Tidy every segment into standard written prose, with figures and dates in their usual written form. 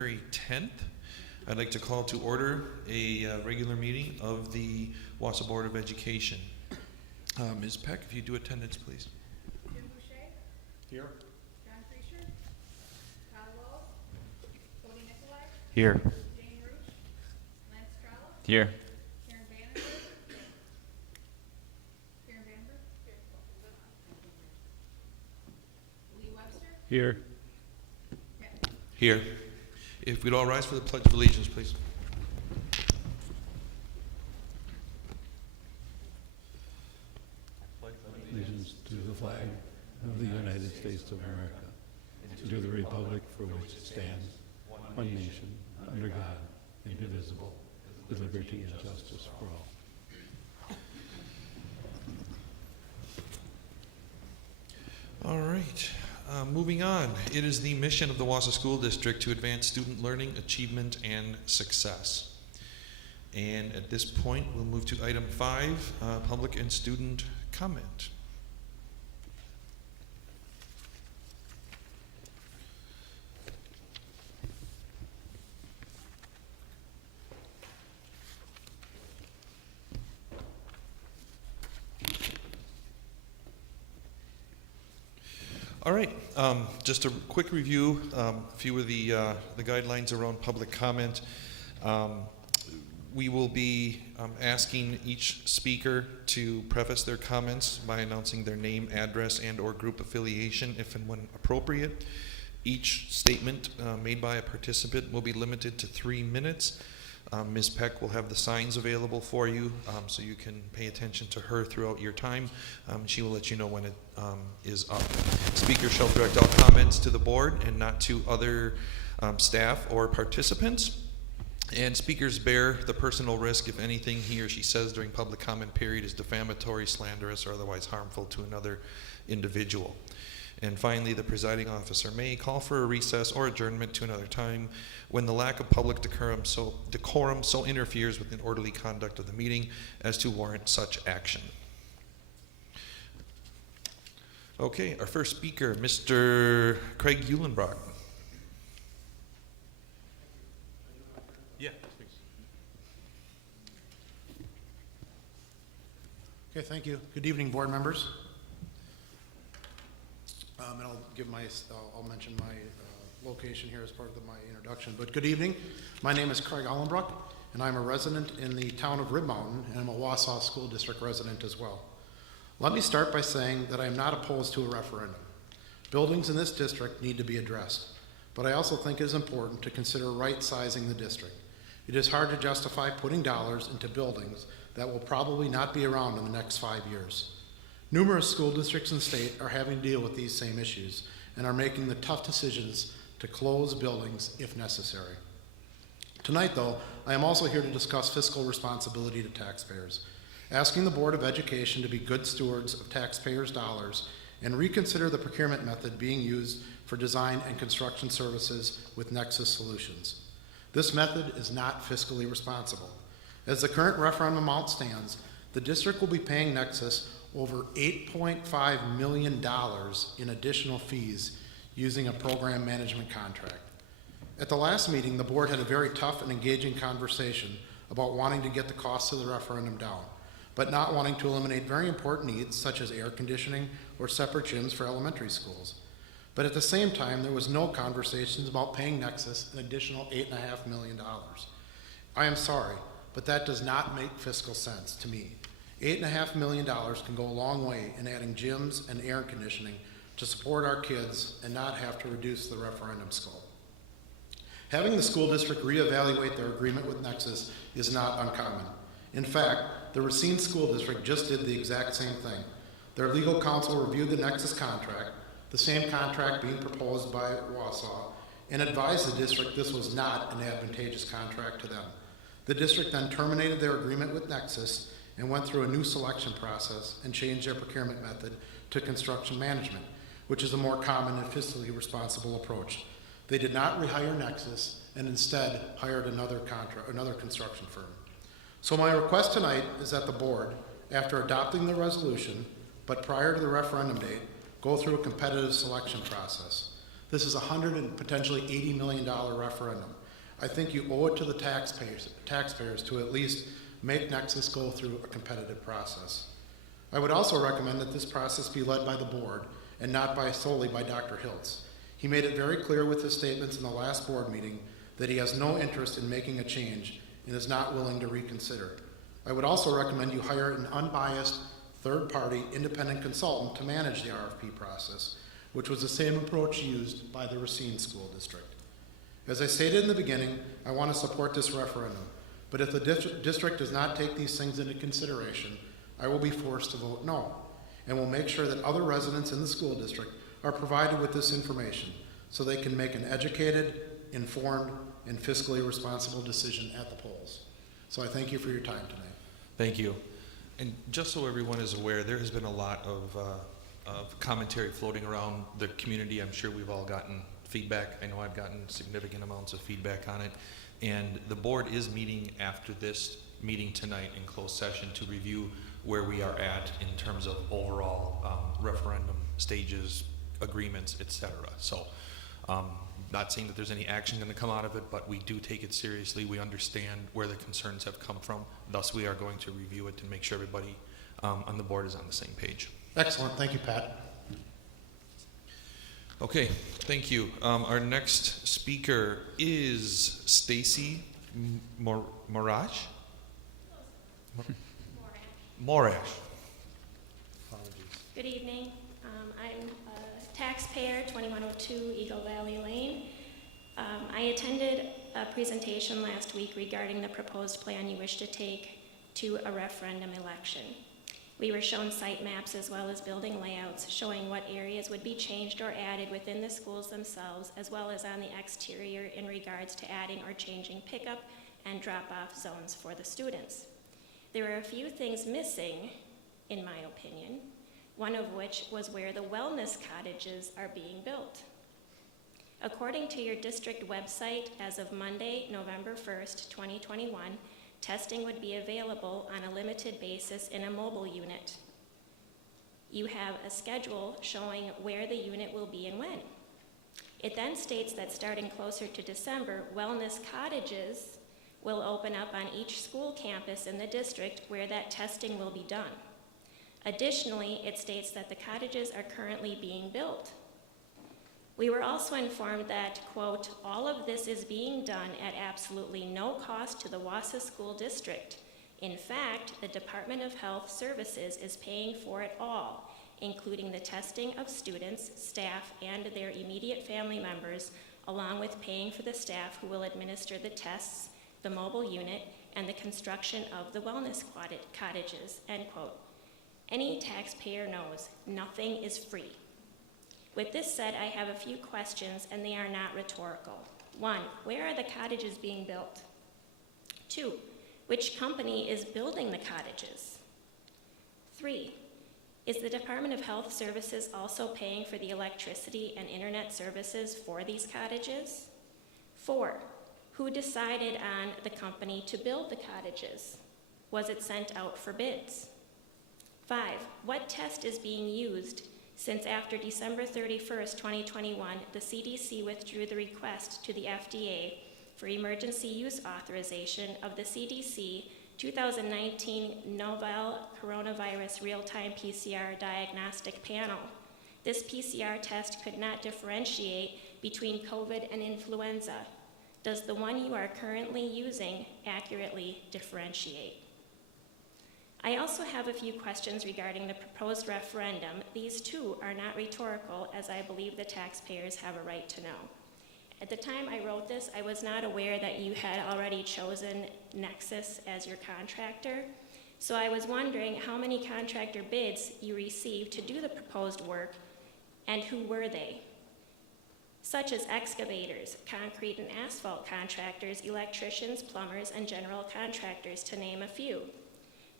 February 10th. I'd like to call to order a regular meeting of the Wausau Board of Education. Ms. Peck, if you do attendance, please. Jim Boucher. Here. John Friescher. Todd Walls. Cody Nicolai. Here. Jane Roosh. Lance Trollope. Here. Karen Banner. Karen Vandenberg. Lee Webster. Here. Here. If we'd all rise for the Pledge of Allegiance, please. Allegiance to the flag of the United States of America, and to the republic for which it stands, one nation, under God, indivisible, with liberty and justice for all. All right. Moving on. It is the mission of the Wausau School District to advance student learning, achievement, and success. And at this point, we'll move to item 5, public and student comment. All right, just a quick review, a few of the guidelines around public comment. We will be asking each speaker to preface their comments by announcing their name, address, and or group affiliation if and when appropriate. Each statement made by a participant will be limited to 3 minutes. Ms. Peck will have the signs available for you so you can pay attention to her throughout your time. She will let you know when it is up. Speakers shall direct all comments to the board and not to other staff or participants. And speakers bear the personal risk if anything he or she says during public comment period is defamatory, slanderous, or otherwise harmful to another individual. And finally, the presiding officer may call for a recess or adjournment to another time when the lack of public decorum so interferes with an orderly conduct of the meeting as to warrant such action. Okay, our first speaker, Mr. Craig Eulenbrock. Yeah, please. Okay, thank you. Good evening, board members. And I'll mention my location here as part of my introduction. But good evening. My name is Craig Eulenbrock, and I'm a resident in the town of Rib Mountain, and I'm a Wausau School District resident as well. Let me start by saying that I am not opposed to a referendum. Buildings in this district need to be addressed, but I also think it is important to consider right-sizing the district. It is hard to justify putting dollars into buildings that will probably not be around in the next 5 years. Numerous school districts in the state are having to deal with these same issues and are making the tough decisions to close buildings if necessary. Tonight, though, I am also here to discuss fiscal responsibility to taxpayers, asking the Board of Education to be good stewards of taxpayers' dollars and reconsider the procurement method being used for design and construction services with Nexus Solutions. This method is not fiscally responsible. As the current referendum amount stands, the district will be paying Nexus over $8.5 million in additional fees using a program management contract. At the last meeting, the board had a very tough and engaging conversation about wanting to get the cost of the referendum down, but not wanting to eliminate very important needs such as air conditioning or separate gyms for elementary schools. But at the same time, there was no conversations about paying Nexus an additional $8.5 million. I am sorry, but that does not make fiscal sense to me. $8.5 million can go a long way in adding gyms and air conditioning to support our kids and not have to reduce the referendum scope. Having the school district reevaluate their agreement with Nexus is not uncommon. In fact, the Racine School District just did the exact same thing. Their legal counsel reviewed the Nexus contract, the same contract being proposed by Wausau, and advised the district this was not an advantageous contract to them. The district then terminated their agreement with Nexus and went through a new selection process and changed their procurement method to construction management, which is a more common and fiscally responsible approach. They did not rehire Nexus and instead hired another construction firm. So my request tonight is that the board, after adopting the resolution, but prior to the referendum date, go through a competitive selection process. This is $100 and potentially $80 million referendum. I think you owe it to the taxpayers to at least make Nexus go through a competitive process. I would also recommend that this process be led by the board and not solely by Dr. Hiltz. He made it very clear with his statements in the last board meeting that he has no interest in making a change and is not willing to reconsider. I would also recommend you hire an unbiased, third-party, independent consultant to manage the RFP process, which was the same approach used by the Racine School District. As I stated in the beginning, I want to support this referendum, but if the district does not take these things into consideration, I will be forced to vote no, and will make sure that other residents in the school district are provided with this information so they can make an educated, informed, and fiscally responsible decision at the polls. So I thank you for your time tonight. Thank you. And just so everyone is aware, there has been a lot of commentary floating around the community. I'm sure we've all gotten feedback. I know I've gotten significant amounts of feedback on it. And the board is meeting after this meeting tonight in closed session to review where we are at in terms of overall referendum stages, agreements, etc. So not saying that there's any action going to come out of it, but we do take it seriously. We understand where the concerns have come from. Thus, we are going to review it and make sure everybody on the board is on the same page. Excellent. Thank you, Pat. Okay, thank you. Our next speaker is Stacy Morash. Morash. Good evening. I'm a taxpayer, 2102 Eagle Valley Lane. I attended a presentation last week regarding the proposed plan you wish to take to a referendum election. We were shown site maps as well as building layouts showing what areas would be changed or added within the schools themselves, as well as on the exterior in regards to adding or changing pickup and drop-off zones for the students. There are a few things missing, in my opinion, one of which was where the wellness cottages are being built. According to your district website, as of Monday, November 1st, 2021, testing would be available on a limited basis in a mobile unit. You have a schedule showing where the unit will be and when. It then states that starting closer to December, wellness cottages will open up on each school campus in the district where that testing will be done. Additionally, it states that the cottages are currently being built. We were also informed that, quote, all of this is being done at absolutely no cost to the Wausau School District. In fact, the Department of Health Services is paying for it all, including the testing of students, staff, and their immediate family members, along with paying for the staff who will administer the tests, the mobile unit, and the construction of the wellness cottages, end quote. Any taxpayer knows nothing is free. With this said, I have a few questions, and they are not rhetorical. 1, where are the cottages being built? 2, which company is building the cottages? 3, is the Department of Health Services also paying for the electricity and internet services for these cottages? 4, who decided on the company to build the cottages? Was it sent out for bids? 5, what test is being used since after December 31st, 2021, the CDC withdrew the request to the FDA for emergency use authorization of the CDC 2019 novel coronavirus real-time PCR diagnostic panel. This PCR test could not differentiate between COVID and influenza. Does the one you are currently using accurately differentiate? I also have a few questions regarding the proposed referendum. These too are not rhetorical, as I believe the taxpayers have a right to know. At the time I wrote this, I was not aware that you had already chosen Nexus as your contractor. So I was wondering how many contractor bids you received to do the proposed work, and who were they? Such as excavators, concrete and asphalt contractors, electricians, plumbers, and general contractors, to name a few.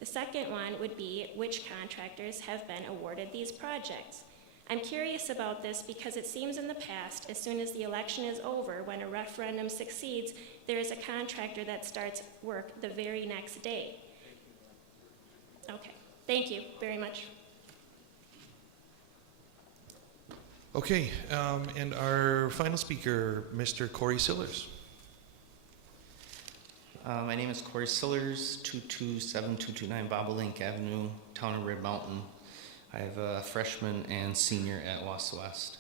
The second one would be which contractors have been awarded these projects. I'm curious about this because it seems in the past, as soon as the election is over, when a referendum succeeds, there is a contractor that starts work the very next day. Okay, thank you very much. Okay, and our final speaker, Mr. Corey Sillers. My name is Corey Sillers, 227-229 Bobolink Avenue, Town of Red Mountain. I have a freshman and senior at Wausau West.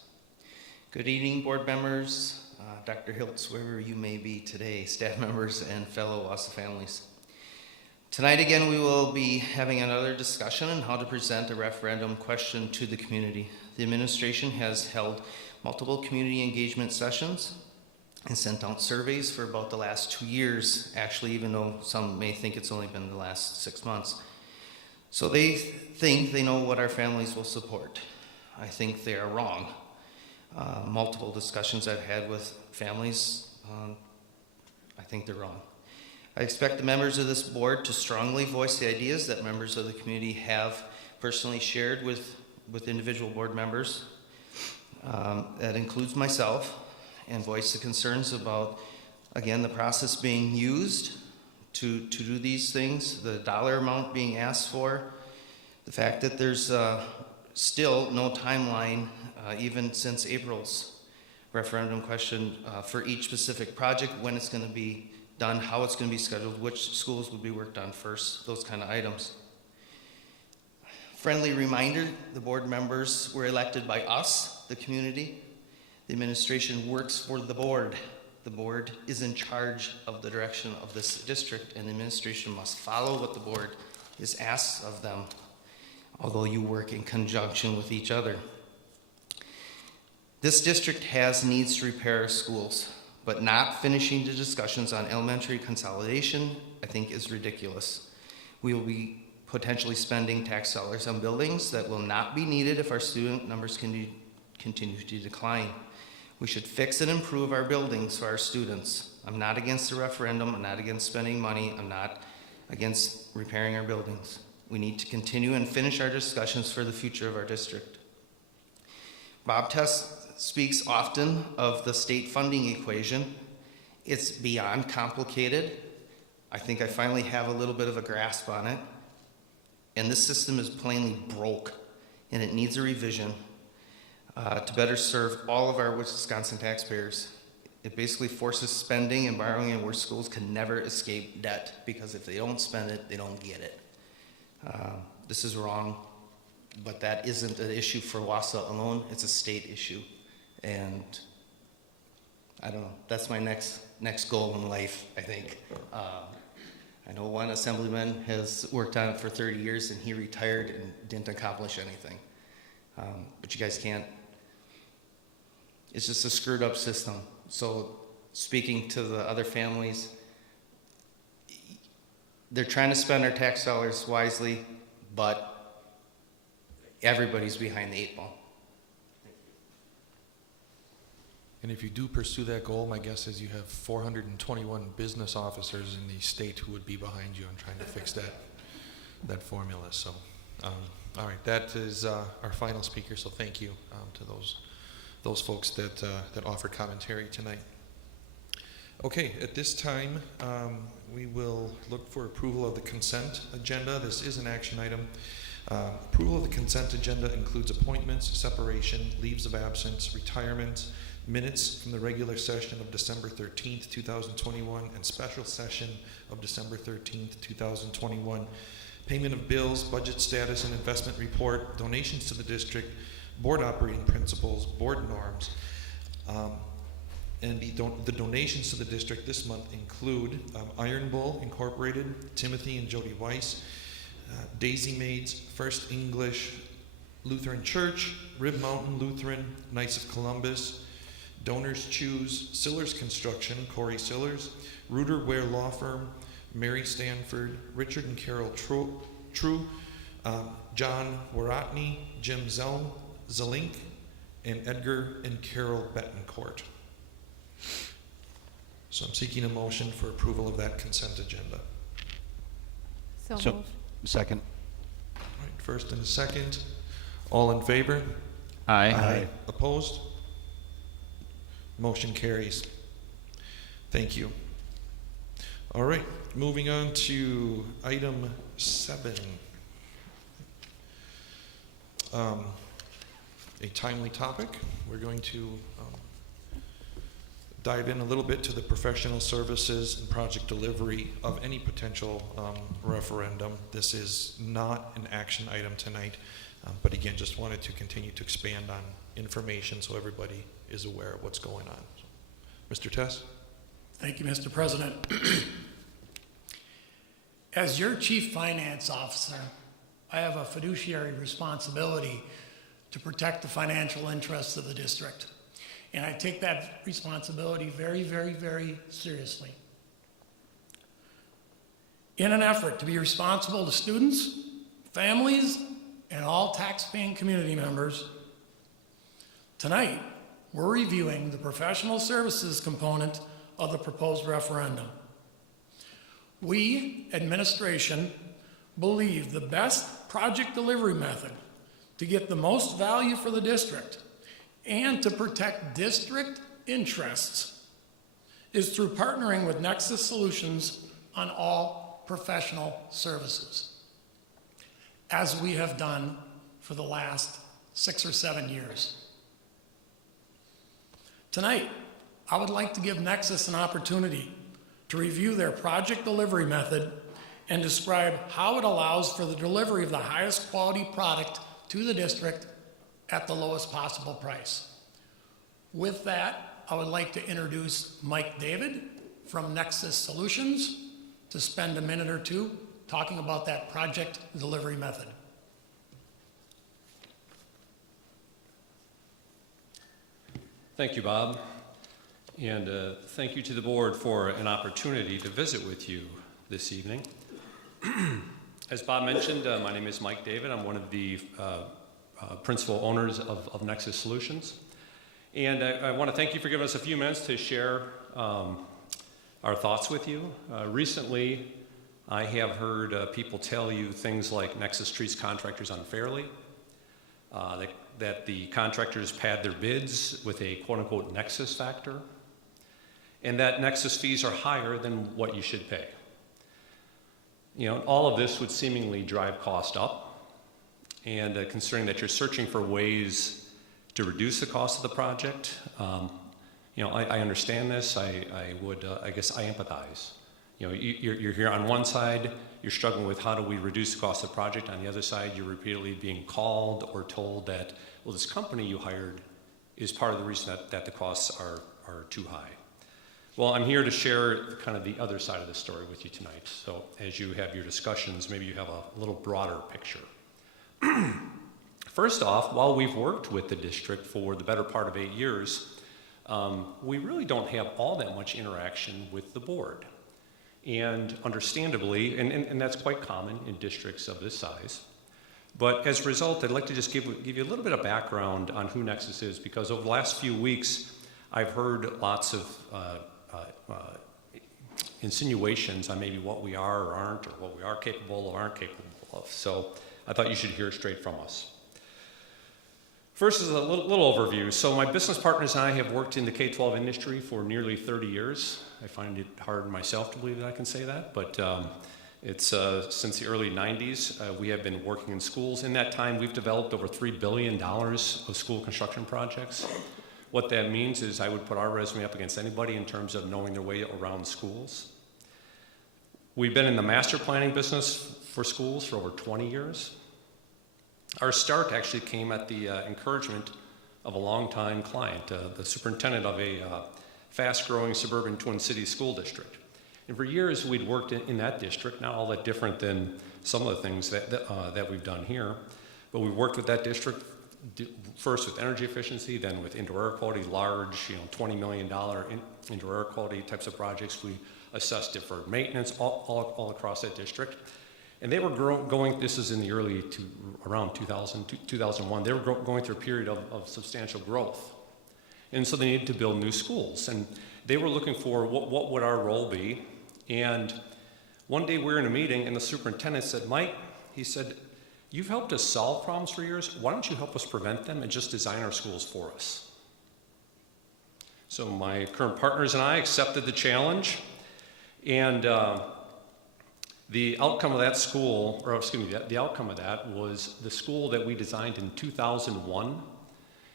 Good evening, board members, Dr. Hiltz, wherever you may be today, staff members, and fellow Wausau families. Tonight again, we will be having another discussion on how to present a referendum question to the community. The administration has held multiple community engagement sessions and sent out surveys for about the last 2 years, actually, even though some may think it's only been the last 6 months. So they think they know what our families will support. I think they are wrong. Multiple discussions I've had with families, I think they're wrong. I expect the members of this board to strongly voice the ideas that members of the community have personally shared with individual board members. That includes myself, and voice the concerns about, again, the process being used to do these things, the dollar amount being asked for, the fact that there's still no timeline, even since April's referendum question, for each specific project, when it's going to be done, how it's going to be scheduled, which schools will be worked on first, those kind of items. Friendly reminder, the board members were elected by us, the community. The administration works for the board. The board is in charge of the direction of this district, and the administration must follow what the board is asked of them, although you work in conjunction with each other. This district has needs to repair our schools, but not finishing the discussions on elementary consolidation, I think, is ridiculous. We will be potentially spending tax dollars on buildings that will not be needed if our student numbers continue to decline. We should fix and improve our buildings for our students. I'm not against the referendum. I'm not against spending money. I'm not against repairing our buildings. We need to continue and finish our discussions for the future of our district. Bob Tess speaks often of the state funding equation. It's beyond complicated. I think I finally have a little bit of a grasp on it. And this system is plainly broke, and it needs a revision to better serve all of our Wisconsin taxpayers. It basically forces spending and borrowing, and where schools can never escape debt, because if they don't spend it, they don't get it. This is wrong, but that isn't an issue for Wausau alone. It's a state issue. And I don't know, that's my next goal in life, I think. I know one assemblyman has worked on it for 30 years, and he retired and didn't accomplish anything. But you guys can't. It's just a screwed up system. So speaking to the other families, they're trying to spend our tax dollars wisely, but everybody's behind the 8 ball. And if you do pursue that goal, my guess is you have 421 business officers in the state who would be behind you on trying to fix that formula. So, all right, that is our final speaker. So thank you to those folks that offered commentary tonight. Okay, at this time, we will look for approval of the consent agenda. This is an action item. Approval of the consent agenda includes appointments, separation, leaves of absence, retirement, minutes from the regular session of December 13th, 2021, and special session of December 13th, 2021. Payment of bills, budget status and investment report, donations to the district, board operating principles, board norms. And the donations to the district this month include Iron Bull Incorporated, Timothy and Jody Weiss, Daisy Maids, First English Lutheran Church, Rib Mountain Lutheran, Knights of Columbus, Donors Choose, Sillers Construction, Corey Sillers, Reuter Ware Law Firm, Mary Stanford, Richard and Carol True, John Waratney, Jim Zelink, and Edgar and Carol Betancourt. So I'm seeking a motion for approval of that consent agenda. So moved. Second. All right, first and a second. All in favor? Aye. Opposed? Motion carries. Thank you. All right, moving on to item 7. a timely topic. We're going to dive in a little bit to the professional services and project delivery of any potential referendum. This is not an action item tonight, but again, just wanted to continue to expand on information so everybody is aware of what's going on. Mr. Tess? Thank you, Mr. President. As your Chief Finance Officer, I have a fiduciary responsibility to protect the financial interests of the district. And I take that responsibility very, very, very seriously. In an effort to be responsible to students, families, and all tax-paying community members, tonight we're reviewing the professional services component of the proposed referendum. We, administration, believe the best project delivery method to get the most value for the district and to protect district interests is through partnering with Nexus Solutions on all professional services, as we have done for the last 6 or 7 years. Tonight, I would like to give Nexus an opportunity to review their project delivery method and describe how it allows for the delivery of the highest quality product to the district at the lowest possible price. With that, I would like to introduce Mike David from Nexus Solutions to spend a minute or two talking about that project delivery method. Thank you, Bob. And thank you to the board for an opportunity to visit with you this evening. As Bob mentioned, my name is Mike David. I'm one of the principal owners of Nexus Solutions. And I want to thank you for giving us a few minutes to share our thoughts with you. Recently, I have heard people tell you things like Nexus treats contractors unfairly, that the contractors pad their bids with a quote-unquote Nexus factor, and that Nexus fees are higher than what you should pay. You know, all of this would seemingly drive cost up, and considering that you're searching for ways to reduce the cost of the project, you know, I understand this. I guess I empathize. You know, you're here on one side, you're struggling with how do we reduce the cost of the project. On the other side, you're repeatedly being called or told that, well, this company you hired is part of the reason that the costs are too high. Well, I'm here to share kind of the other side of the story with you tonight. So as you have your discussions, maybe you have a little broader picture. First off, while we've worked with the district for the better part of 8 years, we really don't have all that much interaction with the board. And understandably, and that's quite common in districts of this size. But as a result, I'd like to just give you a little bit of background on who Nexus is, because over the last few weeks, I've heard lots of insinuations on maybe what we are or aren't, or what we are capable or aren't capable of. So I thought you should hear straight from us. First is a little overview. So my business partners and I have worked in the K-12 industry for nearly 30 years. I find it hard myself to believe that I can say that, but it's since the early 90s. We have been working in schools. In that time, we've developed over $3 billion of school construction projects. What that means is I would put our resume up against anybody in terms of knowing their way around schools. We've been in the master planning business for schools for over 20 years. Our start actually came at the encouragement of a longtime client, the superintendent of a fast-growing suburban Twin Cities school district. And for years, we'd worked in that district, not all that different than some of the things that we've done here, but we worked with that district first with energy efficiency, then with indoor air quality, large, $20 million indoor air quality types of projects. We assessed deferred maintenance all across that district. And they were going, this is in the early, around 2000, 2001, they were going through a period of substantial growth. And so they needed to build new schools. And they were looking for what would our role be. And one day we were in a meeting and the superintendent said, Mike, he said, you've helped us solve problems for years. Why don't you help us prevent them and just design our schools for us? So my current partners and I accepted the challenge. And the outcome of that school, or excuse me, the outcome of that was the school that we designed in 2001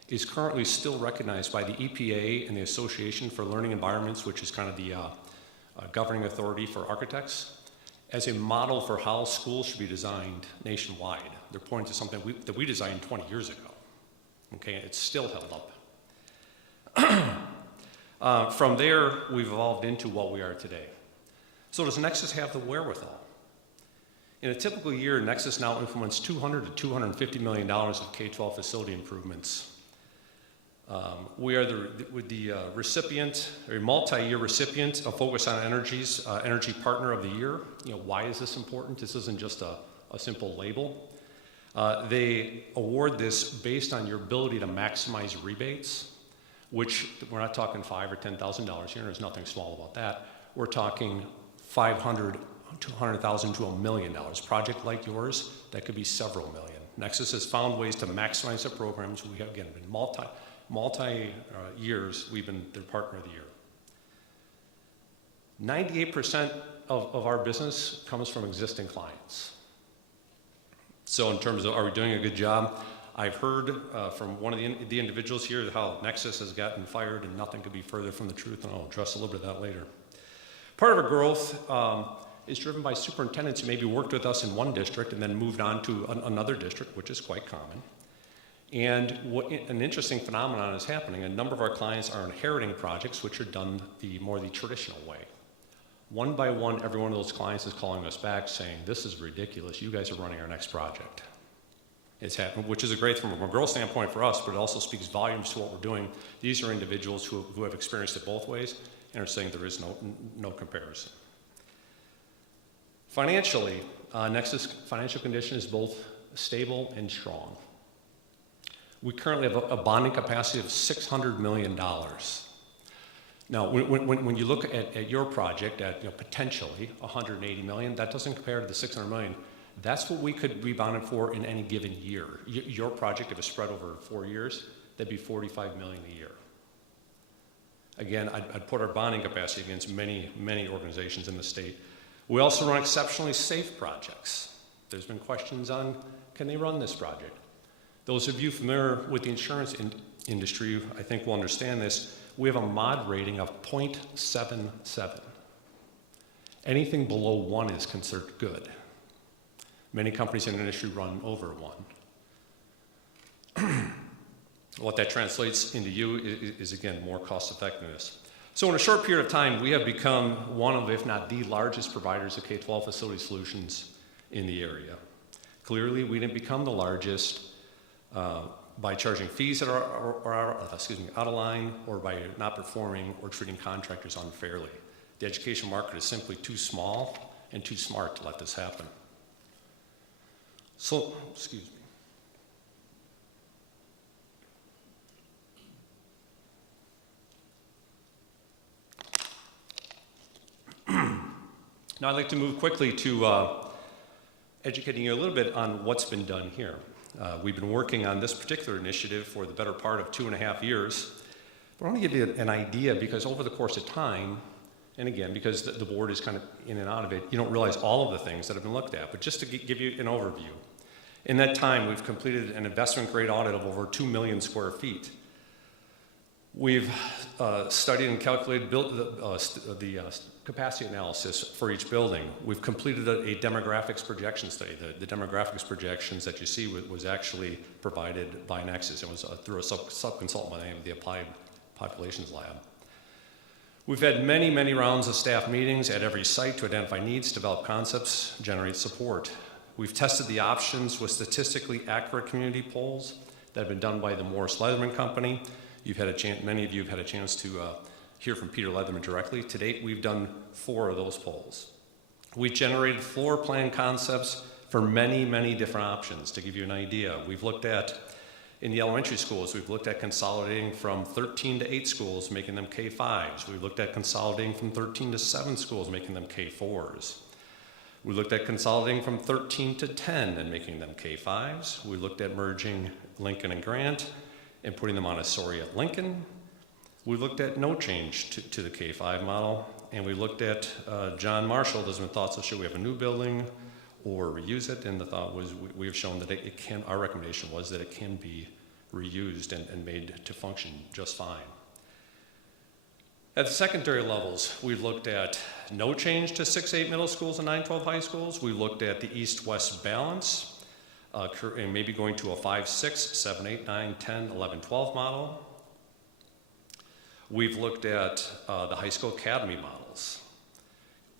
is currently still recognized by the EPA and the Association for Learning Environments, which is kind of the governing authority for architects, as a model for how schools should be designed nationwide. They're pointing to something that we designed 20 years ago. Okay, it's still held up. From there, we've evolved into what we are today. So does Nexus have the wherewithal? In a typical year, Nexus now implements $200 to $250 million of K-12 facility improvements. We are the recipient, or multi-year recipient of Focus on Energy's Energy Partner of the Year. Why is this important? This isn't just a simple label. They award this based on your ability to maximize rebates, which we're not talking $5,000 or $10,000 here. There's nothing small about that. We're talking $500,000 to $100,000 to $1 million. Project like yours, that could be several million. Nexus has found ways to maximize the programs. We have, again, been multi years, we've been their partner of the year. 98% of our business comes from existing clients. So in terms of, are we doing a good job? I've heard from one of the individuals here how Nexus has gotten fired, and nothing could be further from the truth, and I'll address a little bit of that later. Part of our growth is driven by superintendents who maybe worked with us in one district and then moved on to another district, which is quite common. And an interesting phenomenon is happening. A number of our clients are inheriting projects which are done the traditional way. One by one, every one of those clients is calling us back saying, this is ridiculous, you guys are running our next project. It's happened, which is a great from a growth standpoint for us, but it also speaks volumes to what we're doing. These are individuals who have experienced it both ways and are saying there is no comparison. Financially, Nexus financial condition is both stable and strong. We currently have a bonding capacity of $600 million. Now, when you look at your project at potentially $180 million, that doesn't compare to the $600 million. That's what we could be bonded for in any given year. Your project, if it's spread over 4 years, that'd be $45 million a year. Again, I'd put our bonding capacity against many organizations in the state. We also run exceptionally safe projects. There's been questions on, can they run this project? Those of you familiar with the insurance industry, I think will understand this. We have a mod rating of 0.77. Anything below 1 is considered good. Many companies in the industry run over 1. What that translates into you is again, more cost effectiveness. So in a short period of time, we have become one of, if not the largest providers of K-12 facility solutions in the area. Clearly, we didn't become the largest by charging fees that are out of line, or by not performing or treating contractors unfairly. The education market is simply too small and too smart to let this happen. So, excuse me. Now I'd like to move quickly to educating you a little bit on what's been done here. We've been working on this particular initiative for the better part of 2.5 years. But I want to give you an idea, because over the course of time, and again, because the board is kind of in and out of it, you don't realize all of the things that have been looked at. But just to give you an overview, in that time, we've completed an investment-grade audit of over 2 million square feet. We've studied and calculated the capacity analysis for each building. We've completed a demographics projection study. The demographics projections that you see was actually provided by Nexus. It was through a sub-consultant by the name of the Applied Populations Lab. We've had many rounds of staff meetings at every site to identify needs, develop concepts, generate support. We've tested the options with statistically accurate community polls that have been done by the Morris Leatherman Company. Many of you have had a chance to hear from Peter Leatherman directly. To date, we've done 4 of those polls. We've generated floor plan concepts for many different options. To give you an idea, we've looked at, in the elementary schools, we've looked at consolidating from 13 to 8 schools, making them K5s. We've looked at consolidating from 13 to 7 schools, making them K4s. We looked at consolidating from 13 to 10 and making them K5s. We looked at merging Lincoln and Grant and putting them on a Montessori at Lincoln. We looked at no change to the K5 model, and we looked at John Marshall. There's been thoughts of should we have a new building or reuse it, and the thought was we have shown that our recommendation was that it can be reused and made to function just fine. At the secondary levels, we looked at no change to 6-8 middle schools and 9-12 high schools. We looked at the east-west balance, and maybe going to a 5-6, 7-8, 9, 10, 11, 12 model. We've looked at the high school academy models.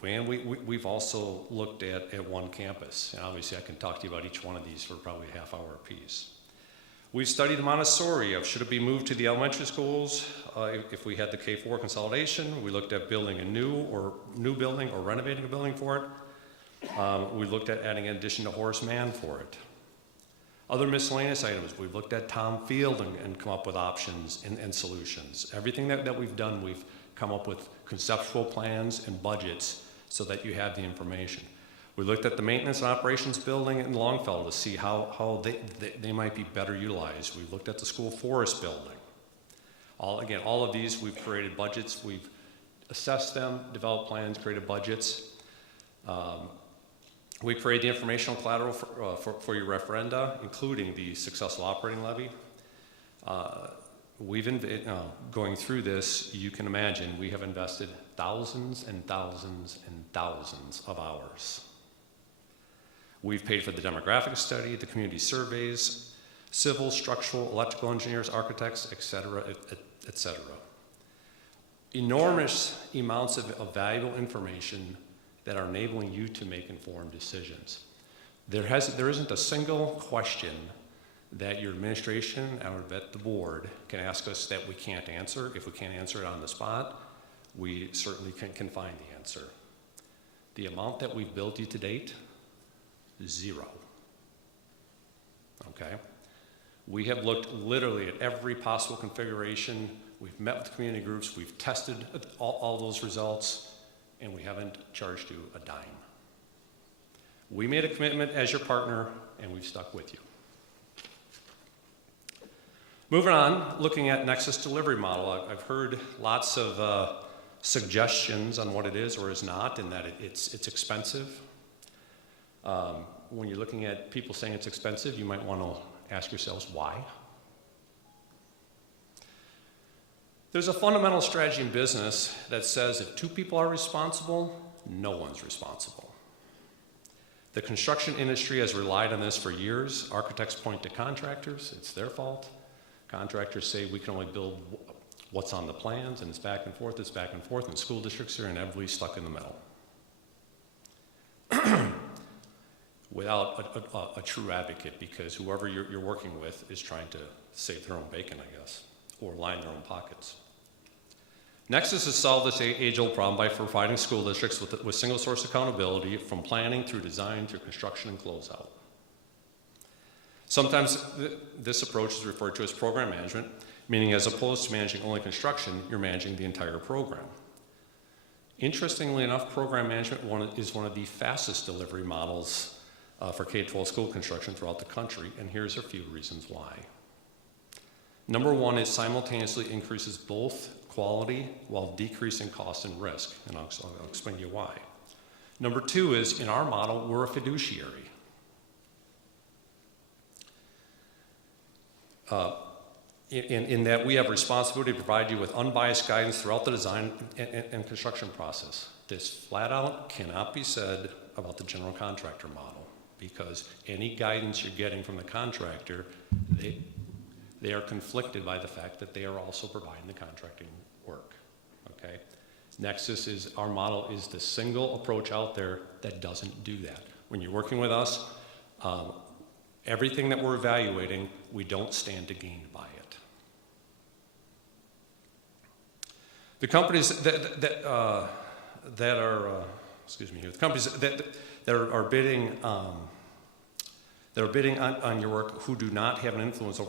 And we've also looked at one campus. And obviously I can talk to you about each one of these for probably a half hour apiece. We've studied Montessori of should it be moved to the elementary schools if we had the K-4 consolidation. We looked at building a new building or renovating a building for it. We looked at adding an addition to Horace Mann for it. Other miscellaneous items, we've looked at Tom Field and come up with options and solutions. Everything that we've done, we've come up with conceptual plans and budgets so that you have the information. We looked at the maintenance and operations building in Longfellow to see how they might be better utilized. We looked at the school forest building. All of these, we've created budgets. We've assessed them, developed plans, created budgets. We created the informational collateral for your referenda, including the successful operating levy. Going through this, you can imagine we have invested thousands and thousands and thousands of hours. We've paid for the demographic study, the community surveys, civil, structural, electrical engineers, architects, et cetera, et cetera. Enormous amounts of valuable information that are enabling you to make informed decisions. There isn't a single question that your administration, I would bet the board, can ask us that we can't answer. If we can't answer it on the spot, we certainly can find the answer. The amount that we've billed you to date, 0. Okay? We have looked literally at every possible configuration. We've met with community groups. We've tested all those results, and we haven't charged you a dime. We made a commitment as your partner, and we've stuck with you. Moving on, looking at Nexus delivery model, I've heard lots of suggestions on what it is or is not, and that it's expensive. When you're looking at people saying it's expensive, you might want to ask yourselves why. There's a fundamental strategy in business that says if 2 people are responsible, no one's responsible. The construction industry has relied on this for years. Architects point to contractors, it's their fault. Contractors say we can only build what's on the plans, and it's back and forth, and school districts are inevitably stuck in the middle. Without a true advocate, because whoever you're working with is trying to save their own bacon, I guess, or line their own pockets. Nexus has solved this age-old problem by providing school districts with single source accountability from planning through design through construction and closeout. Sometimes this approach is referred to as program management, meaning as opposed to managing only construction, you're managing the entire program. Interestingly enough, program management is one of the fastest delivery models for K-12 school construction throughout the country, and here's a few reasons why. Number one, it simultaneously increases both quality while decreasing cost and risk, and I'll explain to you why. Number two is, in our model, we're a fiduciary. In that we have responsibility to provide you with unbiased guidance throughout the design and construction process. This flat out cannot be said about the general contractor model, because any guidance you're getting from the contractor, they are conflicted by the fact that they are also providing the contracting work, okay? Nexus our model is the single approach out there that doesn't do that. When you're working with us, everything that we're evaluating, we don't stand to gain by it. The companies that are bidding on your work who do not have an influence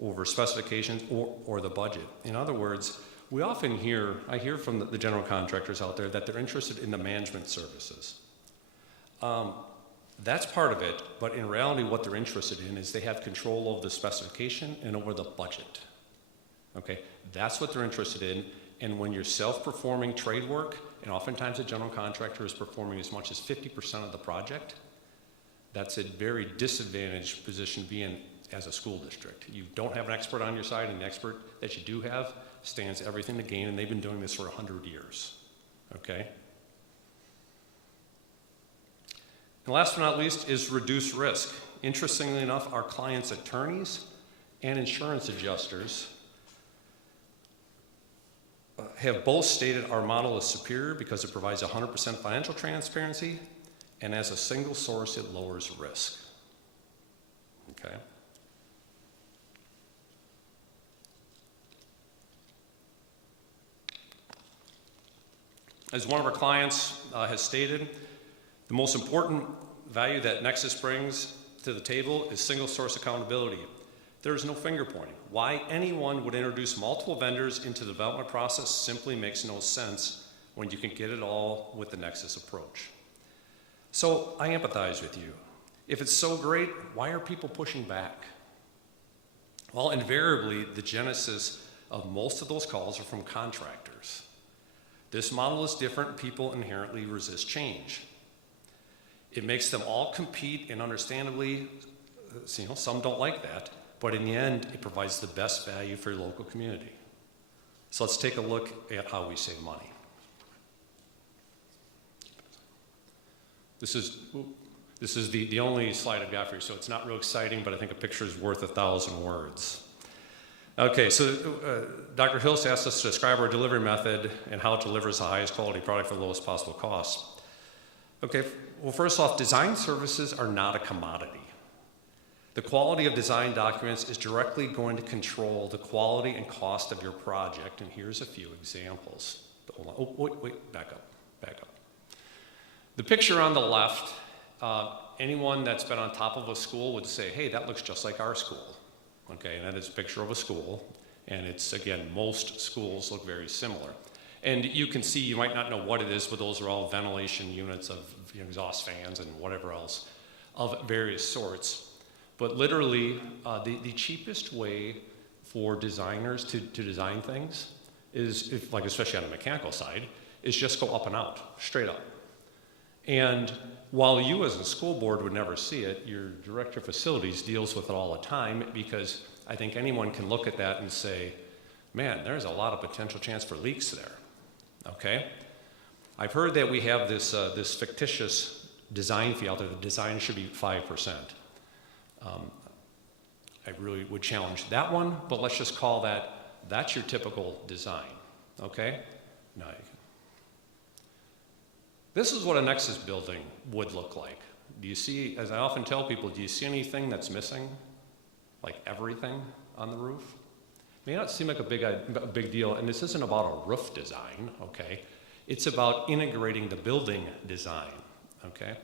over specifications or the budget. In other words, I hear from the general contractors out there that they're interested in the management services. That's part of it, but in reality what they're interested in is they have control over the specification and over the budget. Okay, that's what they're interested in, and when you're self-performing trade work, and oftentimes a general contractor is performing as much as 50% of the project, that's a very disadvantaged position to be in as a school district. You don't have an expert on your side, and the expert that you do have stands everything to gain, and they've been doing this for 100 years, okay? And last but not least is reduce risk. Interestingly enough, our clients' attorneys and insurance adjusters have both stated our model is superior because it provides 100% financial transparency, and as a single source, it lowers risk. Okay? As one of our clients has stated, the most important value that Nexus brings to the table is single source accountability. There is no finger pointing. Why anyone would introduce multiple vendors into the development process simply makes no sense when you can get it all with the Nexus approach. So I empathize with you. If it's so great, why are people pushing back? Well, invariably, the genesis of most of those calls are from contractors. This model is different. People inherently resist change. It makes them all compete, and understandably, some don't like that, but in the end, it provides the best value for your local community. So let's take a look at how we save money. This is the only slide I've got for you, so it's not real exciting, but I think a picture is worth 1,000 words. Okay, so Dr. Hills asked us to describe our delivery method and how it delivers the highest quality product for the lowest possible cost. Okay, well, first off, design services are not a commodity. The quality of design documents is directly going to control the quality and cost of your project, and here's a few examples. Hold on. Oh, wait, back up. The picture on the left, anyone that's been on top of a school would say, hey, that looks just like our school. Okay, and that is a picture of a school, and it's, again, most schools look very similar. And you can see, you might not know what it is, but those are all ventilation units of exhaust fans and whatever else of various sorts. But literally, the cheapest way for designers to design things is, especially on the mechanical side, is just go up and out, straight up. And while you as a school board would never see it, your director of facilities deals with it all the time, because I think anyone can look at that and say, man, there's a lot of potential chance for leaks there, okay? I've heard that we have this fictitious design fee out there. The design should be 5%. I really would challenge that one, but let's just call that's your typical design, okay? Now, this is what a Nexus building would look like. Do you see, as I often tell people, do you see anything that's missing? Like everything on the roof? It may not seem like a big deal, and this isn't about a roof design, okay? It's about integrating the building design, okay?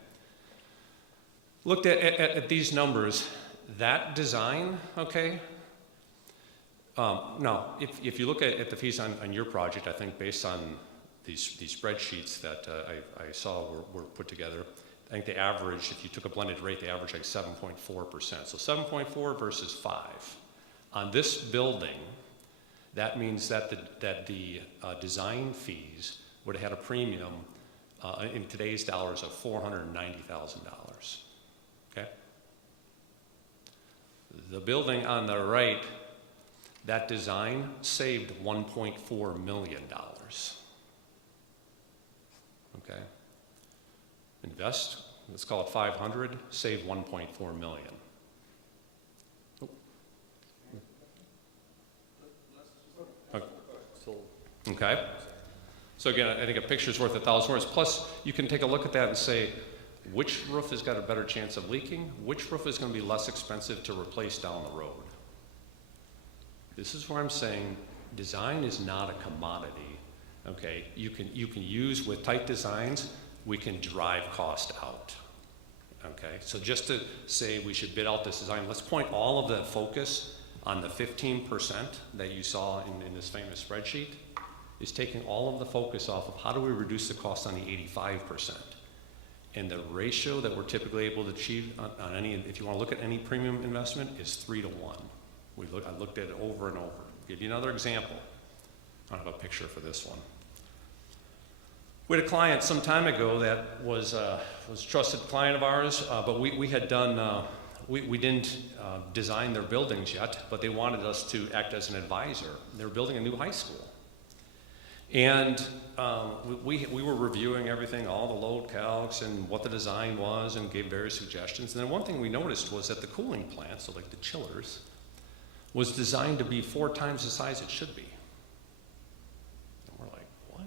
Looked at these numbers, that design, okay? Now, if you look at the fees on your project, I think based on these spreadsheets that I saw were put together, I think the average, if you took a blended rate, the average like 7.4%. So 7.4 versus 5. On this building, that means that the design fees would have had a premium in today's dollars of $490,000. Okay? The building on the right, that design saved $1.4 million. Okay? Invest, let's call it 500, save 1.4 million. Okay? So again, I think a picture's worth 1,000 words. Plus, you can take a look at that and say, which roof has got a better chance of leaking? Which roof is going to be less expensive to replace down the road? This is where I'm saying design is not a commodity. Okay? You can use, with tight designs, we can drive cost out. Okay? So just to say we should bid out this design, let's point all of the focus on the 15% that you saw in this famous spreadsheet, is taking all of the focus off of how do we reduce the cost on the 85%. And the ratio that we're typically able to achieve on any, if you want to look at any premium investment, is 3 to 1. I looked at it over and over. Give you another example. I don't have a picture for this one. We had a client some time ago that was a trusted client of ours, but we had done we didn't design their buildings yet, but they wanted us to act as an advisor. They were building a new high school. And we were reviewing everything, all the load calcs and what the design was, and gave various suggestions. And then one thing we noticed was that the cooling plant, so like the chillers, was designed to be 4 times the size it should be. And we're like, what?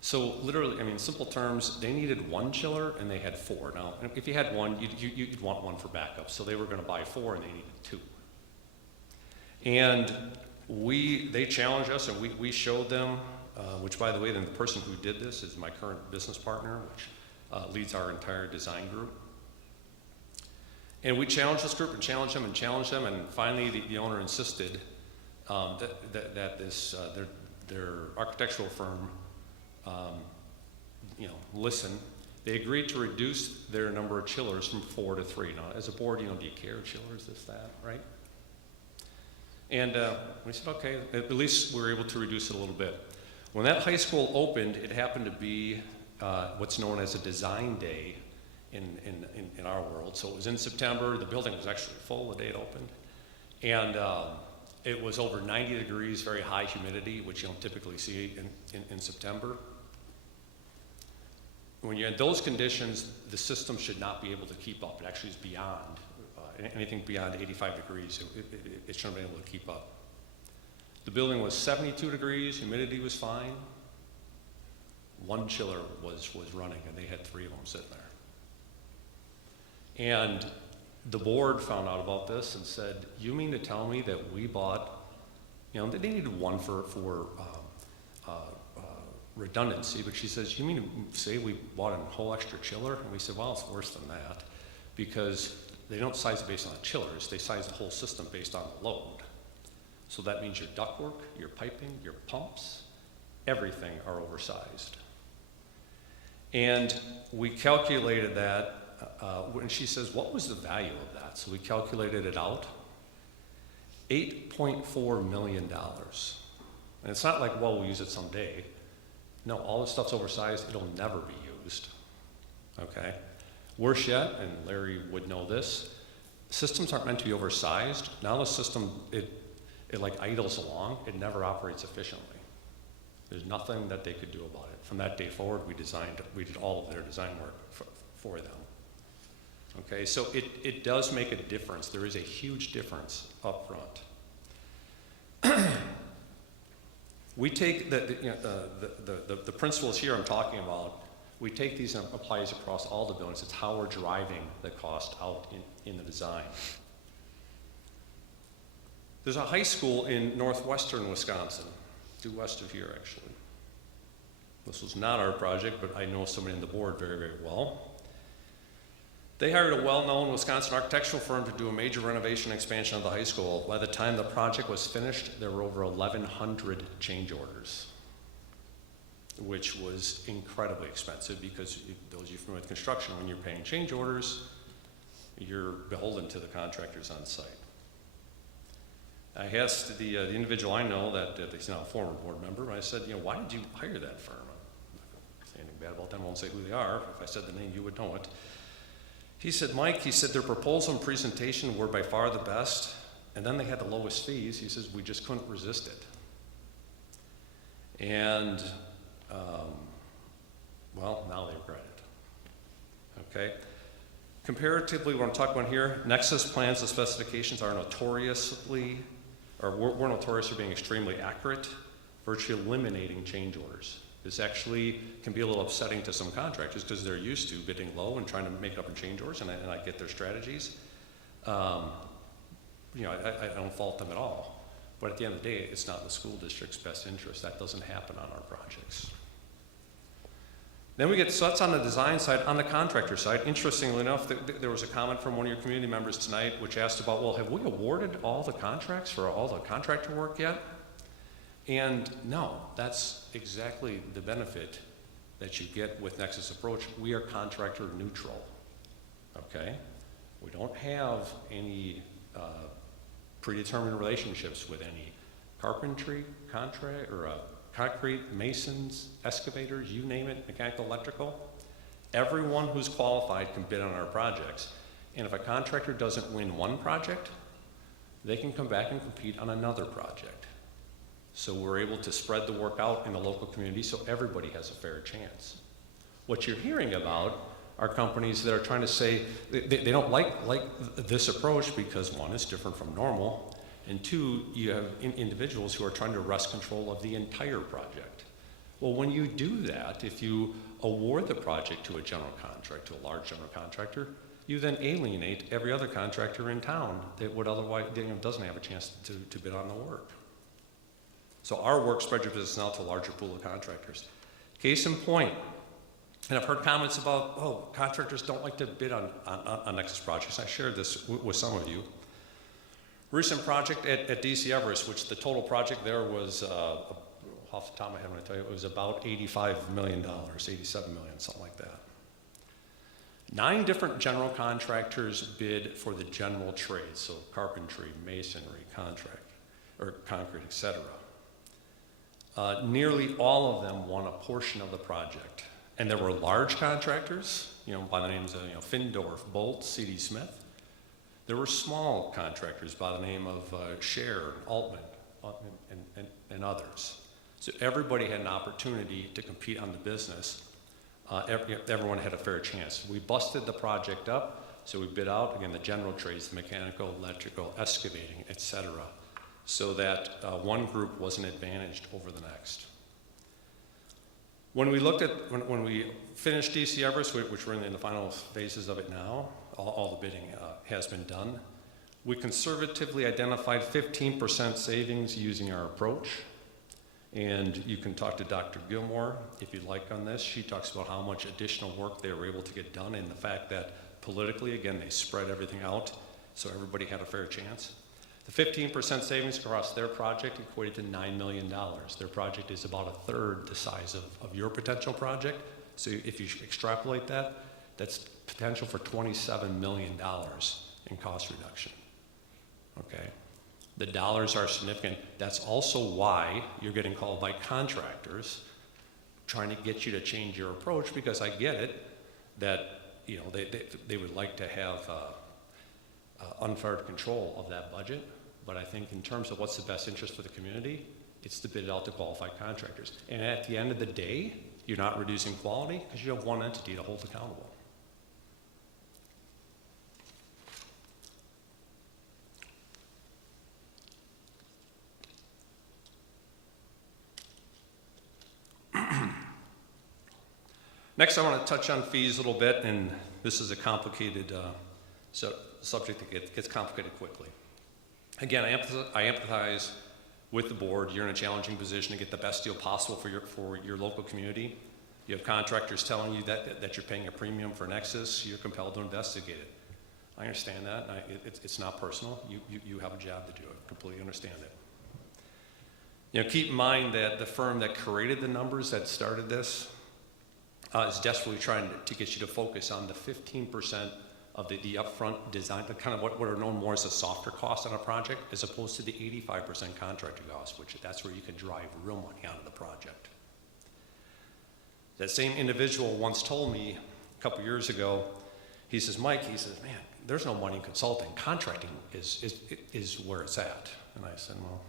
So literally, I mean, in simple terms, they needed 1 chiller and they had 4. Now, if you had 1, you'd want 1 for backup. So they were going to buy 4 and they needed 2. And they challenged us, and we showed them, which, by the way, then the person who did this is my current business partner, which leads our entire design group. And we challenged this group and challenged them, and finally the owner insisted that this their architectural firm, listen. They agreed to reduce their number of chillers from 4 to 3. Now, as a board, do you care chillers, this, that, right? And we said, okay, at least we were able to reduce it a little bit. When that high school opened, it happened to be what's known as a design day in our world. So it was in September. The building was actually full the day it opened. And it was over 90 degrees, very high humidity, which you don't typically see in September. When you're in those conditions, the system should not be able to keep up. It actually is beyond. Anything beyond 85 degrees, it shouldn't be able to keep up. The building was 72 degrees, humidity was fine. 1 chiller was running, and they had 3 of them sitting there. And the board found out about this and said, you mean to tell me that we bought, they needed 1 for redundancy, but she says, you mean to say we bought a whole extra chiller? And we said, well, it's worse than that, because they don't size it based on the chillers, they size the whole system based on the load. So that means your ductwork, your piping, your pumps, everything are oversized. And we calculated that, and she says, what was the value of that? So we calculated it out, $8.4 million. And it's not like, well, we'll use it someday. No, all this stuff's oversized, it'll never be used, okay? Worse yet, and Larry would know this, systems aren't meant to be oversized. Now the system, it like idles along, it never operates efficiently. There's nothing that they could do about it. From that day forward, we did all of their design work for them. Okay, so it does make a difference. There is a huge difference up front. We take the principles here I'm talking about, we take these and apply these across all the buildings. It's how we're driving the cost out in the design. There's a high school in northwestern Wisconsin, due west of here actually. This was not our project, but I know somebody on the board very, very well. They hired a well-known Wisconsin architectural firm to do a major renovation and expansion of the high school. By the time the project was finished, there were over 1,100 change orders, which was incredibly expensive because those of you familiar with construction, when you're paying change orders, you're beholden to the contractors on site. I asked the individual I know that he's now a former board member, I said, why did you hire that firm? I'm not going to say anything bad about them, I won't say who they are. If I said the name, you would know it. He said, Mike, their proposal and presentation were by far the best, and then they had the lowest fees. He says, we just couldn't resist it. And, now they regret it. Okay? Comparatively, what I'm talking about here, Nexus plans and specifications are we're notorious for being extremely accurate, virtually eliminating change orders. This actually can be a little upsetting to some contractors because they're used to bidding low and trying to make it up in change orders, and I get their strategies. I don't fault them at all. But at the end of the day, it's not in the school district's best interest. That doesn't happen on our projects. Then so that's on the design side. On the contractor side, interestingly enough, there was a comment from one of your community members tonight which asked about, well, have we awarded all the contracts for all the contractor work yet? And no, that's exactly the benefit that you get with Nexus approach. We are contractor neutral, okay? We don't have any predetermined relationships with any carpentry contract or concrete, masons, excavators, you name it, mechanical, electrical. Everyone who's qualified can bid on our projects. And if a contractor doesn't win one project, they can come back and compete on another project. So we're able to spread the work out in the local community so everybody has a fair chance. What you're hearing about are companies that are trying to say they don't like this approach because one, it's different from normal, and two, you have individuals who are trying to wrest control of the entire project. Well, when you do that, if you award the project to a general contractor, to a large general contractor, you then alienate every other contractor in town that would otherwise, doesn't have a chance to bid on the work. So our work spreads your business out to a larger pool of contractors. Case in point, and I've heard comments about, oh, contractors don't like to bid on Nexus projects. I shared this with some of you. Recent project at DC Everest, which the total project there was, off the top of my head, I'm going to tell you, it was about $85 million, $87 million, something like that. 9 different general contractors bid for the general trades, so carpentry, masonry, concrete, etc. Nearly all of them won a portion of the project. And there were large contractors, by the names of Findorf, Bolt, C.D. Smith. There were small contractors by the name of Scher, Altman, and others. So everybody had an opportunity to compete on the business. Everyone had a fair chance. We busted the project up, so we bid out, again, the general trades, the mechanical, electrical, excavating, etc., so that one group wasn't advantaged over the next. When we looked at, when we finished DC Everest, which we're in the final phases of it now, all the bidding has been done, we conservatively identified 15% savings using our approach. And you can talk to Dr. Gilmore if you'd like on this. She talks about how much additional work they were able to get done and the fact that politically, again, they spread everything out so everybody had a fair chance. The 15% savings across their project equated to $9 million. Their project is about a third the size of your potential project. So if you extrapolate that, that's potential for $27 million in cost reduction, okay? The dollars are significant. That's also why you're getting called by contractors trying to get you to change your approach, because I get it that they would like to have unfettered control of that budget, but I think in terms of what's the best interest for the community, it's to bid it out to qualified contractors. And at the end of the day, you're not reducing quality because you have one entity to hold accountable. Next, I want to touch on fees a little bit, and this is a complicated subject that gets complicated quickly. Again, I empathize with the board. You're in a challenging position to get the best deal possible for your local community. You have contractors telling you that you're paying a premium for Nexus. You're compelled to investigate it. I understand that. It's not personal. You have a job to do. I completely understand it. Keep in mind that the firm that created the numbers that started this is desperately trying to get you to focus on the 15% of the upfront design, the kind of what are known more as a softer cost on a project, as opposed to the 85% contractor cost, which that's where you can drive real money out of the project. That same individual once told me a couple years ago, he says, Mike, he says, man, there's no money in consulting. Contracting is where it's at. And I said, well,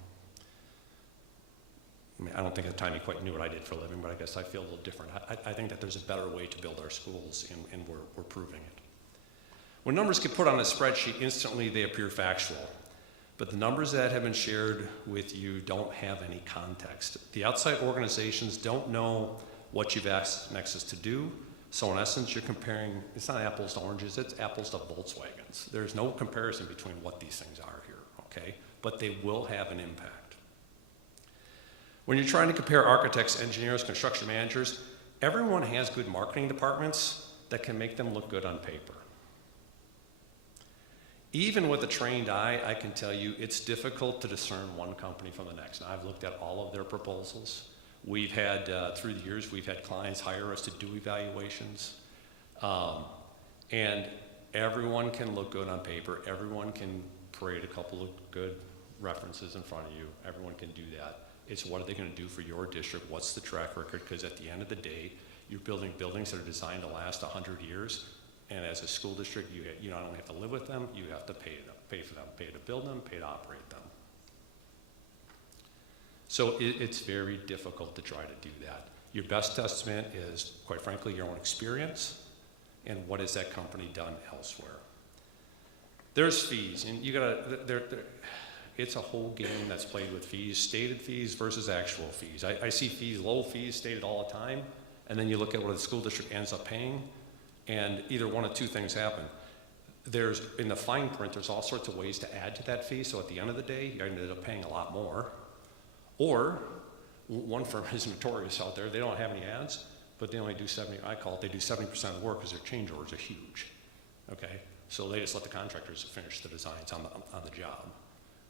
I don't think at the time he quite knew what I did for a living, but I guess I feel a little different. I think that there's a better way to build our schools, and we're proving it. When numbers get put on a spreadsheet, instantly they appear factual. But the numbers that have been shared with you don't have any context. The outside organizations don't know what you've asked Nexus to do. So in essence, you're comparing, it's not apples to oranges, it's apples to Volkswagens. There's no comparison between what these things are here, okay? But they will have an impact. When you're trying to compare architects, engineers, construction managers, everyone has good marketing departments that can make them look good on paper. Even with a trained eye, I can tell you it's difficult to discern one company from the next. And I've looked at all of their proposals. We've had, through the years, we've had clients hire us to do evaluations. And everyone can look good on paper. Everyone can parade a couple of good references in front of you. Everyone can do that. It's what are they going to do for your district? What's the track record? Because at the end of the day, you're building buildings that are designed to last 100 years. And as a school district, you not only have to live with them, you have to pay for them, pay to build them, pay to operate them. So it's very difficult to try to do that. Your best estimate is, quite frankly, your own experience and what has that company done elsewhere. There's fees, and you gotta, it's a whole game that's played with fees, stated fees versus actual fees. I see fees, low fees stated all the time, and then you look at what the school district ends up paying, and either one of two things happen. There's, in the fine print, there's all sorts of ways to add to that fee, so at the end of the day, you ended up paying a lot more. Or, one firm is notorious out there, they don't have any ads, but they only do 70, I call it, they do 70% of the work because their change orders are huge, okay? So they just let the contractors finish the designs on the job.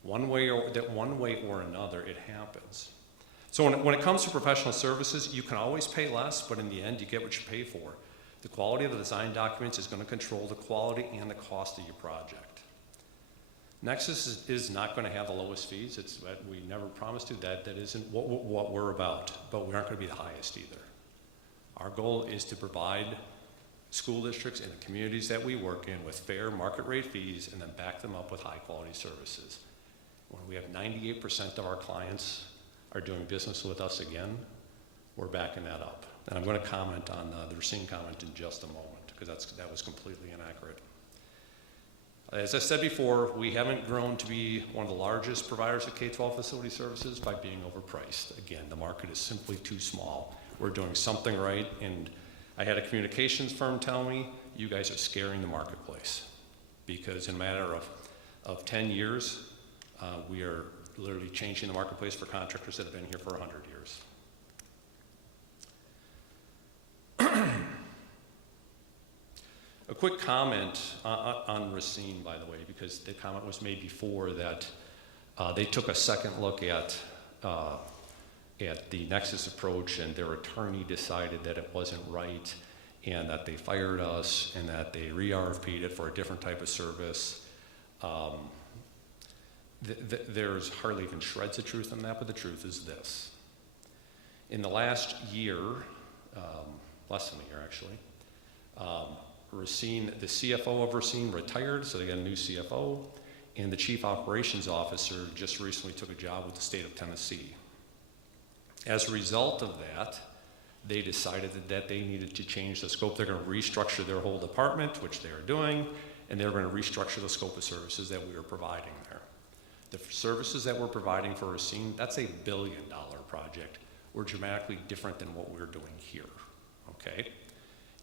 One way or another, it happens. So when it comes to professional services, you can always pay less, but in the end, you get what you pay for. The quality of the design documents is going to control the quality and the cost of your project. Nexus is not going to have the lowest fees. It's we never promised to. That isn't what we're about, but we aren't going to be the highest either. Our goal is to provide school districts and the communities that we work in with fair market rate fees and then back them up with high quality services. When we have 98% of our clients are doing business with us again, we're backing that up. And I'm going to comment on the Racine comment in just a moment because that was completely inaccurate. As I said before, we haven't grown to be one of the largest providers of K-12 facility services by being overpriced. Again, the market is simply too small. We're doing something right, and I had a communications firm tell me, you guys are scaring the marketplace because in a matter of 10 years, we are literally changing the marketplace for contractors that have been here for 100 years. A quick comment on Racine, by the way, because the comment was made before that they took a second look at the Nexus approach and their attorney decided that it wasn't right and that they fired us and that they re-RFP'd it for a different type of service. There's hardly even shreds of truth in that, but the truth is this. In the last year, less than a year actually, Racine, the CFO of Racine retired, so they got a new CFO, and the chief operations officer just recently took a job with the state of Tennessee. As a result of that, they decided that they needed to change the scope. They're going to restructure their whole department, which they are doing, and they're going to restructure the scope of services that we are providing there. The services that we're providing for Racine, that's $1 billion project. We're dramatically different than what we're doing here, okay?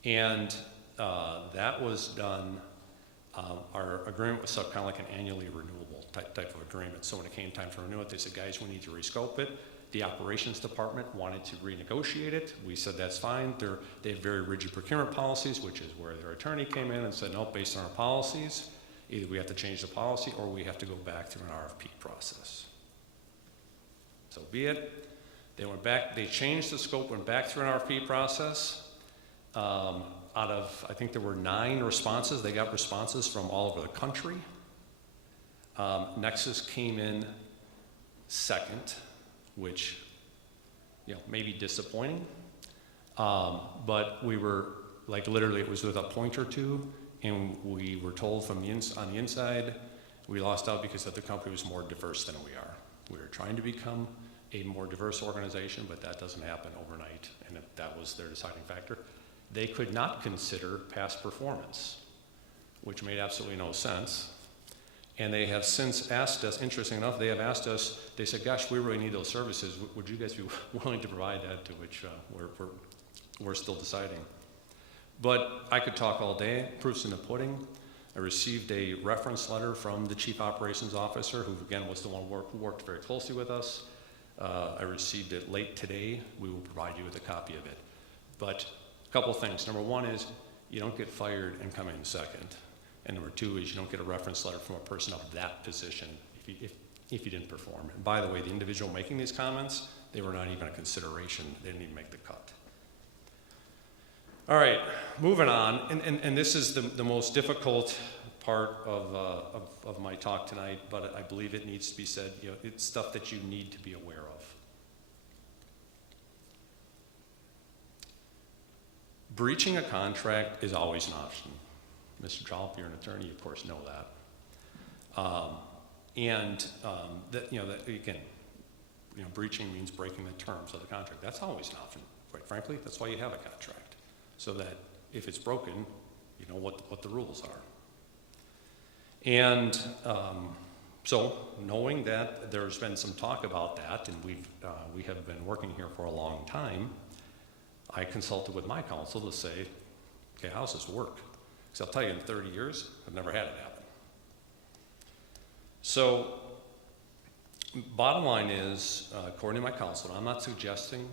And that was done, our agreement was kind of like an annually renewable type of agreement. So when it came time to renew it, they said, guys, we need to rescope it. The operations department wanted to renegotiate it. We said, that's fine. They have very rigid procurement policies, which is where their attorney came in and said, no, based on our policies, either we have to change the policy or we have to go back through an RFP process. So be it. They went back, they changed the scope, went back through an RFP process. Out of, I think there were 9 responses. They got responses from all over the country. Nexus came in second, which, may be disappointing. But we were, like literally it was with a point or two, and we were told from on the inside, we lost out because the other company was more diverse than we are. We were trying to become a more diverse organization, but that doesn't happen overnight, and that was their deciding factor. They could not consider past performance, which made absolutely no sense. And they have since asked us, interesting enough, they have asked us, they said, gosh, we really need those services. Would you guys be willing to provide that? To which we're still deciding. But I could talk all day, proof's in the pudding. I received a reference letter from the chief operations officer, who again was the one who worked very closely with us. I received it late today. We will provide you with a copy of it. But a couple things. Number one is you don't get fired and come in second. And number two is you don't get a reference letter from a person of that position if you didn't perform. And by the way, the individual making these comments, they were not even a consideration. They didn't even make the cut. All right, moving on. And this is the most difficult part of my talk tonight, but I believe it needs to be said. It's stuff that you need to be aware of. Breaching a contract is always an option. Mr. Trollop, you're an attorney, you of course know that. That again, breaching means breaking the terms of the contract. That's always an option, quite frankly. That's why you have a contract, so that if it's broken, you know what the rules are. And so, knowing that there's been some talk about that, and we have been working here for a long time, I consulted with my counsel to say, okay, how does this work? Because I'll tell you, in 30 years, I've never had it happen. So, bottom line is, according to my counsel, I'm not suggesting,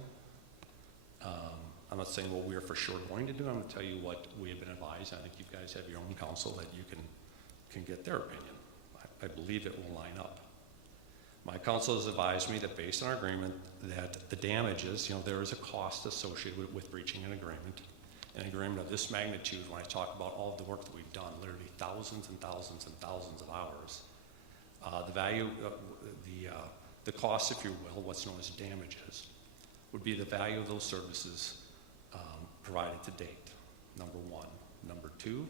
I'm not saying what we are for sure going to do. I'm going to tell you what we have been advised. I think you guys have your own counsel that you can get their opinion. I believe it will line up. My counsel has advised me that based on our agreement, that the damages, there is a cost associated with breaching an agreement. An agreement of this magnitude, when I talk about all of the work that we've done, literally thousands and thousands and thousands of hours, the value, the cost, if you will, what's known as damages, would be the value of those services provided to date, number one. Number two,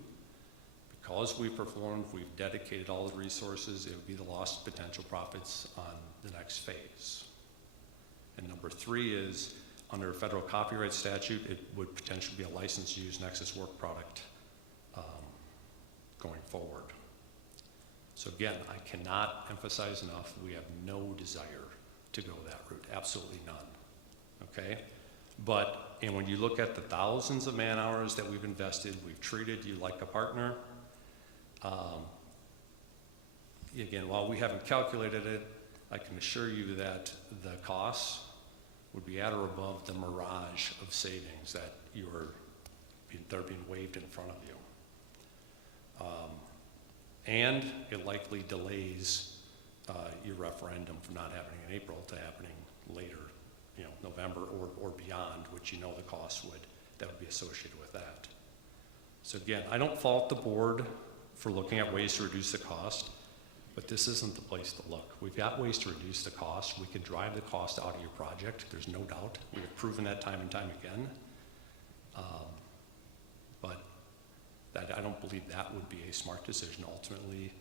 because we've performed, we've dedicated all the resources, it would be the lost potential profits on the next phase. And number three is, under a federal copyright statute, it would potentially be a licensed use Nexus work product going forward. So again, I cannot emphasize enough, we have no desire to go that route, absolutely none, okay? And when you look at the thousands of man hours that we've invested, we've treated you like a partner. Again, while we haven't calculated it, I can assure you that the costs would be at or above the mirage of savings that they're being waved in front of you. And it likely delays your referendum from not happening in April to happening later, November or beyond, which the costs that would be associated with that. So again, I don't fault the board for looking at ways to reduce the cost, but this isn't the place to look. We've got ways to reduce the cost. We can drive the cost out of your project. There's no doubt. We have proven that time and time again. But I don't believe that would be a smart decision. Ultimately,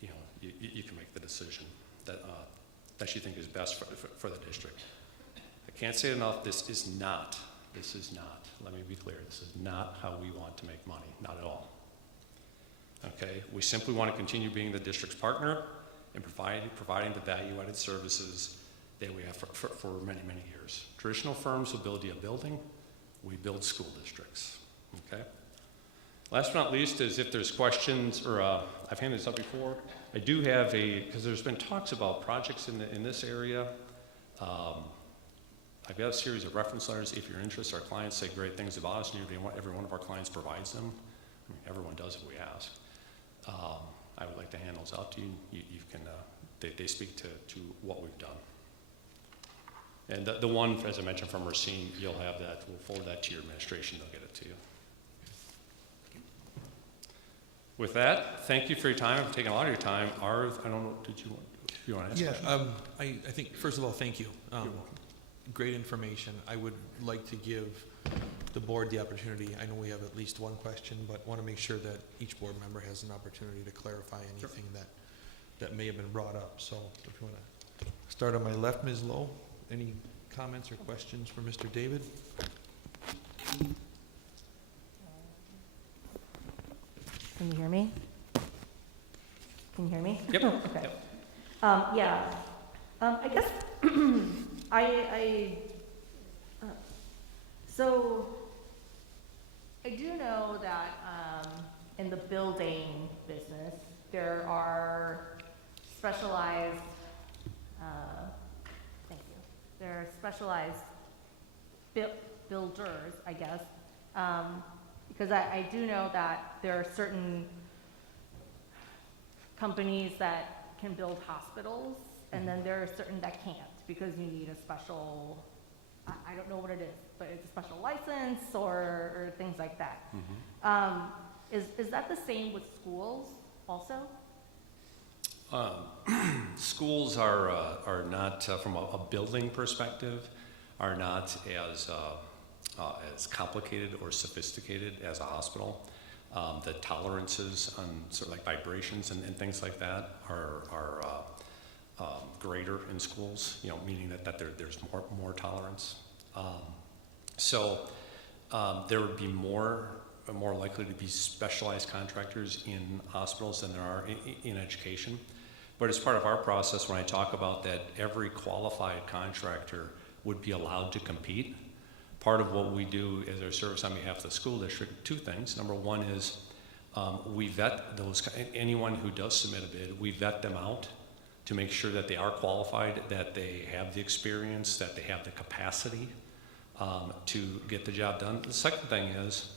you can make the decision that you think is best for the district. I can't say it enough. This is not, let me be clear, this is not how we want to make money, not at all. Okay, we simply want to continue being the district's partner and providing the value-added services that we have for many, many years. Traditional firms will build you a building, we build school districts, okay? Last but not least is if there's questions, or I've handed this up before, I do have because there's been talks about projects in this area. I've got a series of reference letters. If you're interested, our clients say great things about us, and every one of our clients provides them. I mean, everyone does if we ask. I would like to hand those out to you. You can, they speak to what we've done. And the one, as I mentioned, from Racine, you'll have that. We'll forward that to your administration. They'll get it to you. With that, thank you for your time. I've taken a lot of your time. Arv, I don't know, do you want to ask a question? I think, first of all, thank you. Great information. I would like to give the board the opportunity. I know we have at least one question, but want to make sure that each board member has an opportunity to clarify anything that may have been brought up. So if you want to start on my left, Ms. Lowe, any comments or questions for Mr. David? Can you hear me? Can you hear me? Yep. Okay. Yeah. I guess so I do know that in the building business there are specialized. Thank you. There are specialized builders, I guess. Because I do know that there are certain companies that can build hospitals, and then there are certain that can't because you need a special, I don't know what it is, but it's a special license or things like that. Is that the same with schools also? Schools are not, from a building perspective, are not as complicated or sophisticated as a hospital. The tolerances on sort of like vibrations and things like that are greater in schools, meaning that there's more tolerance. There would be more likely to be specialized contractors in hospitals than there are in education. But as part of our process, when I talk about that every qualified contractor would be allowed to compete, part of what we do as our service on behalf of the school district, two things. Number one is we vet anyone who does submit a bid, we vet them out to make sure that they are qualified, that they have the experience, that they have the capacity to get the job done. The second thing is,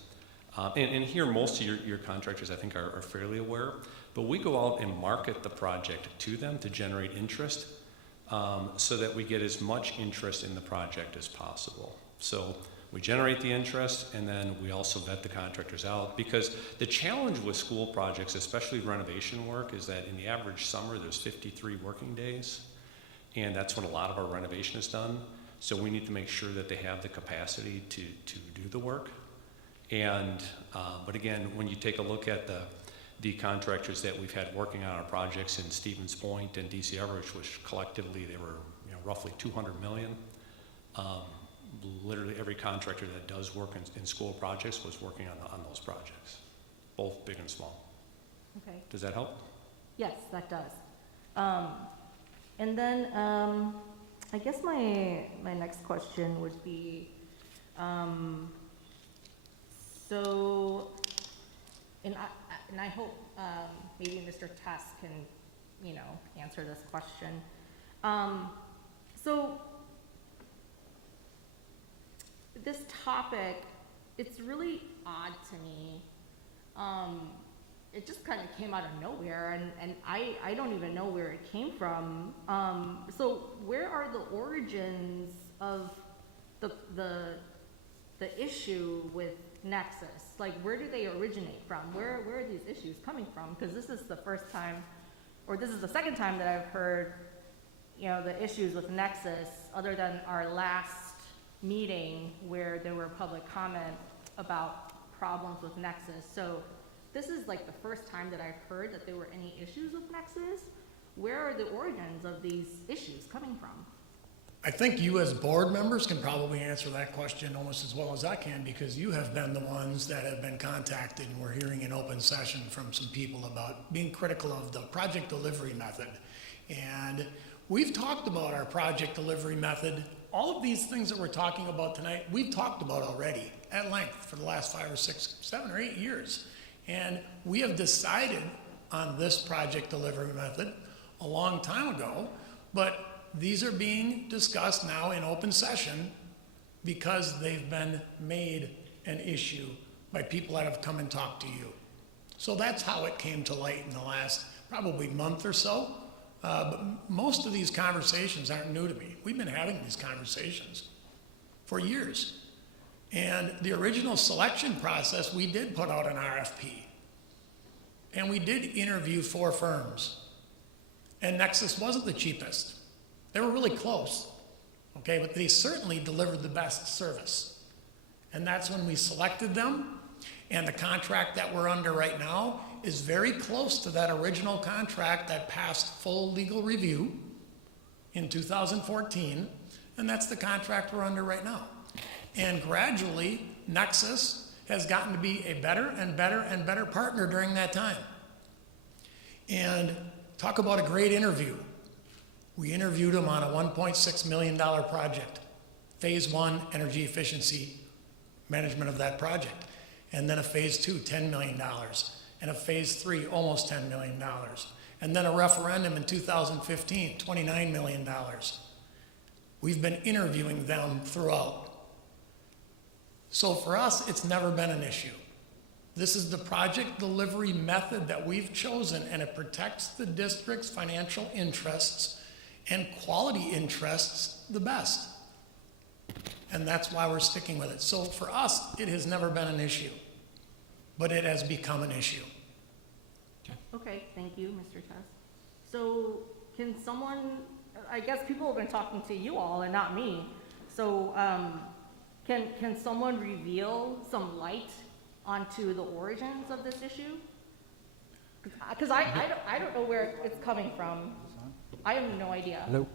and here most of your contractors I think are fairly aware, but we go out and market the project to them to generate interest so that we get as much interest in the project as possible. So we generate the interest and then we also vet the contractors out, because the challenge with school projects, especially renovation work, is that in the average summer there's 53 working days, and that's when a lot of our renovation is done. So we need to make sure that they have the capacity to do the work. And but again, when you take a look at the contractors that we've had working on our projects in Stevens Point and DC Everett, which collectively they were roughly $200 million. Literally every contractor that does work in school projects was working on those projects, both big and small. Okay. Does that help? Yes, that does. And then I guess my next question would be, so, and I hope maybe Mr. Tess can, answer this question. So this topic, it's really odd to me. It just kind of came out of nowhere, and I don't even know where it came from. So where are the origins of the issue with Nexus? Like, where do they originate from? Where are these issues coming from? Because this is the first time, or this is the second time that I've heard, the issues with Nexus, other than our last meeting where there were public comment about problems with Nexus. So this is like the first time that I've heard that there were any issues with Nexus. Where are the origins of these issues coming from? I think you as board members can probably answer that question almost as well as I can, because you have been the ones that have been contacted, and we're hearing in open session from some people about being critical of the project delivery method. And we've talked about our project delivery method. All of these things that we're talking about tonight, we've talked about already at length for the last 5 or 6, 7 or 8 years. And we have decided on this project delivery method a long time ago, but these are being discussed now in open session because they've been made an issue by people that have come and talked to you. So that's how it came to light in the last probably month or so. But most of these conversations aren't new to me. We've been having these conversations for years. And the original selection process, we did put out an RFP. And we did interview 4 firms. And Nexus wasn't the cheapest. They were really close, okay, but they certainly delivered the best service. And that's when we selected them, and the contract that we're under right now is very close to that original contract that passed full legal review in 2014, and that's the contract we're under right now. And gradually, Nexus has gotten to be a better and better and better partner during that time. And talk about a great interview. We interviewed them on a $1.6 million project, phase 1 energy efficiency management of that project, and then a phase 2, $10 million, and a phase 3, almost $10 million, and then a referendum in 2015, $29 million. We've been interviewing them throughout. So for us, it's never been an issue. This is the project delivery method that we've chosen, and it protects the district's financial interests and quality interests the best. And that's why we're sticking with it. So for us, it has never been an issue, but it has become an issue. Okay, thank you, Mr. Tess. So can someone, I guess people have been talking to you all and not me, so can someone reveal some light onto the origins of this issue? Because I don't know where it's coming from. I have no idea. Hello.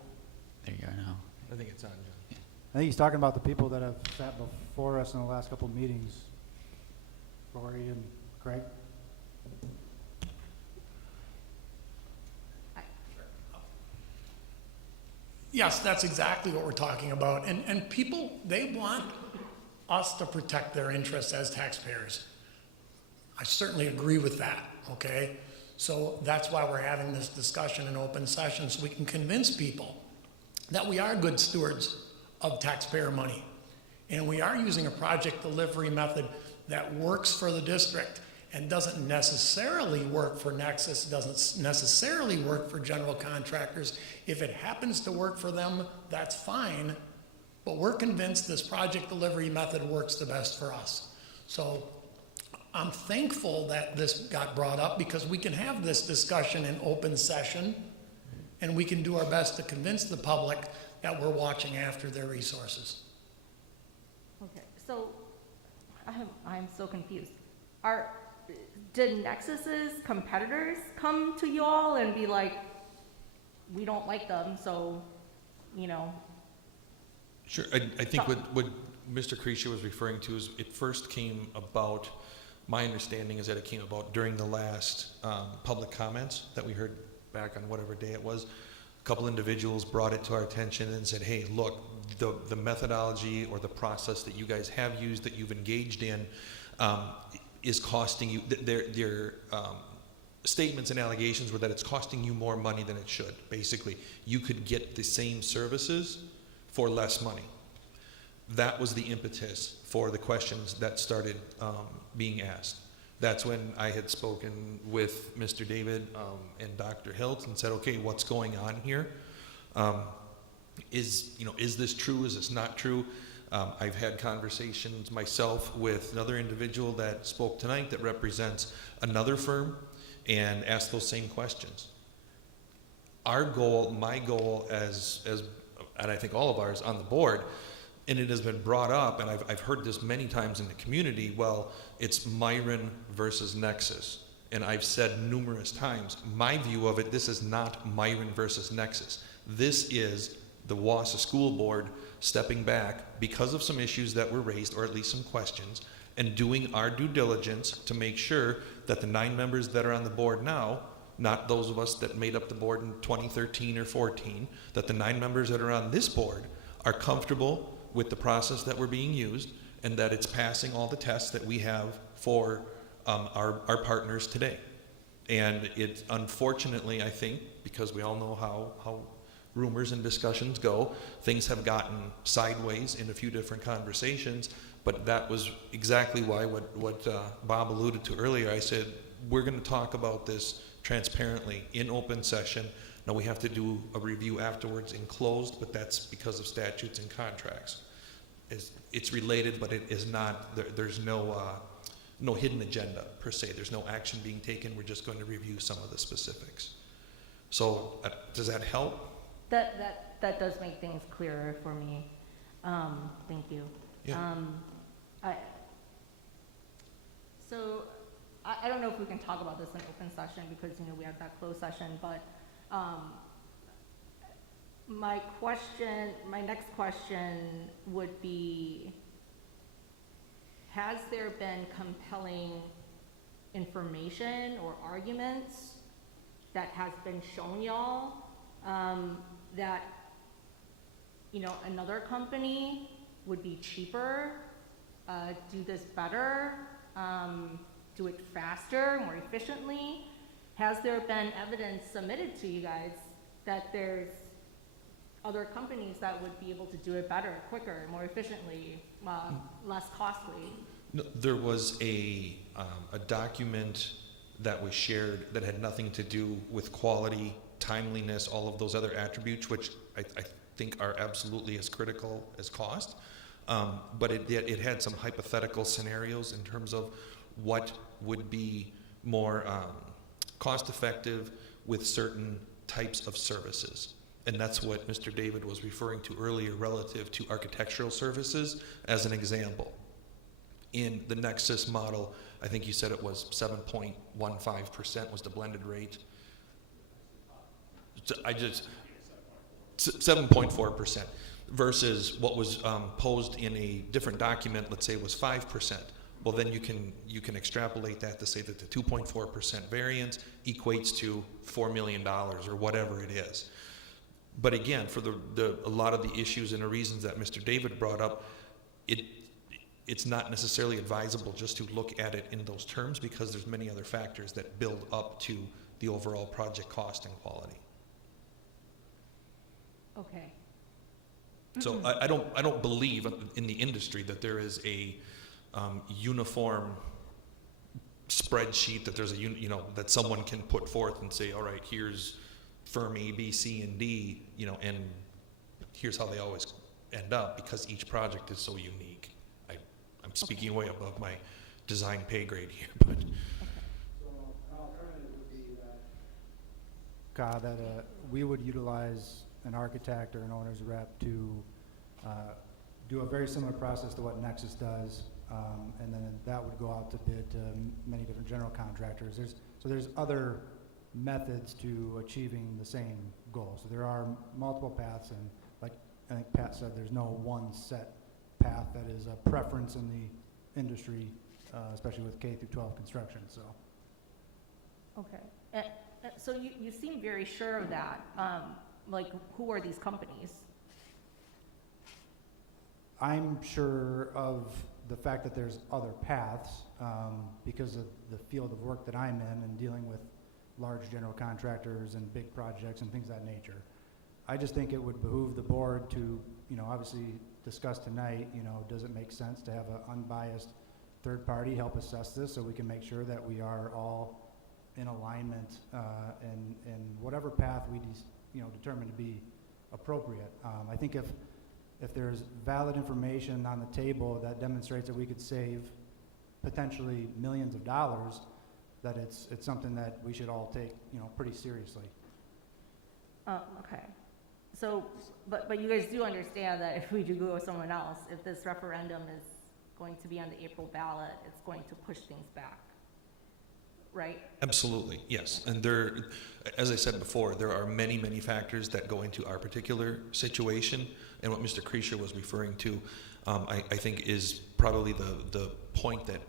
There you are now. I think it's on, John. I think he's talking about the people that have sat before us in the last couple of meetings. Lori and Craig. Yes, that's exactly what we're talking about. And people, they want us to protect their interests as taxpayers. I certainly agree with that, okay? So that's why we're having this discussion in open session, so we can convince people that we are good stewards of taxpayer money. And we are using a project delivery method that works for the district and doesn't necessarily work for Nexus, doesn't necessarily work for general contractors. If it happens to work for them, that's fine, but we're convinced this project delivery method works the best for us. So I'm thankful that this got brought up because we can have this discussion in open session and we can do our best to convince the public that we're watching after their resources. Okay, so I'm so confused. Did Nexus's competitors come to you all and be like, we don't like them, so, you know? Sure, I think what Mr. Creasy was referring to is it first came about, my understanding is that it came about during the last public comments that we heard back on whatever day it was. A couple individuals brought it to our attention and said, hey, look, the methodology or the process that you guys have used, that you've engaged in, is costing you, their statements and allegations were that it's costing you more money than it should. Basically, you could get the same services for less money. That was the impetus for the questions that started being asked. That's when I had spoken with Mr. David and Dr. Hilt and said, okay, what's going on here? Is this true? Is this not true? I've had conversations myself with another individual that spoke tonight that represents another firm and asked those same questions. Our goal, my goal as and I think all of ours on the board, and it has been brought up, and I've heard this many times in the community, well, it's Myron versus Nexus. And I've said numerous times, my view of it, this is not Myron versus Nexus. This is the Wausau School Board stepping back because of some issues that were raised, or at least some questions, and doing our due diligence to make sure that the 9 members that are on the board now, not those of us that made up the board in 2013 or 14, that the 9 members that are on this board are comfortable with the process that we're being used and that it's passing all the tests that we have for our partners today. And it, unfortunately, I think, because we all know how rumors and discussions go, things have gotten sideways in a few different conversations, but that was exactly why what Bob alluded to earlier. I said, we're going to talk about this transparently in open session. Now we have to do a review afterwards in closed, but that's because of statutes and contracts. It's related, but it is not, there's no hidden agenda per se. There's no action being taken. We're just going to review some of the specifics. So does that help? That does make things clearer for me. Thank you. Yeah. So I don't know if we can talk about this in open session because we have that closed session, but my next question would be, has there been compelling information or arguments that has been shown y'all that another company would be cheaper, do this better, do it faster, more efficiently? Has there been evidence submitted to you guys that there's other companies that would be able to do it better, quicker, more efficiently, less costly? No, there was a document that was shared that had nothing to do with quality, timeliness, all of those other attributes, which I think are absolutely as critical as cost. But it had some hypothetical scenarios in terms of what would be more cost effective with certain types of services. And that's what Mr. David was referring to earlier relative to architectural services as an example. In the Nexus model, I think you said it was 7.15% was the blended rate. So 7.4% versus what was posed in a different document, let's say was 5%. Well, then you can extrapolate that to say that the 2.4% variance equates to $4 million or whatever it is. But again, for a lot of the issues and the reasons that Mr. David brought up, it's not necessarily advisable just to look at it in those terms because there's many other factors that build up to the overall project cost and quality. Okay. So I don't believe in the industry that there is a uniform spreadsheet that there's that someone can put forth and say, all right, here's firm A, B, C, and D, and here's how they always end up because each project is so unique. I'm speaking way above my design pay grade here, but. So an alternative would be that we would utilize an architect or an owner's rep to do a very similar process to what Nexus does, and then that would go out to bid to many different general contractors. There's other methods to achieving the same goal. So there are multiple paths, and like I think Pat said, there's no one set path that is a preference in the industry, especially with K through 12 construction. So. Okay. So you seem very sure of that. Like, who are these companies? I'm sure of the fact that there's other paths because of the field of work that I'm in and dealing with large general contractors and big projects and things of that nature. I just think it would behoove the board to, obviously discuss tonight, does it make sense to have an unbiased third party help assess this so we can make sure that we are all in alignment and whatever path we determine to be appropriate. I think if there's valid information on the table that demonstrates that we could save potentially millions of dollars, that it's something that we should all take pretty seriously. Okay. So, but you guys do understand that if we do go with someone else, if this referendum is going to be on the April ballot, it's going to push things back, right? Absolutely, yes. And as I said before, there are many, many factors that go into our particular situation. And what Mr. Kreischer was referring to, I think is probably the point that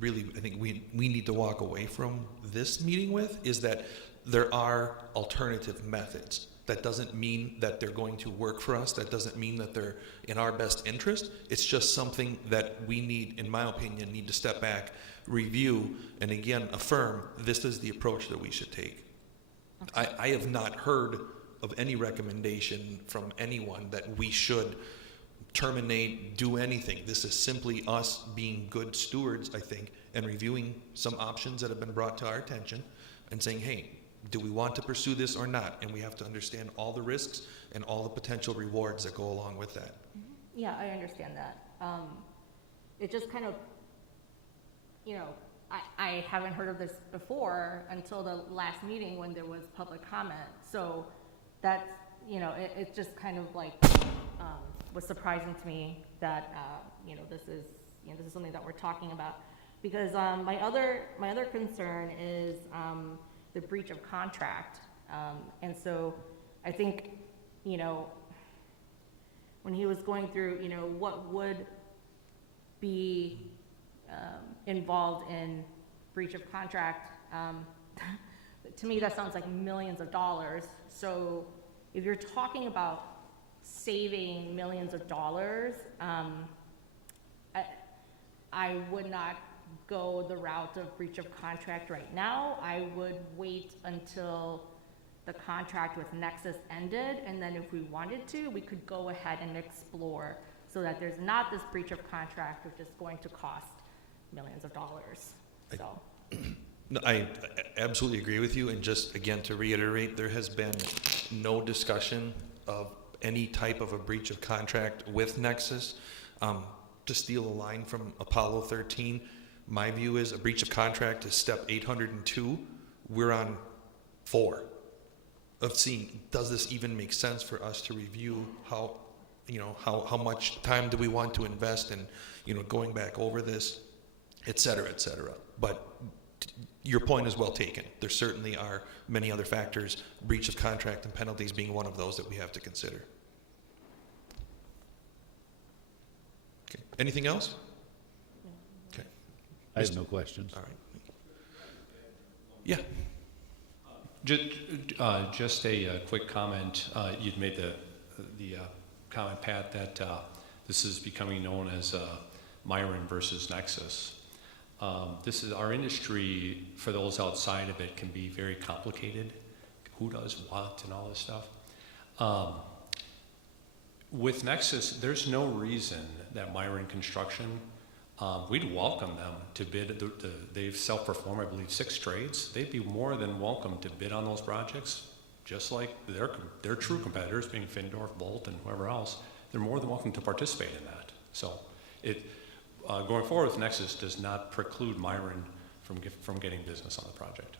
really I think we need to walk away from this meeting with, is that there are alternative methods. That doesn't mean that they're going to work for us. That doesn't mean that they're in our best interest. It's just something that we need, in my opinion, need to step back, review, and again, affirm this is the approach that we should take. Okay. I have not heard of any recommendation from anyone that we should terminate, do anything. This is simply us being good stewards, I think, and reviewing some options that have been brought to our attention and saying, hey, do we want to pursue this or not? And we have to understand all the risks and all the potential rewards that go along with that. Yeah, I understand that. It just kind of, I haven't heard of this before until the last meeting when there was public comment. So that's, it just kind of like was surprising to me that, this is something that we're talking about. Because my other concern is the breach of contract. And so I think, when he was going through, what would be involved in breach of contract, to me that sounds like millions of dollars. So if you're talking about saving millions of dollars, I would not go the route of breach of contract right now. I would wait until the contract with Nexus ended, and then if we wanted to, we could go ahead and explore so that there's not this breach of contract which is going to cost millions of dollars. So. No, I absolutely agree with you, and just again to reiterate, there has been no discussion of any type of a breach of contract with Nexus. To steal a line from Apollo 13, my view is a breach of contract is step 802. We're on 4 of seeing, does this even make sense for us to review how much time do we want to invest in, going back over this et cetera, et cetera. But your point is well taken. There certainly are many other factors, breach of contract and penalties being one of those that we have to consider. Okay. Anything else? Okay. I have no questions. All right. Yeah. Just a quick comment. You'd made the comment, Pat, that this is becoming known as Myron versus Nexus. This is our industry. For those outside of it, can be very complicated. Who does what and all this stuff. With Nexus, there's no reason that Myron Construction, we'd welcome them to bid. They've self-performed, I believe, 6 trades. They'd be more than welcome to bid on those projects, just like their true competitors, being Findorf, Bolt, and whoever else. They're more than welcome to participate in that. So, going forward with Nexus does not preclude Myron from getting business on the project.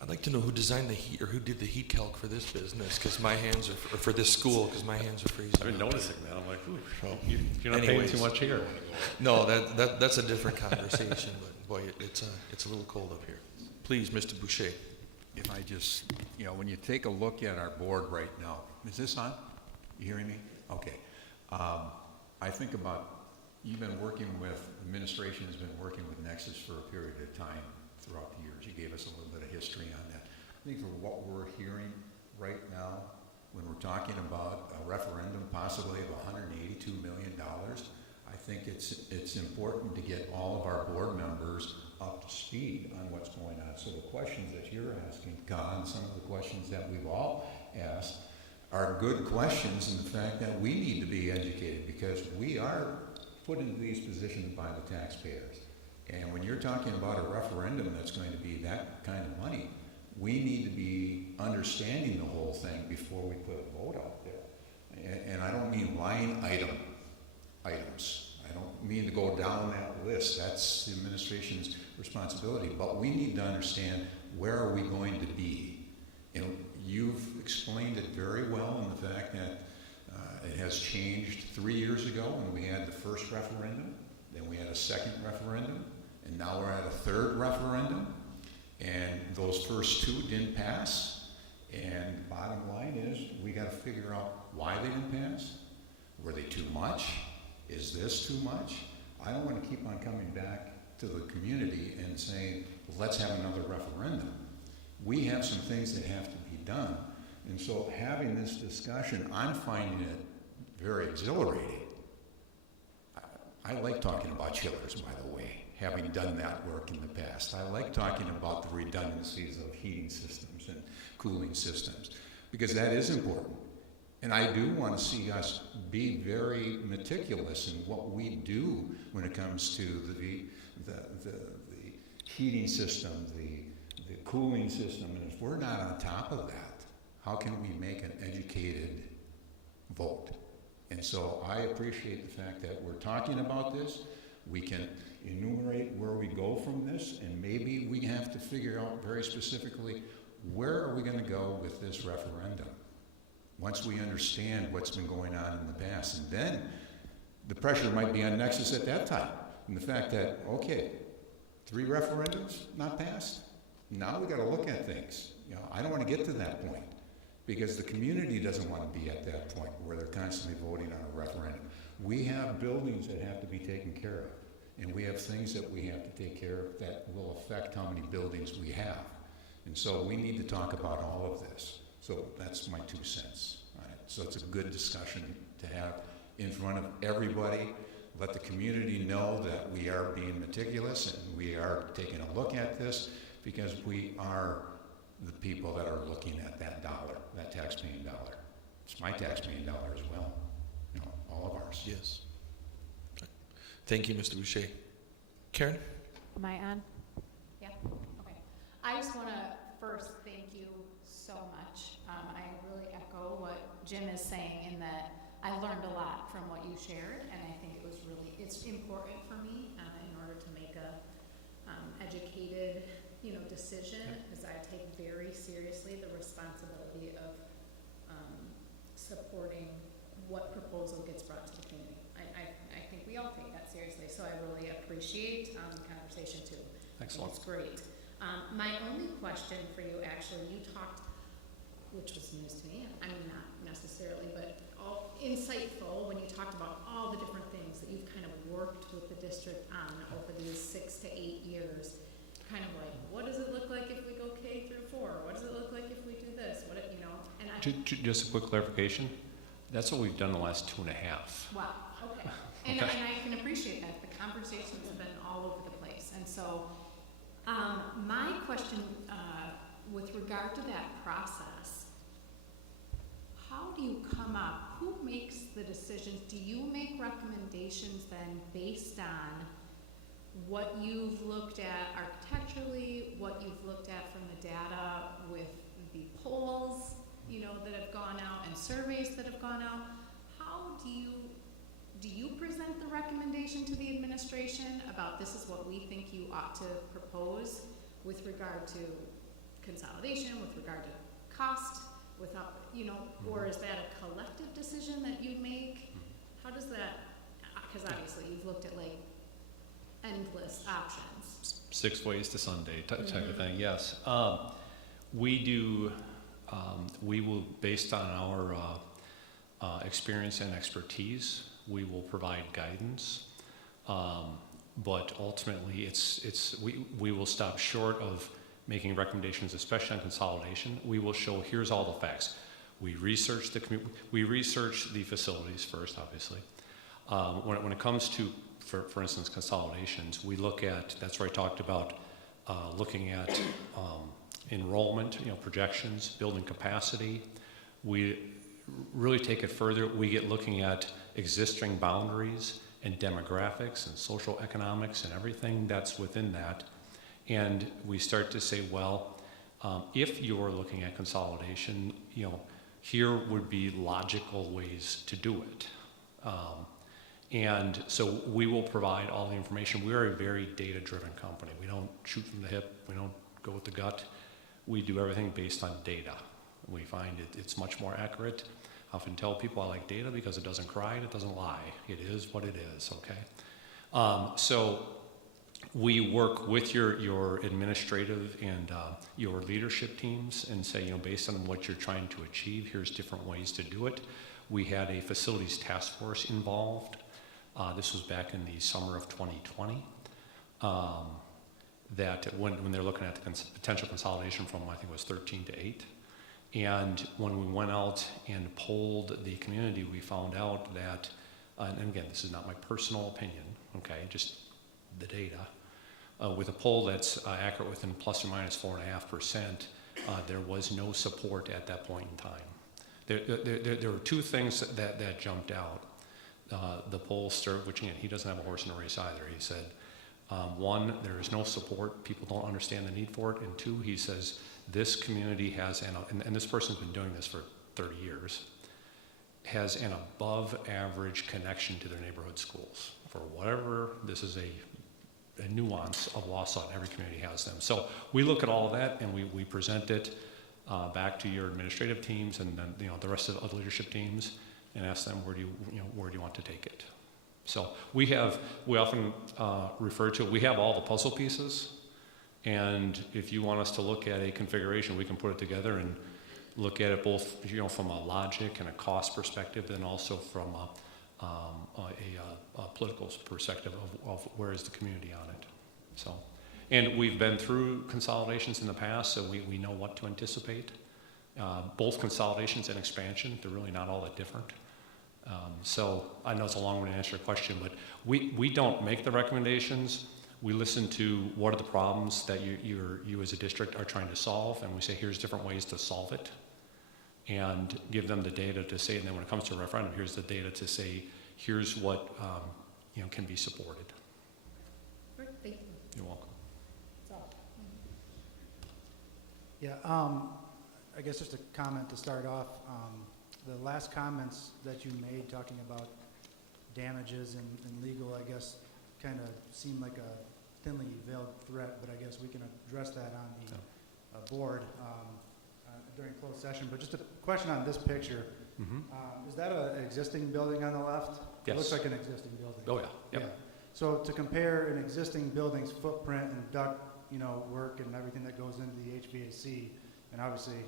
I'd like to know who designed the heat or who did the heat calc for this business, because my hands are, or for this school, because my hands are freezing. I've been noticing that. I'm like, ooh, you're not Anyways. paying too much here. No, that's a different conversation, but boy, it's a little cold up here. Please, Mr. Boucher. If I just, when you take a look at our board right now, is this on? You hearing me? Okay. I think about, you've been working with, administration has been working with Nexus for a period of time throughout the years. You gave us a little bit of history on that. I think for what we're hearing right now, when we're talking about a referendum possibly of $182 million, I think it's important to get all of our board members up to speed on what's going on. So the questions that you're asking, Con, some of the questions that we've all asked are good questions in the fact that we need to be educated because we are put into these positions by the taxpayers. And when you're talking about a referendum that's going to be that kind of money, we need to be understanding the whole thing before we put a vote out there. And I don't mean line items. I don't mean to go down that list. That's the administration's responsibility. But we need to understand where are we going to be. And you've explained it very well in the fact that it has changed 3 years ago when we had the first referendum, then we had a second referendum, and now we're at a third referendum. And those first 2 didn't pass. And bottom line is we got to figure out why they didn't pass. Were they too much? Is this too much? I don't want to keep on coming back to the community and saying, well, let's have another referendum. We have some things that have to be done. And so having this discussion, I'm finding it very exhilarating. I like talking about chillers, by the way, having done that work in the past. I like talking about the redundancies of heating systems and cooling systems, because that is important. And I do want to see us be very meticulous in what we do when it comes to the heating system, the cooling system. And if we're not on top of that, how can we make an educated vote? And so I appreciate the fact that we're talking about this. We can enumerate where we go from this, and maybe we have to figure out very specifically where are we going to go with this referendum once we understand what's been going on in the past. And then the pressure might be on Nexus at that time, and the fact that, okay, 3 referendums not passed, now we got to look at things. I don't want to get to that point, because the community doesn't want to be at that point where they're constantly voting on a referendum. We have buildings that have to be taken care of, and we have things that we have to take care of that will affect how many buildings we have. And so we need to talk about all of this. So that's my 2 cents. All right. So it's a good discussion to have in front of everybody. Let the community know that we are being meticulous and we are taking a look at this, because we are the people that are looking at that dollar, that tax-paying dollar. It's my tax-paying dollar as well, all of ours. Yes. Thank you, Mr. Boucher. Karen? Am I on? Yeah, okay. I just want to first thank you so much. I really echo what Jim is saying in that I learned a lot from what you shared, and I think it's important for me in order to make a educated, decision, because I take very seriously the responsibility of supporting what proposal gets brought to the community. I think we we all take that seriously, so I really appreciate the conversation too. Excellent. It's great. My only question for you, actually, you talked, which was news to me, I mean, not necessarily, but all insightful when you talked about all the different things that you've kind of worked with the district on over these 6 to 8 years. Kind of like, what does it look like if we go K through 4? What does it look like if we do this? What, you know, and I, Just a quick clarification. That's what we've done the last 2.5. wow, okay. And, Okay. and I can appreciate that. The conversations have been all over the place. And so, my question with regard to that process, how do you come up, who makes the decisions? Do you make recommendations then based on what you've looked at architecturally, what you've looked at from the data with the polls, you know, that have gone out and surveys that have gone out? How do you present the recommendation to the administration about this is what we think you ought to propose with regard to consolidation, with regard to cost, without, you know, or is that a collective decision that you make? How does that, because obviously you've looked at like endless options. 6 ways to Sunday type of thing, yes. We do, we will, based on our experience and expertise, we will provide guidance. But ultimately, we will stop short of making recommendations, especially on consolidation. We will show, here's all the facts. We research the facilities first, obviously. When it comes to, for instance, consolidations, we look at, that's where I talked about looking at enrollment, you know, projections, building capacity. We really take it further. We get looking at existing boundaries and demographics and social economics and everything that's within that. And we start to say, well, if you're looking at consolidation, you know, here would be logical ways to do it. And so we will provide all the information. We are a very data-driven company. We don't shoot from the hip. We don't go with the gut. We do everything based on data. We find it's much more accurate. I often tell people I like data because it doesn't cry and it doesn't lie. It is what it is, okay? So we work with your administrative and your leadership teams and say, you know, based on what you're trying to achieve, here's different ways to do it. We had a facilities task force involved. This was back in the summer of 2020. That when they're looking at the potential consolidation from, I think it was 13 to 8. And when we went out and polled the community, we found out that, and again, this is not my personal opinion, okay, just the data. With a poll that's accurate within plus or minus 4.5%, there was no support at that point in time. There were 2 things that jumped out. The pollster, which again, he doesn't have a horse in the race either, he said, 1, there is no support, people don't understand the need for it, and 2, he says, this community has, and this person's been doing this for 30 years, has an above average connection to their neighborhood schools. For whatever, this is a nuance of Wausau, and every community has them. So we look at all of that and we present it back to your administrative teams and then, you know, the rest of the other leadership teams and ask them where do you want to take it. So we often refer to it, we have all the puzzle pieces, and if you want us to look at a configuration, we can put it together and look at it both, you know, from a logic and a cost perspective, and also from a political perspective of where is the community on it. So, and we've been through consolidations in the past, so we know what to anticipate. Both consolidations and expansion, they're really not all that different. So I know it's a long way to answer your question, but we don't make the recommendations. We listen to what are the problems that you as a district are trying to solve, and we say here's different ways to solve it, and give them the data to say, and then when it comes to a referendum, here's the data to say here's what can be supported. Great, thank you. You're welcome. That's all. Yeah, I guess just a comment to start off. The last comments that you made talking about damages and legal, I guess, kind of seemed like a thinly veiled threat, but I guess we can address that on the board during closed session. But just a question on this picture. Is that an existing building on the left? It looks Yes. like an existing building. Oh, yeah, yep. Yeah. So to compare an existing building's footprint and duct, work and everything that goes into the HVAC, and obviously,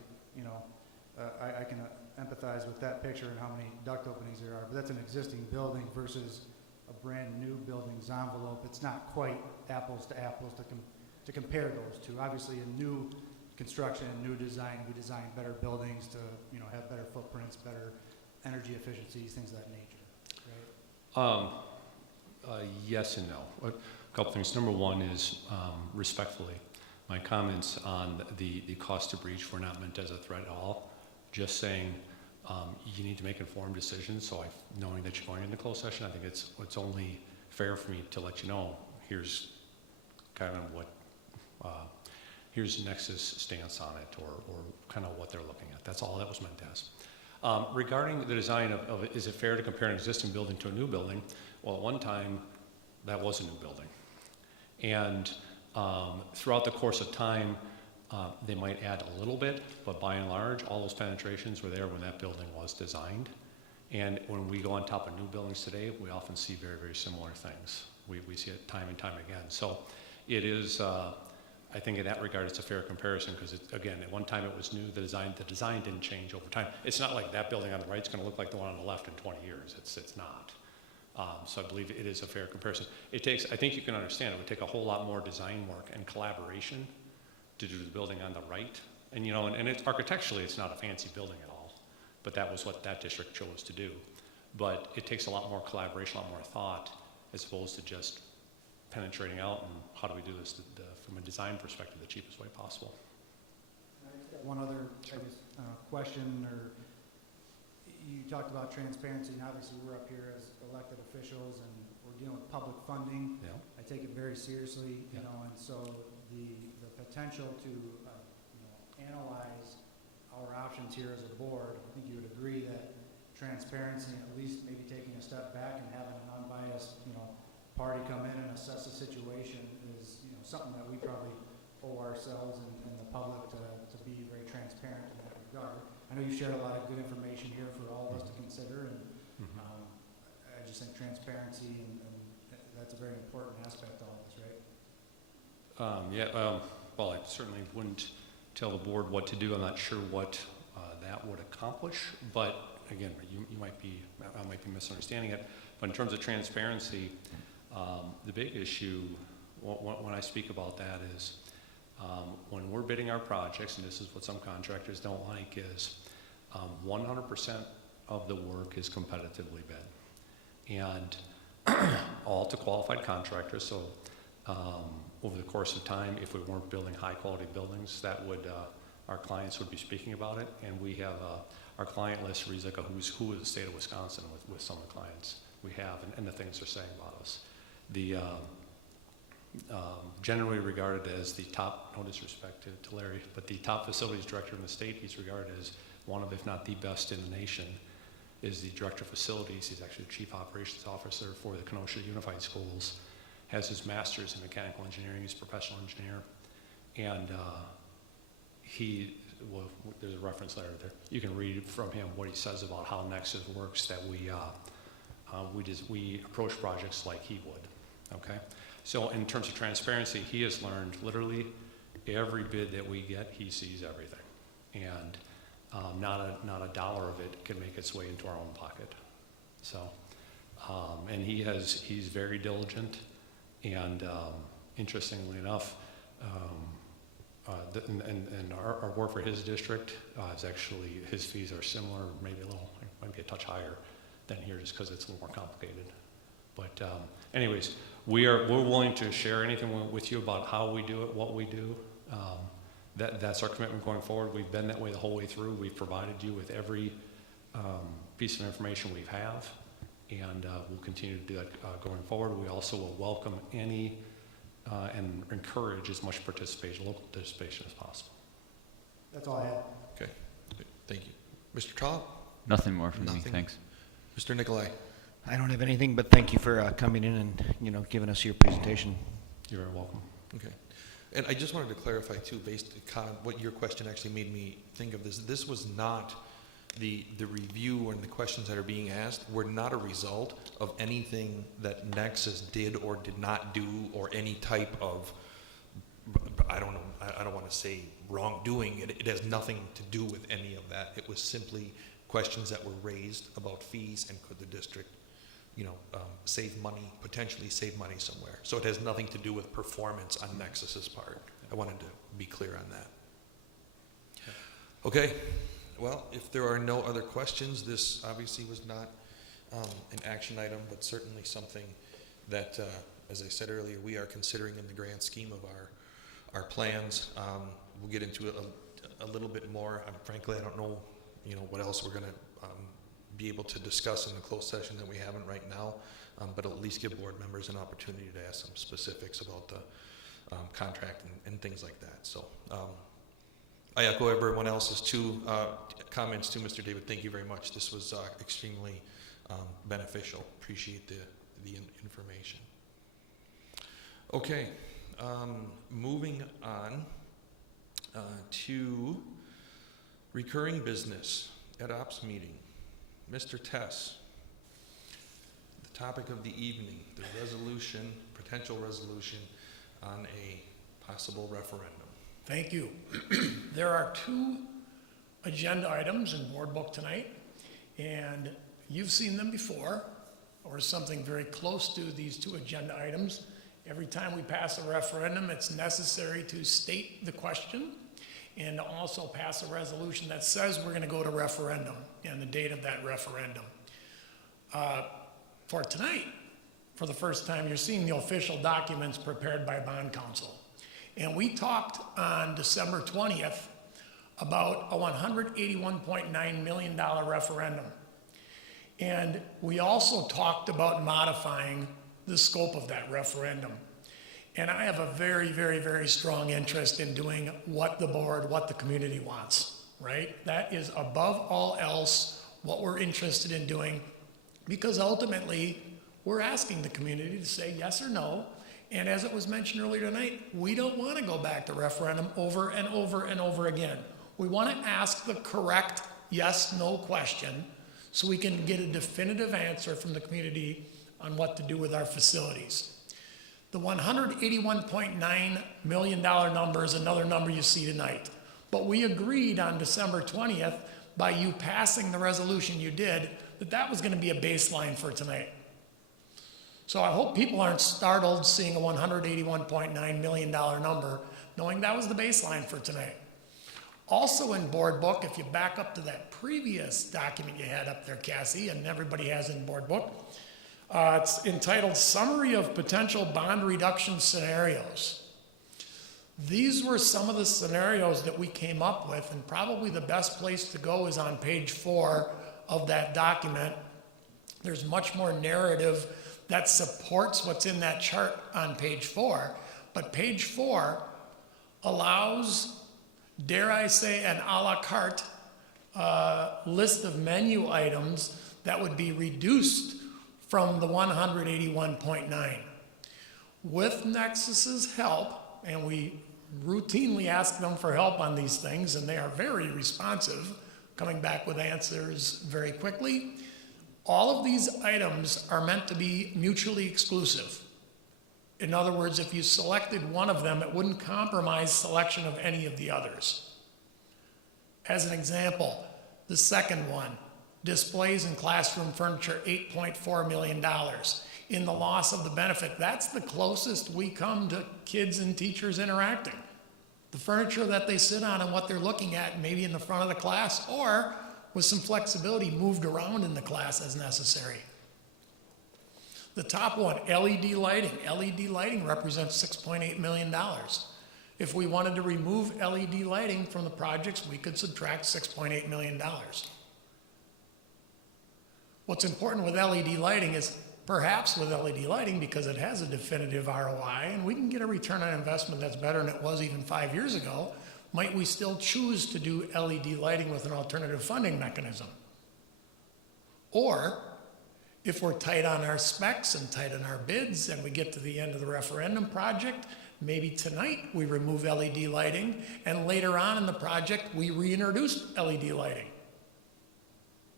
I can empathize with that picture and how many duct openings there are, but that's an existing building versus a brand new building's envelope. It's not quite apples to apples to compare those two. Obviously, a new construction, a new design, we design better buildings to, have better footprints, better energy efficiencies, things of that nature, right? Yes and no. A couple things. Number one is, respectfully, my comments on the cost to breach were not meant as a threat at all. Just saying, you need to make informed decisions. So knowing that you're going into closed session, I think it's only fair for me to let you know, here's kind of what, here's Nexus stance on it, or kind of what they're looking at. That's all that was meant as. Regarding the design of it, is it fair to compare an existing building to a new building? Well, at one time, that was a new building. And throughout the course of time, they might add a little bit, but by and large, all those penetrations were there when that building was designed. And when we go on top of new buildings today, we often see very, very similar things. We see it time and time again. So it is, I think in that regard, it's a fair comparison because, again, at one time it was new. The design didn't change over time. It's not like that building on the right is going to look like the one on the left in 20 years. It's not. So I believe it is a fair comparison. It takes, I think you can understand, it would take a whole lot more design work and collaboration to do the building on the right. And, and it's architecturally, it's not a fancy building at all, but that was what that district chose to do. But it takes a lot more collaboration, a lot more thought, as opposed to just penetrating out and how do we do this from a design perspective the cheapest way possible. One other question, or you talked about transparency, and obviously we're up here as elected officials and we're dealing with public funding. Yeah. I take it very seriously, Yeah. and so the potential to analyze our options here as a board, I think you would agree that transparency, and at least maybe taking a step back and having an unbiased, party come in and assess the situation is, something that we probably owe ourselves and the public to be very transparent in that regard. I know you shared a lot of good information here for all of us to consider, and I just think transparency and that's a very important aspect of all this, right? Well, I certainly wouldn't tell the board what to do. I'm not sure what that would accomplish, but again, I might be misunderstanding it. But in terms of transparency, the big issue when I speak about that is when we're bidding our projects, and this is what some contractors don't like, is 100% of the work is competitively bid, and all to qualified contractors. So over the course of time, if we weren't building high quality buildings, that would our clients would be speaking about it. And we have our client list reads like a who's who of the state of Wisconsin with some of the clients we have, and the things they're saying about us. The generally regarded as the top, no disrespect to Larry, but the top facilities director in the state, he's regarded as one of, if not the best in the nation, is the director of facilities. He's actually the chief operations officer for the Kenosha Unified Schools, has his master's in mechanical engineering, he's a professional engineer, and there's a reference letter there. You can read from him what he says about how Nexus works, that we approach projects like he would, okay? So in terms of transparency, he has learned literally every bid that we get, he sees everything. And not a dollar of it can make its way into our own pocket. So, and he's very diligent, and interestingly enough, and our work for his district is actually, his fees are similar, maybe might be a touch higher than here, just because it's a little more complicated. But anyways, we're willing to share anything with you about how we do it, what we do. That's our commitment going forward. We've been that way the whole way through. We've provided you with every piece of information we have, and we'll continue to do that going forward. We also will welcome any and encourage as much participation, local participation as possible. That's all I have. Okay, good. Thank you. Mr. Traub? Nothing more from me, Nothing. thanks. Mr. Nicolai? I don't have anything, but thank you for coming in and giving us your presentation. You're very welcome. Okay. And I just wanted to clarify too, based on what your question actually made me think of this. This was not the review and the questions that are being asked were not a result of anything that Nexus did or did not do, or any type of, I don't know, I don't want to say wrongdoing. It has nothing to do with any of that. It was simply questions that were raised about fees and could the district, save money, potentially save money somewhere. So it has nothing to do with performance on Nexus's part. I wanted to be clear on that. Okay, well, if there are no other questions, this obviously was not an action item, but certainly something that, as I said earlier, we are considering in the grand scheme of our plans. We'll get into it a little bit more. Frankly, I don't know, what else we're going to be able to discuss in the closed session that we haven't right now, but at least give board members an opportunity to ask some specifics about the contract and things like that. So I echo everyone else's comments to Mr. David. Thank you very much. This was extremely beneficial. Appreciate the information. Okay, moving on to recurring business at ops meeting. Mr. Tess, the topic of the evening, the resolution, potential resolution on a possible referendum. Thank you. There are 2 agenda items in board book tonight, and you've seen them before, or something very close to these 2 agenda items. Every time we pass a referendum, it's necessary to state the question and also pass a resolution that says we're going to go to referendum and the date of that referendum. For tonight, for the first time, you're seeing the official documents prepared by bond counsel. And we talked on December 20th about a $181.9 million referendum. And we also talked about modifying the scope of that referendum. And I have a very, very, very strong interest in doing what the board, what the community wants, right? That is above all else what we're interested in doing, because ultimately we're asking the community to say yes or no. And as it was mentioned earlier tonight, we don't want to go back to referendum over and over and over again. We want to ask the correct yes/no question so we can get a definitive answer from the community on what to do with our facilities. The $181.9 million number is another number you see tonight. But we agreed on December 20th, by you passing the resolution you did, that that was going to be a baseline for tonight. So I hope people aren't startled seeing a $181.9 million number, knowing that was the baseline for tonight. Also in board book, if you back up to that previous document you had up there, Cassie, and everybody has in board book, it's entitled Summary of Potential Bond Reduction Scenarios. These were some of the scenarios that we came up with, and probably the best place to go is on page 4 of that document. There's much more narrative that supports what's in that chart on page 4, but page 4 allows, dare I say, an a la carte list of menu items that would be reduced from the 181.9. With Nexus's help, and we routinely ask them for help on these things, and they are very responsive, coming back with answers very quickly. All of these items are meant to be mutually exclusive. In other words, if you selected one of them, it wouldn't compromise selection of any of the others. As an example, the second one, displays and classroom furniture, $8.4 million. In the loss of the benefit, that's the closest we come to kids and teachers interacting. The furniture that they sit on and what they're looking at, maybe in the front of the class, or with some flexibility moved around in the class as necessary. The top one, LED lighting. LED lighting represents $6.8 million. If we wanted to remove LED lighting from the projects, we could subtract $6.8 million. What's important with LED lighting is perhaps with LED lighting, because it has a definitive ROI and we can get a return on investment that's better than it was even 5 years ago, might we still choose to do LED lighting with an alternative funding mechanism? Or if we're tight on our specs and tight on our bids and we get to the end of the referendum project, maybe tonight we remove LED lighting and later on in the project we reintroduce LED lighting.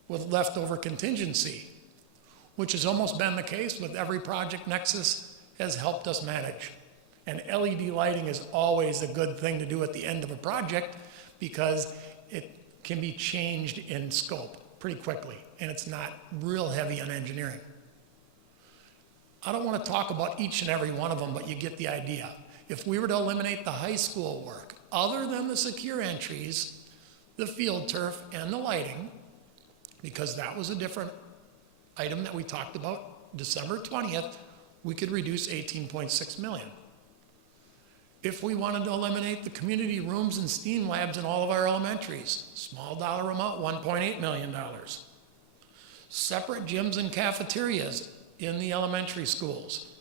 with leftover contingency, which has almost been the case with every project Nexus has helped us manage. And LED lighting is always a good thing to do at the end of a project because it can be changed in scope pretty quickly, and it's not real heavy on engineering. I don't want to talk about each and every one of them, but you get the idea. If we were to eliminate the high school work, other than the secure entries, the field turf, and the lighting, because that was a different item that we talked about December 20th, we could reduce 18.6 million. If we wanted to eliminate the community rooms and STEAM labs in all of our elementaries, small dollar amount, $1.8 million. Separate gyms and cafeterias in the elementary schools.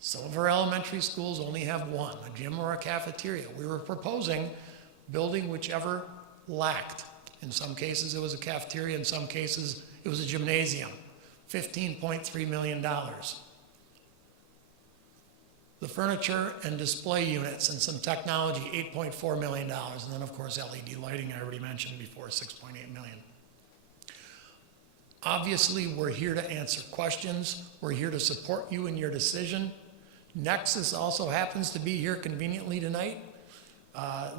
Some of our elementary schools only have one, a gym or a cafeteria. We were proposing building whichever lacked. In some cases, it was a cafeteria. In some cases, it was a gymnasium. $15.3 million. The furniture and display units and some technology, $8.4 million. And then, of course, LED lighting, I already mentioned before, $6.8 million. Obviously, we're here to answer questions. We're here to support you in your decision. Nexus also happens to be here conveniently tonight.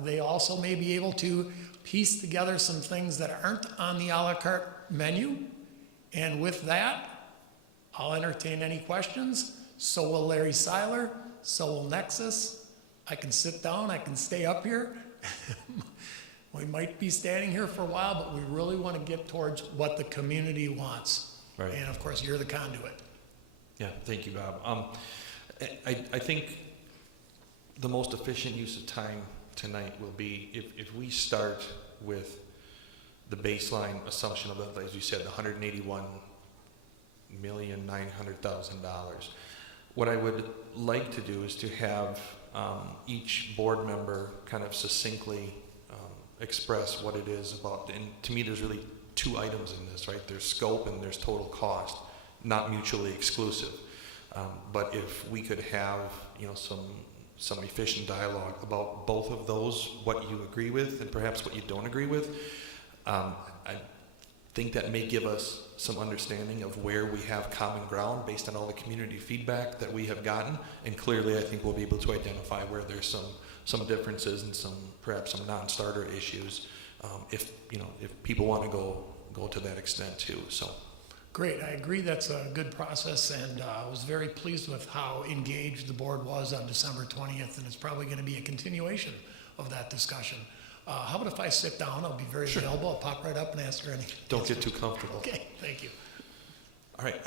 They also may be able to piece together some things that aren't on the a la carte menu. And with that, I'll entertain any questions. So will Larry Seiler. So will Nexus. I can sit down. I can stay up here. We might be standing here for a while, but we really want to get towards what the community wants. Right. And of course, you're the conduit. Yeah, thank you, Bob. I think the most efficient use of time tonight will be if we start with the baseline assumption of, as you said, $181,900,000. What I would like to do is to have each board member kind of succinctly express what it is about. And to me, there's really two items in this, right? There's scope and there's total cost, not mutually exclusive. But if we could have, some efficient dialogue about both of those, what you agree with and perhaps what you don't agree with, I think that may give us some understanding of where we have common ground based on all the community feedback that we have gotten. And clearly, I think we'll be able to identify where there's some differences and perhaps some non-starter issues, if people want to go to that extent too. So. Great, I agree that's a good process, and I was very pleased with how engaged the board was on December 20th, and it's probably going to be a continuation of that discussion. How about if I sit down? I'll be very available. I'll pop right up and answer any. Don't get too comfortable. Okay, thank you. All right,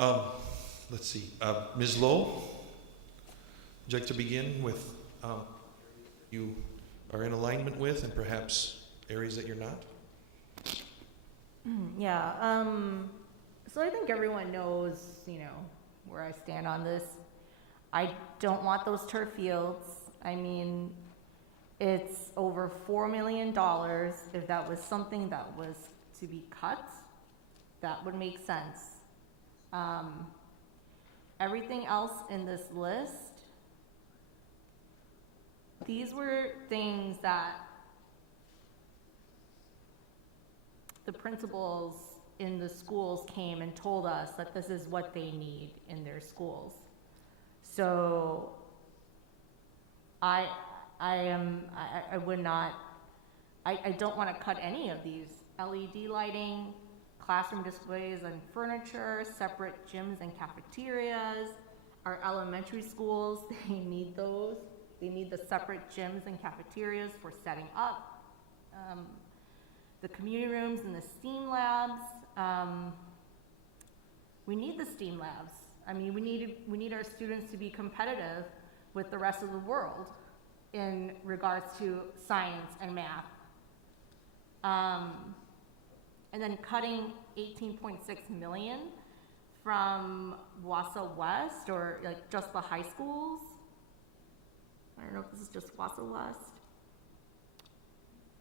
let's see. Ms. Lowe, would you like to begin with you are in alignment with and perhaps areas that you're not? Yeah, so I think everyone knows, where I stand on this. I don't want those turf fields. I mean, it's over $4 million. If that was something that was to be cut, that would make sense. Everything else in this list, these were things that the principals in the schools came and told us that this is what they need in their schools. So I would not, I don't want to cut any of these. LED lighting, classroom displays and furniture, separate gyms and cafeterias. Our elementary schools, they need those. They need the separate gyms and cafeterias for setting up. The community rooms and the STEAM labs. We need the STEAM labs. I mean, we need our students to be competitive with the rest of the world in regards to science and math. And then cutting 18.6 million from Wausau West, or like just the high schools. I don't know if this is just Wausau West.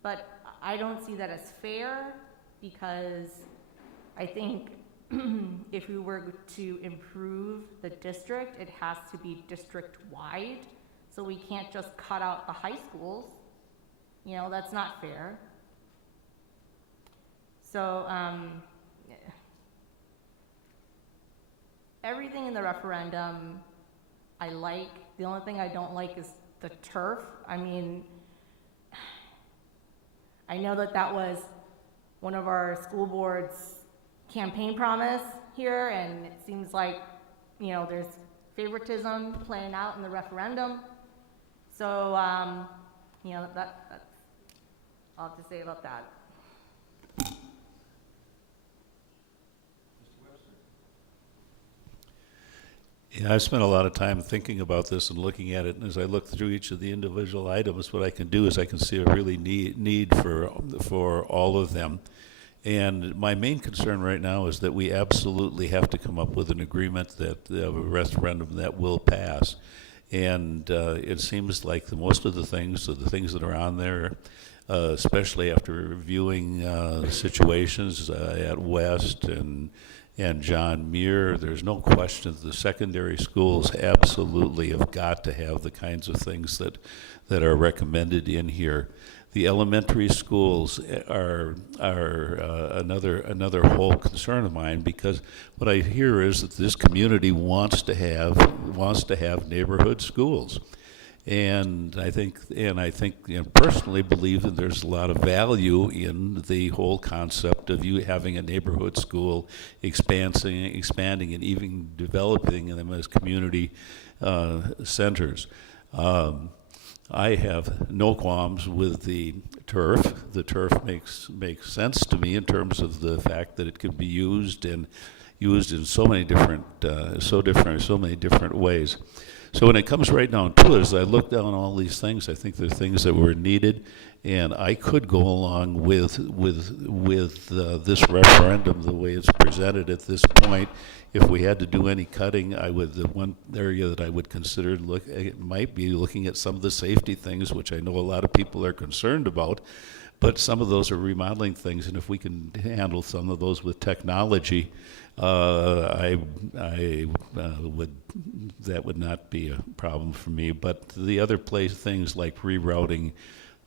But I don't see that as fair, because I think if we were to improve the district, it has to be district-wide. So we can't just cut out the high schools. That's not fair. So everything in the referendum I like. The only thing I don't like is the turf. I mean, I know that that was one of our school board's campaign promise here, and it seems like, you know, there's favoritism playing out in the referendum. So, you know, that's all I have to say about that. Yeah, I spent a lot of time thinking about this and looking at it, and as I look through each of the individual items, what I can do is I can see a really need for all of them. And my main concern right now is that we absolutely have to come up with an agreement that a referendum that will pass. And it seems like most of the things that are on there, especially after reviewing situations at West and John Muir, there's no question that the secondary schools absolutely have got to have the kinds of things that are recommended in here. The elementary schools are another whole concern of mine, because what I hear is that this community wants to have neighborhood schools. And I think, personally believe that there's a lot of value in the whole concept of you having a neighborhood school expanding and even developing them as community centers. I have no qualms with the turf. The turf makes sense to me in terms of the fact that it can be used in so many different ways. So when it comes right down to it, as I look down all these things, I think they're things that were needed, and I could go along with this referendum the way it's presented at this point. If we had to do any cutting, the one area that I would consider might be looking at some of the safety things, which I know a lot of people are concerned about. But some of those are remodeling things, and if we can handle some of those with technology, that would not be a problem for me. But the other things like rerouting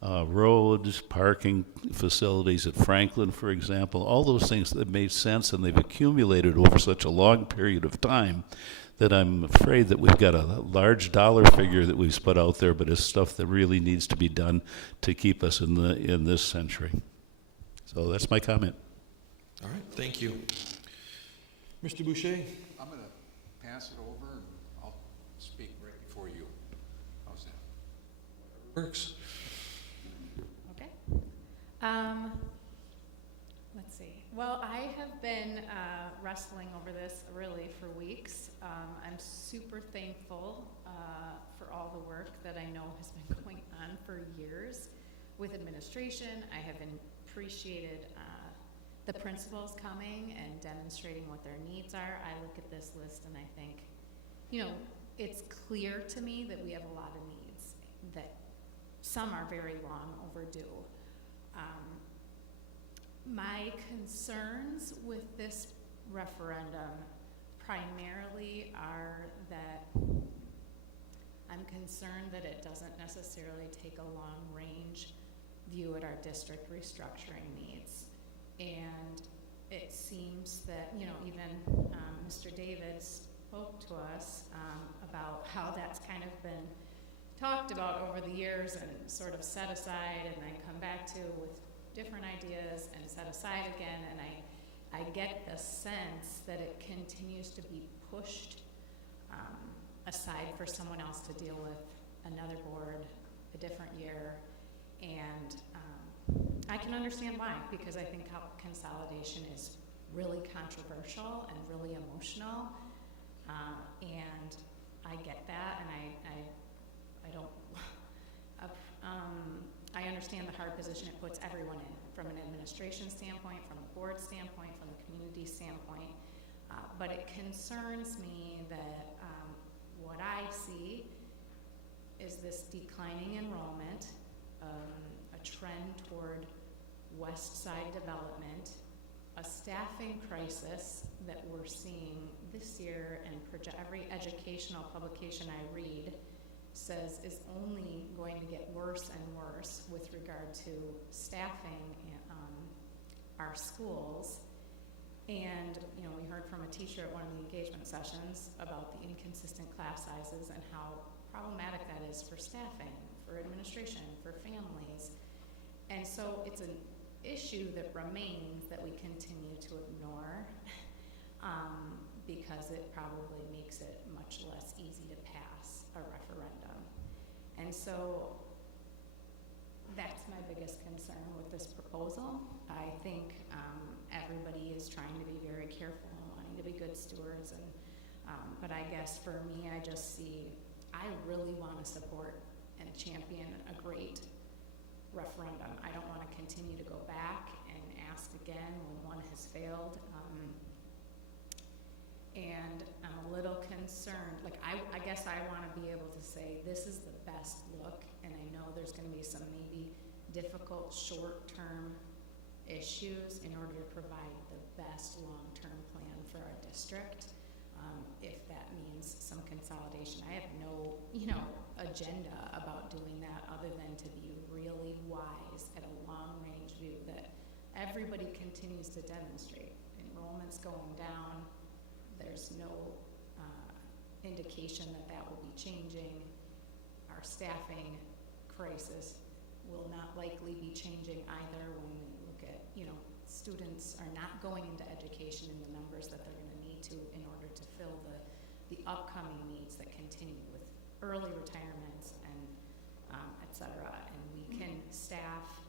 roads, parking facilities at Franklin, for example, all those things that made sense, and they've accumulated over such a long period of time that I'm afraid that we've got a large dollar figure that we've put out there, but it's stuff that really needs to be done to keep us in this century. So that's my comment. All right, thank you. Mr. Boucher? I'm going to pass it over, and I'll speak right before you. How's that? Works. Okay. Let's see. Well, I have been wrestling over this really for weeks. I'm super thankful for all the work that I know has been going on for years with administration. I have appreciated the principals coming and demonstrating what their needs are. I look at this list and I think, you know, it's clear to me that we have a lot of needs, that some are very long overdue. My concerns with this referendum primarily are that I'm concerned that it doesn't necessarily take a long-range view at our district restructuring needs. And it seems that, you know, even Mr. David spoke to us about how that's kind of been talked about over the years and sort of set aside and then come back to with different ideas and set aside again. And I get the sense that it continues to be pushed aside for someone else to deal with, another board, a different year. And I can understand why, because I think how consolidation is really controversial and really emotional, and I get that, and I don't, I understand the hard position it puts everyone in, from an administration standpoint, from a board standpoint, from a community standpoint, but it concerns me that what I see is this declining enrollment, a trend toward West Side development, a staffing crisis that we're seeing this year, and every educational publication I read says is only going to get worse and worse with regard to staffing our schools. And, you know, we heard from a teacher at one of the engagement sessions about the inconsistent class sizes and how problematic that is for staffing, for administration, for families. And so it's an issue that remains that we continue to ignore because it probably makes it much less easy to pass a referendum. And so that's my biggest concern with this proposal. I think everybody is trying to be very careful and wanting to be good stewards, and but I guess for me, I just see, I really want to support and champion a great referendum. I don't want to continue to go back and ask again when one has failed. And I'm a little concerned, like I guess I want to be able to say this is the best look, and I know there's going to be some maybe difficult short-term issues in order to provide the best long-term plan for our district. If that means some consolidation, I have no, agenda about doing that other than to be really wise at a long-range view that everybody continues to demonstrate. Enrollment's going down. There's no indication that that will be changing. Our staffing crisis will not likely be changing either when we look at, students are not going into education in the numbers that they're going to need to in order to fill the upcoming needs that continue with early retirements and et cetera. And we can staff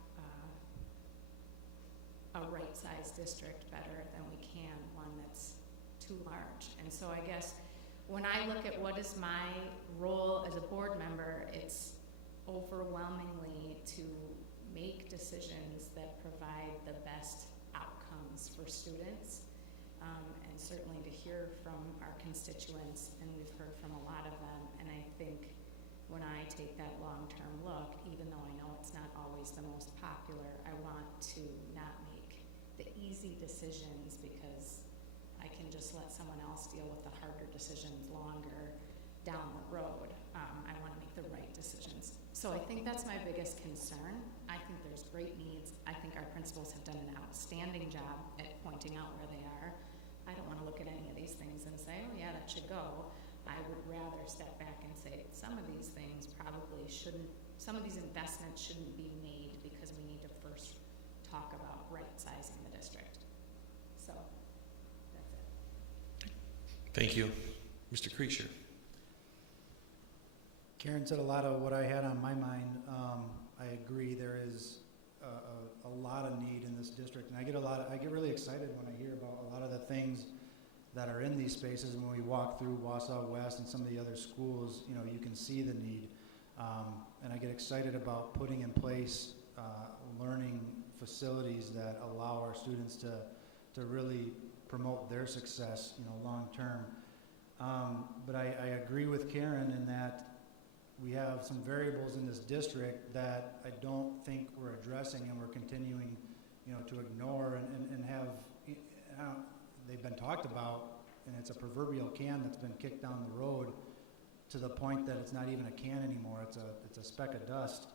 a right-sized district better than we can one that's too large. And so I guess when I look at what is my role as a board member, it's overwhelmingly to make decisions that provide the best outcomes for students, and certainly to hear from our constituents, and we've heard from a lot of them. And I think when I take that long-term look, even though I know it's not always the most popular, I want to not make the easy decisions because I can just let someone else deal with the harder decisions longer down the road. I want to make the right decisions. So I think that's my biggest concern. I think there's great needs. I think our principals have done an outstanding job at pointing out where they are. I don't want to look at any of these things and say, oh yeah, that should go. I would rather step back and say some of these things probably shouldn't, some of these investments shouldn't be made because we need to first talk about right-sizing the district. So that's it. Thank you. Mr. Kreischer. Karen said a lot of what I had on my mind. I agree. There is a lot of need in this district, and I get really excited when I hear about a lot of the things that are in these spaces. And when we walk through Wausau West and some of the other schools, you can see the need. And I get excited about putting in place learning facilities that allow our students to really promote their success, long term. But I agree with Karen in that we have some variables in this district that I don't think we're addressing, and we're continuing, to ignore and have. They've been talked about, and it's a proverbial can that's been kicked down the road to the point that it's not even a can anymore. It's a speck of dust.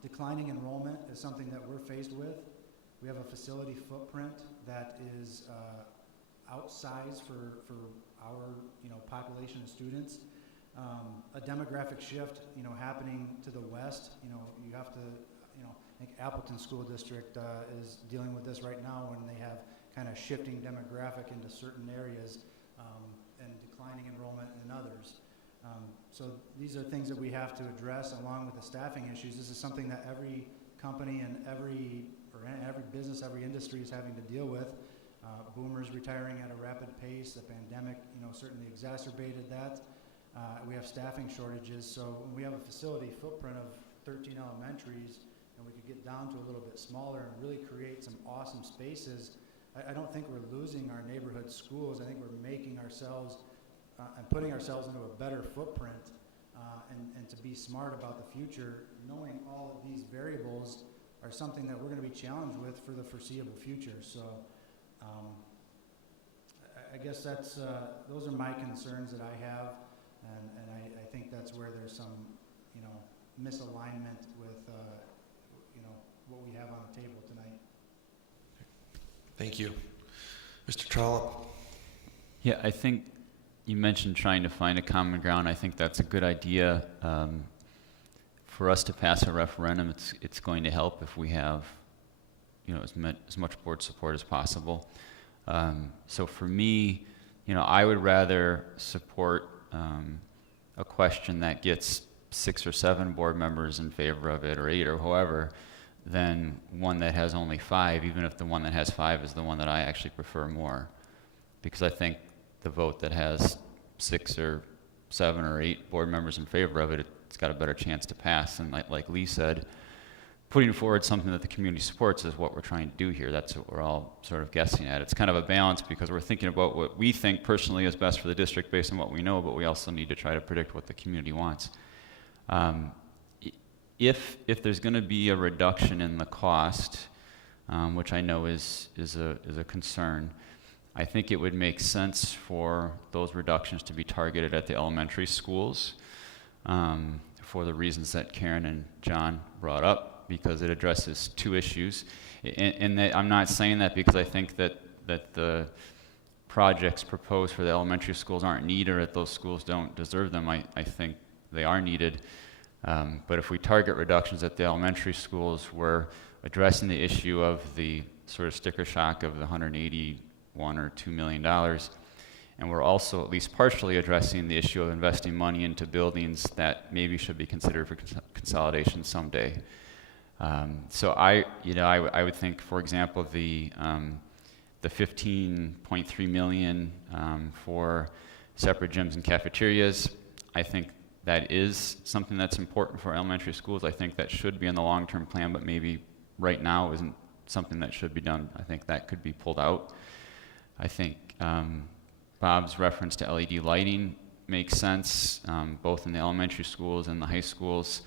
Declining enrollment is something that we're faced with. We have a facility footprint that is outsized for our population of students. A demographic shift happening to the west. You have to, I think Appleton School District is dealing with this right now when they have kind of shifting demographic into certain areas and declining enrollment in others. So these are things that we have to address along with the staffing issues. This is something that every company and every business, every industry is having to deal with. Boomers retiring at a rapid pace. The pandemic, certainly exacerbated that. We have staffing shortages. So when we have a facility footprint of 13 elementaries, and we could get down to a little bit smaller and really create some awesome spaces, I don't think we're losing our neighborhood schools. I think we're making ourselves and putting ourselves into a better footprint and to be smart about the future, knowing all of these variables are something that we're going to be challenged with for the foreseeable future. So I guess those are my concerns that I have, and I think that's where there's some misalignment with what we have on the table tonight. Thank you. Mr. Trollope? Yeah, I think you mentioned trying to find a common ground. I think that's a good idea. For us to pass a referendum, it's going to help if we have, as much board support as possible. So for me, I would rather support a question that gets 6 or 7 board members in favor of it, or 8, or however, than one that has only 5, even if the one that has 5 is the one that I actually prefer more. Because I think the vote that has 6 or 7 or 8 board members in favor of it, it's got a better chance to pass. And like Lee said, putting forward something that the community supports is what we're trying to do here. That's what we're all sort of guessing at. It's kind of a balance because we're thinking about what we think personally is best for the district based on what we know, but we also need to try to predict what the community wants. If there's going to be a reduction in the cost, which I know is a concern, I think it would make sense for those reductions to be targeted at the elementary schools for the reasons that Karen and John brought up, because it addresses 2 issues. And I'm not saying that because I think that the projects proposed for the elementary schools aren't needed or that those schools don't deserve them. I think they are needed. But if we target reductions at the elementary schools, we're addressing the issue of the sort of sticker shock of the $181 or $2 million. And we're also at least partially addressing the issue of investing money into buildings that maybe should be considered for consolidation someday. So I would think, for example, the $15.3 million for separate gyms and cafeterias, I think that is something that's important for elementary schools. I think that should be in the long-term plan, but maybe right now isn't something that should be done. I think that could be pulled out. I think Bob's reference to LED lighting makes sense, both in the elementary schools and the high schools.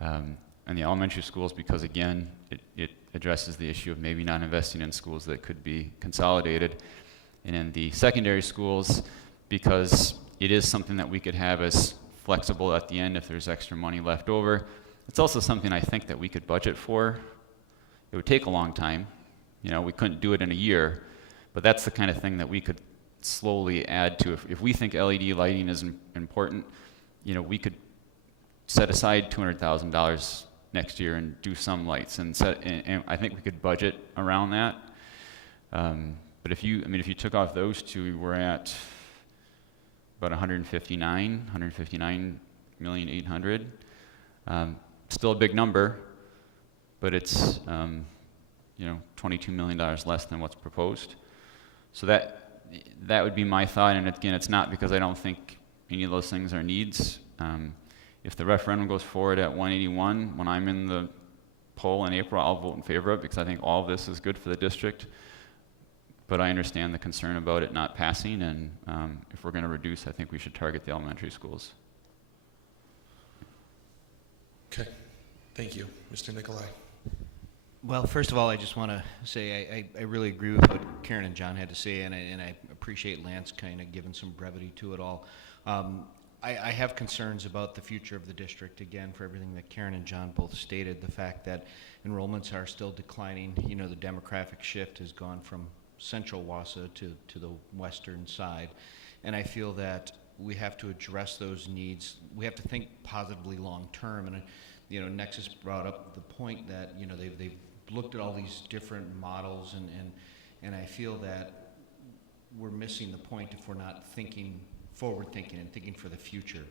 And the elementary schools, because again, it addresses the issue of maybe not investing in schools that could be consolidated. And in the secondary schools, because it is something that we could have as flexible at the end if there's extra money left over. It's also something I think that we could budget for. It would take a long time. We couldn't do it in a year, but that's the kind of thing that we could slowly add to. If we think LED lighting is important, we could set aside $200,000 next year and do some lights, and I think we could budget around that. But if you took off those 2, we're at about 159,800,000. Still a big number, but it's $22 million less than what's proposed. So that would be my thought. And again, it's not because I don't think any of those things are needs. If the referendum goes forward at 181, when I'm in the poll in April, I'll vote in favor of it because I think all of this is good for the district. But I understand the concern about it not passing, and if we're going to reduce, I think we should target the elementary schools. Okay, thank you. Mr. Nikolai. Well, first of all, I just want to say I really agree with what Karen and John had to say, and I appreciate Lance kind of giving some brevity to it all. I have concerns about the future of the district, again, for everything that Karen and John both stated. The fact that enrollments are still declining. The demographic shift has gone from central Wausau to the western side. And I feel that we have to address those needs. We have to think positively long term. And Nexus brought up the point that they've looked at all these different models, and I feel that we're missing the point if we're not thinking forward thinking and thinking for the future.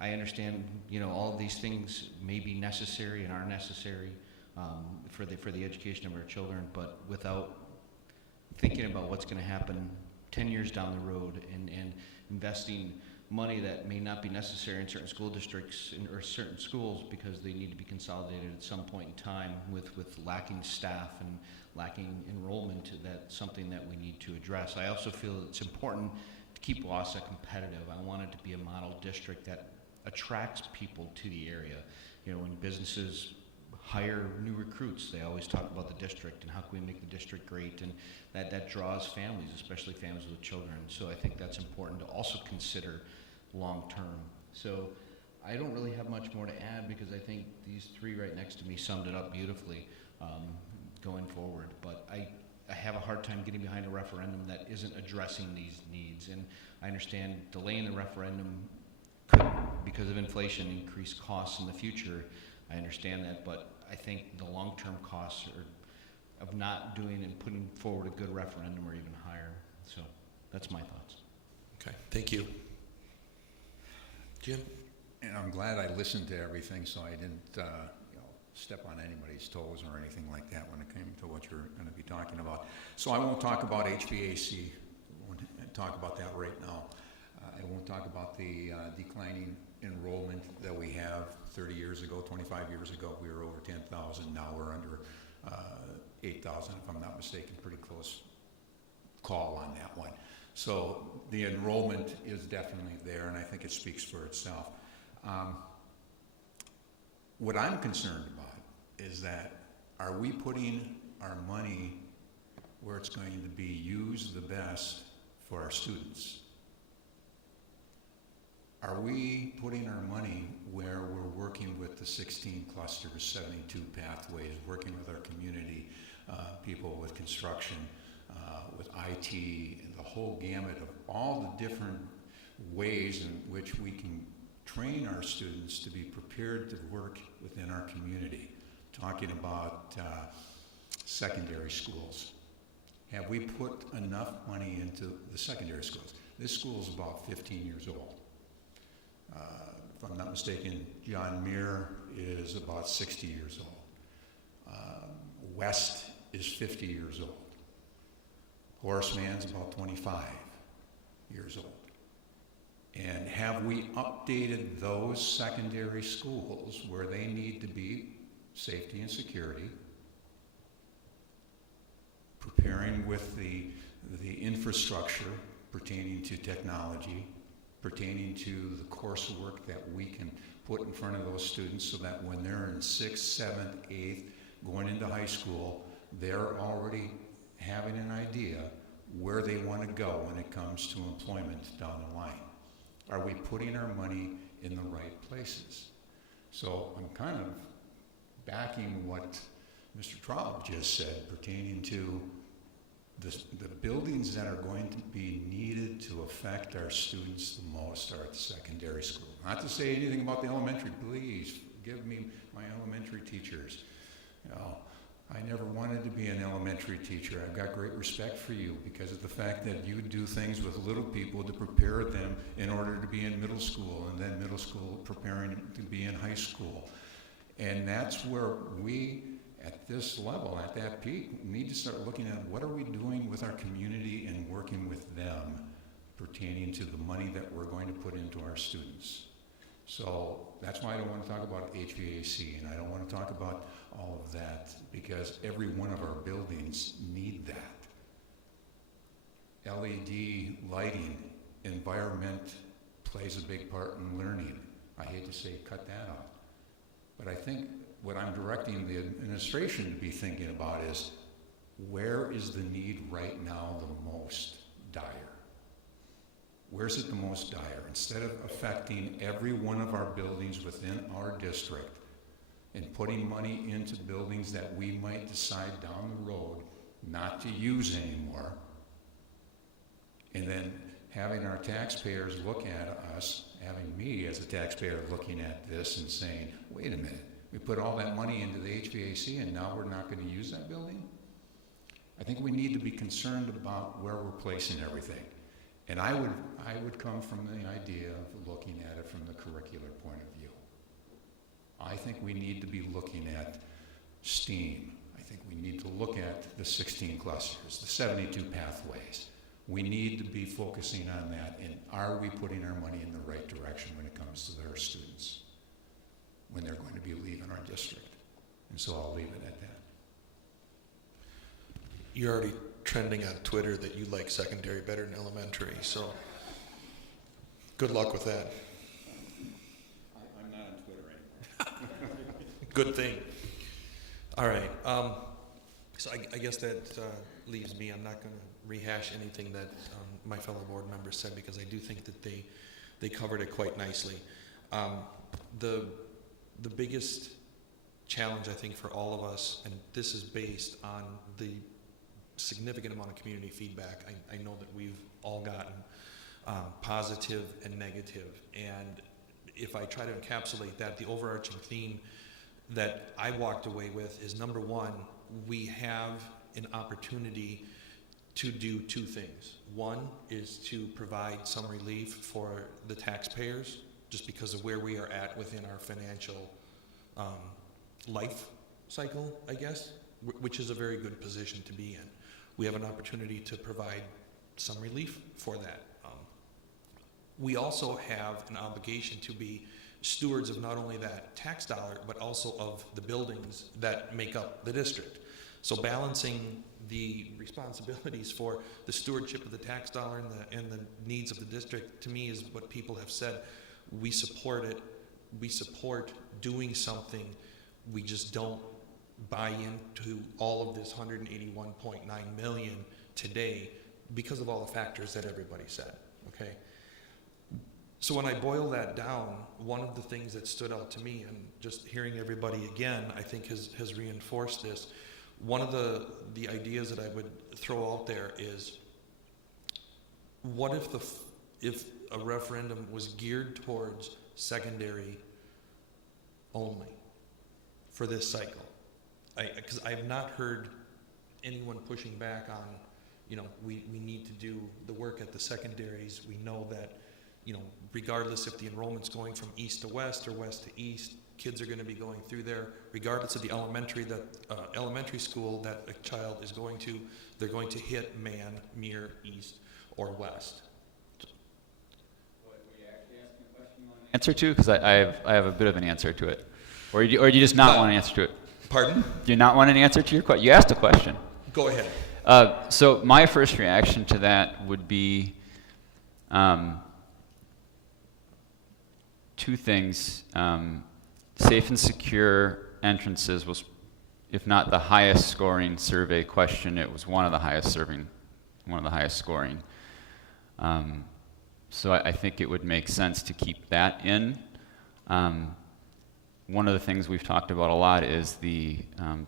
I understand all of these things may be necessary and are necessary for the education of our children, but without thinking about what's going to happen 10 years down the road and investing money that may not be necessary in certain school districts or certain schools because they need to be consolidated at some point in time with lacking staff and lacking enrollment, that's something that we need to address. I also feel it's important to keep Wausau competitive. I want it to be a model district that attracts people to the area. When businesses hire new recruits, they always talk about the district and how can we make the district great, and that draws families, especially families with children. So I think that's important to also consider long term. So I don't really have much more to add because I think these 3 right next to me summed it up beautifully going forward. But I have a hard time getting behind a referendum that isn't addressing these needs. And I understand delaying the referendum could, because of inflation, increase costs in the future. I understand that, but I think the long-term costs of not doing and putting forward a good referendum are even higher. So that's my thoughts. Okay, thank you. Jim? And I'm glad I listened to everything, so I didn't, step on anybody's toes or anything like that when it came to what you're going to be talking about. So I won't talk about HVAC. I won't talk about that right now. I won't talk about the declining enrollment that we have. 30 years ago, 25 years ago, we were over 10,000. Now we're under 8,000, if I'm not mistaken. Pretty close call on that one. So the enrollment is definitely there, and I think it speaks for itself. What I'm concerned about is that, are we putting our money where it's going to be used the best for our students? Are we putting our money where we're working with the 16 clusters, 72 pathways, working with our community, people with construction, with IT, and the whole gamut of all the different ways in which we can train our students to be prepared to work within our community? Talking about secondary schools. Have we put enough money into the secondary schools? This school is about 15 years old. If I'm not mistaken, John Muir is about 60 years old. West is 50 years old. Horace Mann's about 25 years old. And have we updated those secondary schools where they need to be safety and security, preparing with the infrastructure pertaining to technology, pertaining to the coursework that we can put in front of those students so that when they're in 6th, 7th, 8th, going into high school, they're already having an idea where they want to go when it comes to employment down the line. Are we putting our money in the right places? So I'm kind of backing what Mr. Traub just said pertaining to the buildings that are going to be needed to affect our students the most are at the secondary school. Not to say anything about the elementary, please forgive me, my elementary teachers. You know, I never wanted to be an elementary teacher. I've got great respect for you because of the fact that you do things with little people to prepare them in order to be in middle school, and then middle school preparing to be in high school. And that's where we, at this level, at that peak, need to start looking at what are we doing with our community and working with them pertaining to the money that we're going to put into our students. So that's why I don't want to talk about HVAC, and I don't want to talk about all of that, because every one of our buildings need that. LED lighting, environment plays a big part in learning. I hate to say cut that out. But I think what I'm directing the administration to be thinking about is, where is the need right now the most dire? Where's it the most dire? Instead of affecting every one of our buildings within our district and putting money into buildings that we might decide down the road not to use anymore, and then having our taxpayers look at us, having me as a taxpayer looking at this and saying, wait a minute, we put all that money into the HVAC and now we're not going to use that building? I think we need to be concerned about where we're placing everything. And I would come from the idea of looking at it from the curricular point of view. I think we need to be looking at STEAM. I think we need to look at the 16 clusters, the 72 pathways. We need to be focusing on that, and are we putting our money in the right direction when it comes to their students, when they're going to be leaving our district? And so I'll leave it at that. You're already trending on Twitter that you like secondary better than elementary, so good luck with that. I'm not on Twitter anymore. Good thing. All right. So I guess that leaves me. I'm not going to rehash anything that my fellow board members said, because I do think that they covered it quite nicely. The biggest challenge, I think, for all of us, and this is based on the significant amount of community feedback. I know that we've all gotten positive and negative. And if I try to encapsulate that, the overarching theme that I walked away with is, number one, we have an opportunity to do two things. One is to provide some relief for the taxpayers, just because of where we are at within our financial life cycle, I guess, which is a very good position to be in. We have an opportunity to provide some relief for that. We also have an obligation to be stewards of not only that tax dollar, but also of the buildings that make up the district. So balancing the responsibilities for the stewardship of the tax dollar and the needs of the district, to me, is what people have said. We support it. We support doing something. We just don't buy into all of this 181.9 million today because of all the factors that everybody said, okay? So when I boil that down, one of the things that stood out to me, and just hearing everybody again, I think has reinforced this. One of the ideas that I would throw out there is, what if a referendum was geared towards secondary only for this cycle? Because I have not heard anyone pushing back on, we need to do the work at the secondaries. We know that, regardless if the enrollment's going from east to west or west to east, kids are going to be going through there. Regardless of the elementary school that a child is going to, they're going to hit Man, Muir, east, or west. Were you actually asking a question you want to answer to? Because I have a bit of an answer to it. Or do you just not want an answer to it? Pardon? Do you not want an answer to your question? You asked a question. Go ahead. So my first reaction to that would be two things. Safe and secure entrances was, if not the highest scoring survey question, it was one of the highest scoring. So I think it would make sense to keep that in. One of the things we've talked about a lot is the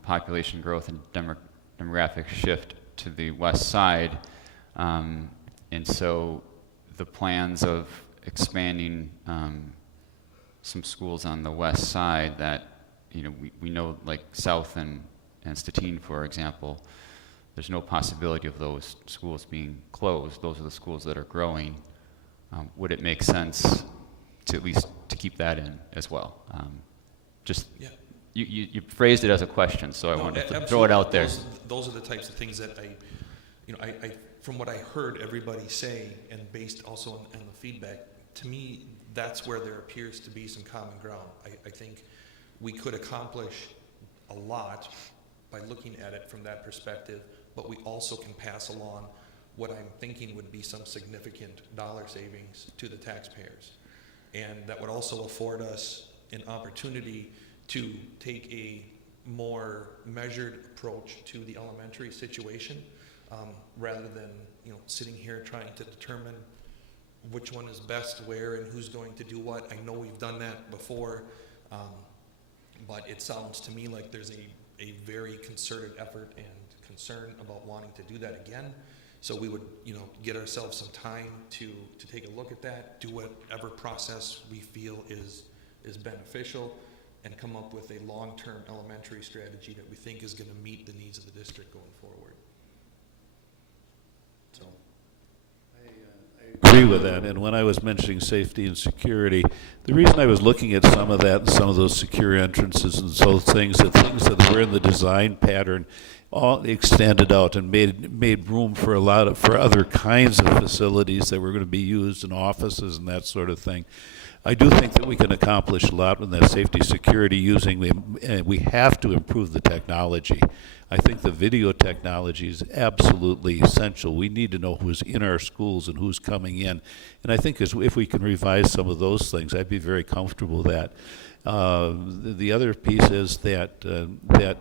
population growth and demographic shift to the west side. And so the plans of expanding some schools on the west side that, we know, like South and Stettin, for example, there's no possibility of those schools being closed. Those are the schools that are growing. Would it make sense to at least to keep that in as well? Yeah. You phrased it as a question, so I wanted to Absolutely. throw it out there. Those are the types of things that I from what I heard everybody say, and based also on the feedback, to me, that's where there appears to be some common ground. I think we could accomplish a lot by looking at it from that perspective, but we also can pass along what I'm thinking would be some significant dollar savings to the taxpayers. And that would also afford us an opportunity to take a more measured approach to the elementary situation, rather than sitting here trying to determine which one is best where and who's going to do what. I know we've done that before, but it sounds to me like there's a very concerted effort and concern about wanting to do that again. So we would, get ourselves some time to take a look at that, do whatever process we feel is beneficial, and come up with a long-term elementary strategy that we think is going to meet the needs of the district going forward. So I agree with that. And when I was mentioning safety and security, the reason I was looking at some of that and some of those secure entrances and those things, the things that were in the design pattern, all extended out and made room for for other kinds of facilities that were going to be used in offices and that sort of thing. I do think that we can accomplish a lot with that safety security we have to improve the technology. I think the video technology is absolutely essential. We need to know who's in our schools and who's coming in. And I think if we can revise some of those things, I'd be very comfortable with that. The other piece is that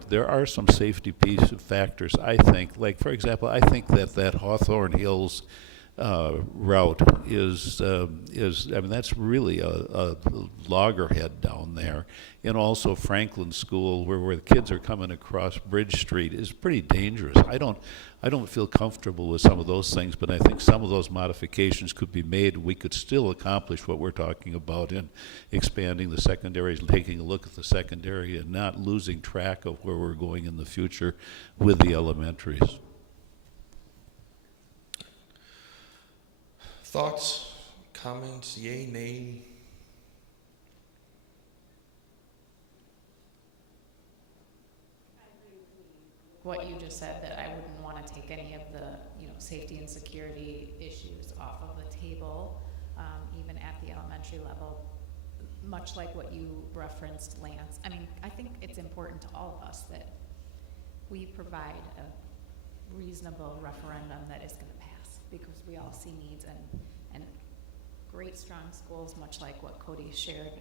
there are some safety factors, I think. Like, for example, I think that Hawthorne Hills route is, I mean, that's really a loggerhead down there. And also Franklin School, where the kids are coming across Bridge Street, is pretty dangerous. I don't feel comfortable with some of those things, but I think some of those modifications could be made. We could still accomplish what we're talking about in expanding the secondaries, taking a look at the secondary, and not losing track of where we're going in the future with the elementaries. Thoughts, comments, yay, nay? What you just said, that I wouldn't want to take any of the, safety and security issues off of the table, even at the elementary level, much like what you referenced, Lance. I mean, I think it's important to all of us that we provide a reasonable referendum that is going to pass, because we all see needs, and great, strong schools, much like what Cody shared,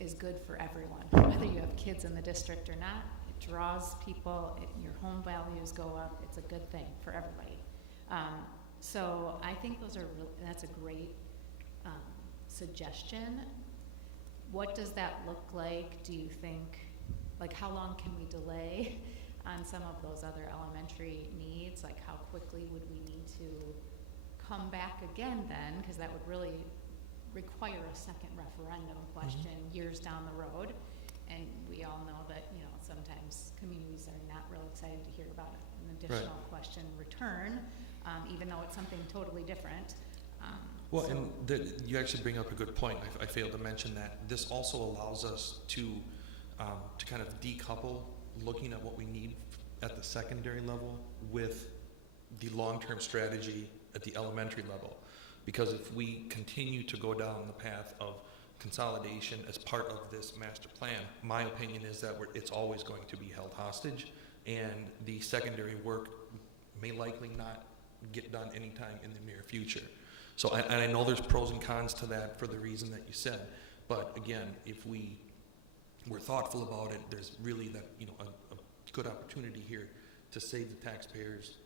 is good for everyone. Whether you have kids in the district or not, it draws people, your home values go up. It's a good thing for everybody. So I think that's a great suggestion. What does that look like? Do you think, like, how long can we delay on some of those other elementary needs? Like, how quickly would we need to come back again then? Because that would really require a second referendum question years down the road. And we all know that, sometimes communities are not real excited to hear about an additional question return, even though it's something totally different. Well, and you actually bring up a good point. I failed to mention that this also allows us to kind of decouple looking at what we need at the secondary level with the long-term strategy at the elementary level. Because if we continue to go down the path of consolidation as part of this master plan, my opinion is that it's always going to be held hostage, and the secondary work may likely not get done anytime in the near future. So, and I know there's pros and cons to that for the reason that you said, but again, if we're thoughtful about it, there's really that, a good opportunity here to save the taxpayers,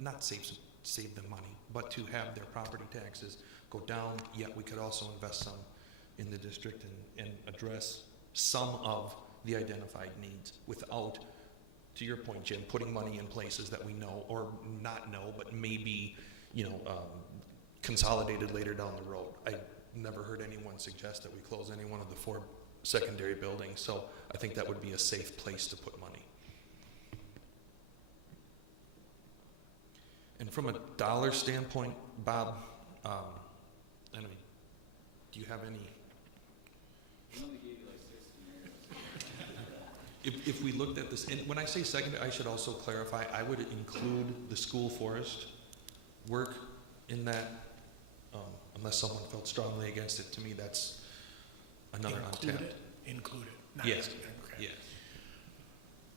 not save them money, but to have their property taxes go down, yet we could also invest some in the district and address some of the identified needs without, to your point, Jim, putting money in places that we know or not know, but maybe, consolidated later down the road. I never heard anyone suggest that we close any one of the 4 secondary buildings, so I think that would be a safe place to put money. And from a dollar standpoint, Bob, do you have any? If we looked at this, and when I say secondary, I should also clarify, I would include the school forest work in that, unless someone felt strongly against it. To me, that's another untapped. Include it. Not Yes. Okay. Yeah.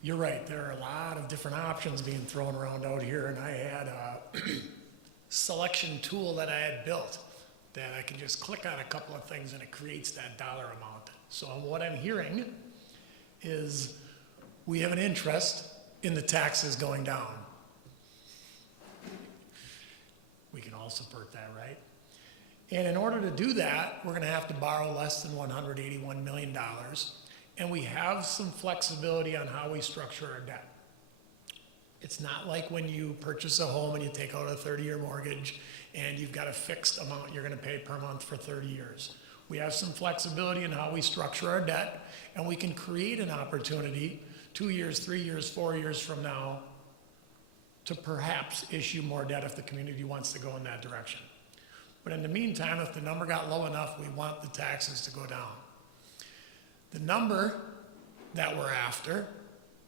You're right. There are a lot of different options being thrown around out here, and I had a selection tool that I had built that I can just click on a couple of things and it creates that dollar amount. So what I'm hearing is we have an interest in the taxes going down. We can all support that, right? And in order to do that, we're going to have to borrow less than $181 million. And we have some flexibility on how we structure our debt. It's not like when you purchase a home and you take out a 30-year mortgage and you've got a fixed amount you're going to pay per month for 30 years. We have some flexibility in how we structure our debt, and we can create an opportunity 2 years, 3 years, 4 years from now to perhaps issue more debt if the community wants to go in that direction. But in the meantime, if the number got low enough, we want the taxes to go down. The number that we're after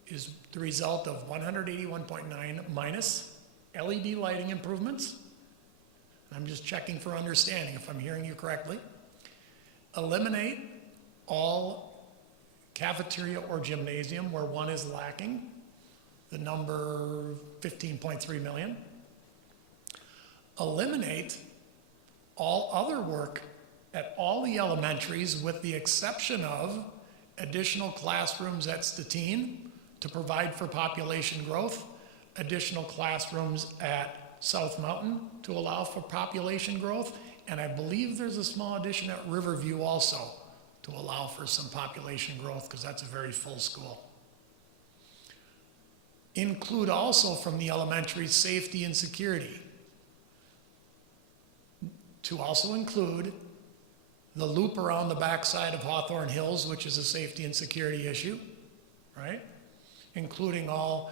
is the result of 181.9 minus LED lighting improvements. I'm just checking for understanding if I'm hearing you correctly. Eliminate all cafeteria or gymnasium where one is lacking, the number 15.3 million. Eliminate all other work at all the elementaries with the exception of additional classrooms at Stettin to provide for population growth, additional classrooms at South Mountain to allow for population growth, and I believe there's a small addition at Riverview also to allow for some population growth, because that's a very full school. Include also from the elementary safety and security. To also include the loop around the backside of Hawthorne Hills, which is a safety and security issue, right? Including all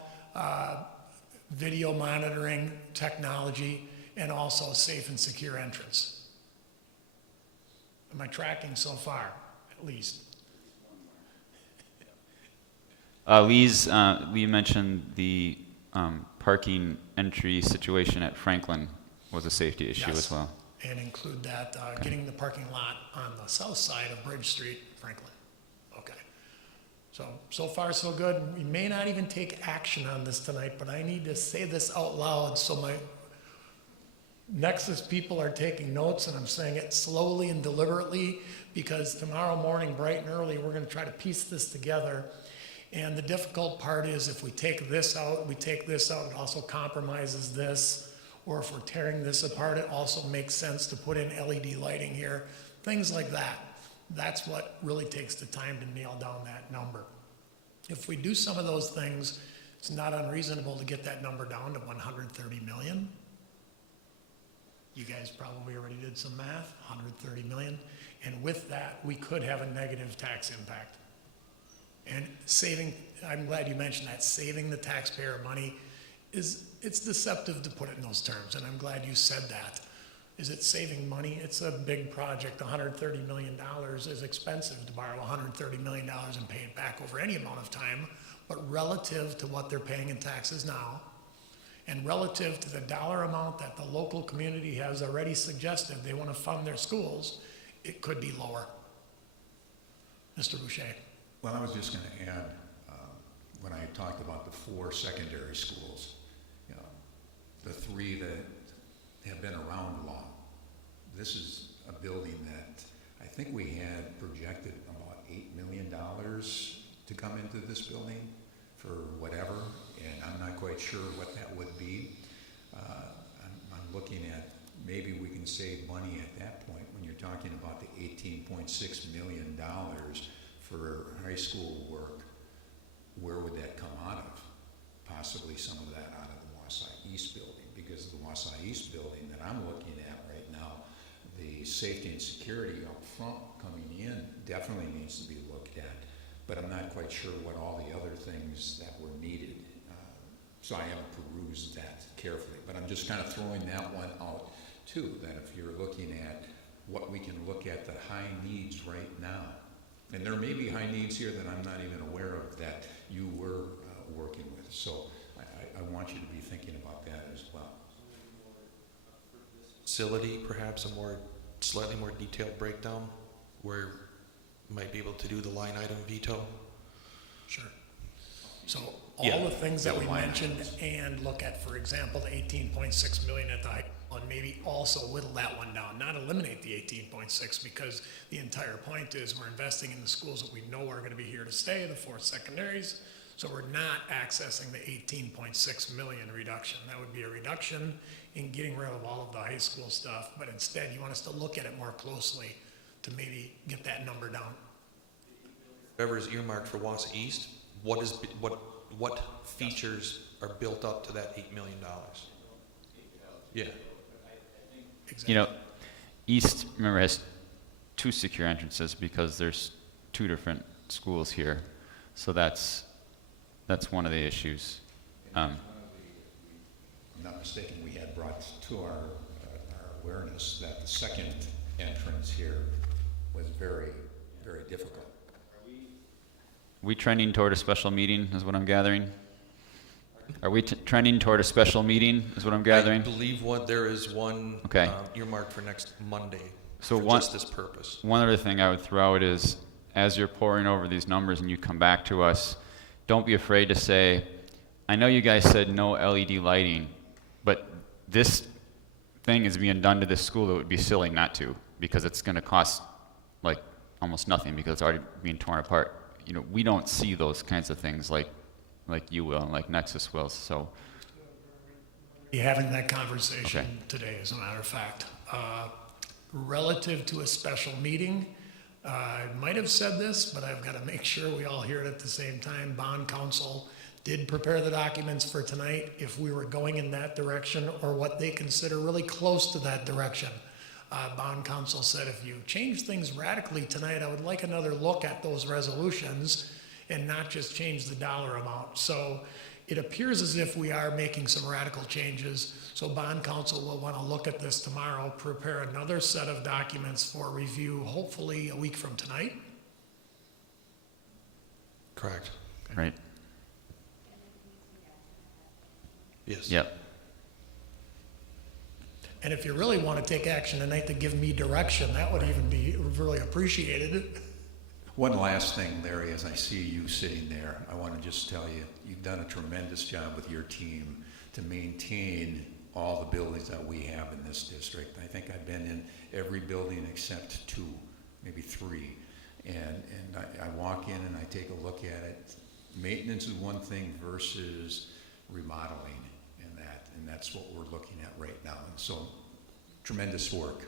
video monitoring technology and also safe and secure entrance. Am I tracking so far, at least? Lee mentioned the parking entry situation at Franklin was a safety issue Yes. as well. And include that, getting the parking lot on the south side of Bridge Street, Franklin. Okay. So far so good. We may not even take action on this tonight, but I need to say this out loud so my Nexus people are taking notes, and I'm saying it slowly and deliberately, because tomorrow morning, bright and early, we're gonna try to piece this together. And the difficult part is if we take this out, it also compromises this. Or if we're tearing this apart, it also makes sense to put in LED lighting here, things like that. That's what really takes the time to nail down that number. If we do some of those things, it's not unreasonable to get that number down to 130 million. You guys probably already did some math, 130 million. And with that, we could have a negative tax impact. And saving, I'm glad you mentioned that, saving the taxpayer money it's deceptive to put it in those terms, and I'm glad you said that. Is it saving money? It's a big project. $130 million is expensive to borrow $130 million and pay it back over any amount of time, but relative to what they're paying in taxes now, and relative to the dollar amount that the local community has already suggested they want to fund their schools, it could be lower. Mr. Boucher. Well, I was just going to add, when I talked about the 4 secondary schools, you know, the 3 that have been around long, this is a building that I think we had projected about $8 million to come into this building for whatever, and I'm not quite sure what that would be. I'm looking at maybe we can save money at that point when you're talking about the $18.6 million for high school work. Where would that come out of? Possibly some of that out of the Wausau East building, because the Wausau East building that I'm looking at right now, the safety and security up front coming in definitely needs to be looked at, but I'm not quite sure what all the other things that were needed. So I haven't perused that carefully, but I'm just kind of throwing that one out too, that if you're looking at what we can look at the high needs right now, and there may be high needs here that I'm not even aware of that you were working with. So I want you to be thinking about that as well. Facility, perhaps a slightly more detailed breakdown where you might be able to do the line item veto. Sure. So all the things that we mentioned, items. and look at, for example, the 18.6 million at the high school, and maybe also whittle that one down, not eliminate the 18.6, because the entire point is we're investing in the schools that we know are going to be here to stay, the 4 secondaries. So we're not accessing the 18.6 million reduction. That would be a reduction in getting rid of all of the high school stuff, but instead you want us to look at it more closely to maybe get that number down. Whatever is earmarked for Wausau East, what features are built up to that $8 million? Yeah. Exactly. You know, East, remember, has 2 secure entrances because there's 2 different schools here. So that's one of the issues. If I'm not mistaken, we had brought to our awareness that the second entrance here was very, very difficult. We trending toward a special meeting is what I'm gathering? Are we trending toward a special meeting is what I'm gathering? I believe there is one Okay. earmarked for next Monday So for one- just this purpose. One other thing I would throw out is, as you're pouring over these numbers and you come back to us, don't be afraid to say, I know you guys said no LED lighting, but this thing is being done to this school that would be silly not to, because it's going to cost like almost nothing because it's already being torn apart. You know, we don't see those kinds of things like you will and like Nexus will. So having that conversation Okay. today, as a matter of fact. Relative to a special meeting, I might have said this, but I've got to make sure we all hear it at the same time. Bond counsel did prepare the documents for tonight if we were going in that direction or what they consider really close to that direction. Bond counsel said if you change things radically tonight, I would like another look at those resolutions and not just change the dollar amount. So it appears as if we are making some radical changes. So bond counsel will want to look at this tomorrow, prepare another set of documents for review, hopefully a week from tonight. Correct. Right. Yes. Yep. And if you really want to take action tonight to give me direction, that would even be really appreciated. One last thing, Larry, as I see you sitting there, I want to just tell you, you've done a tremendous job with your team to maintain all the buildings that we have in this district. I think I've been in every building except 2, maybe 3. And I walk in and I take a look at it. Maintenance is one thing versus remodeling and that's what we're looking at right now. And so, tremendous work.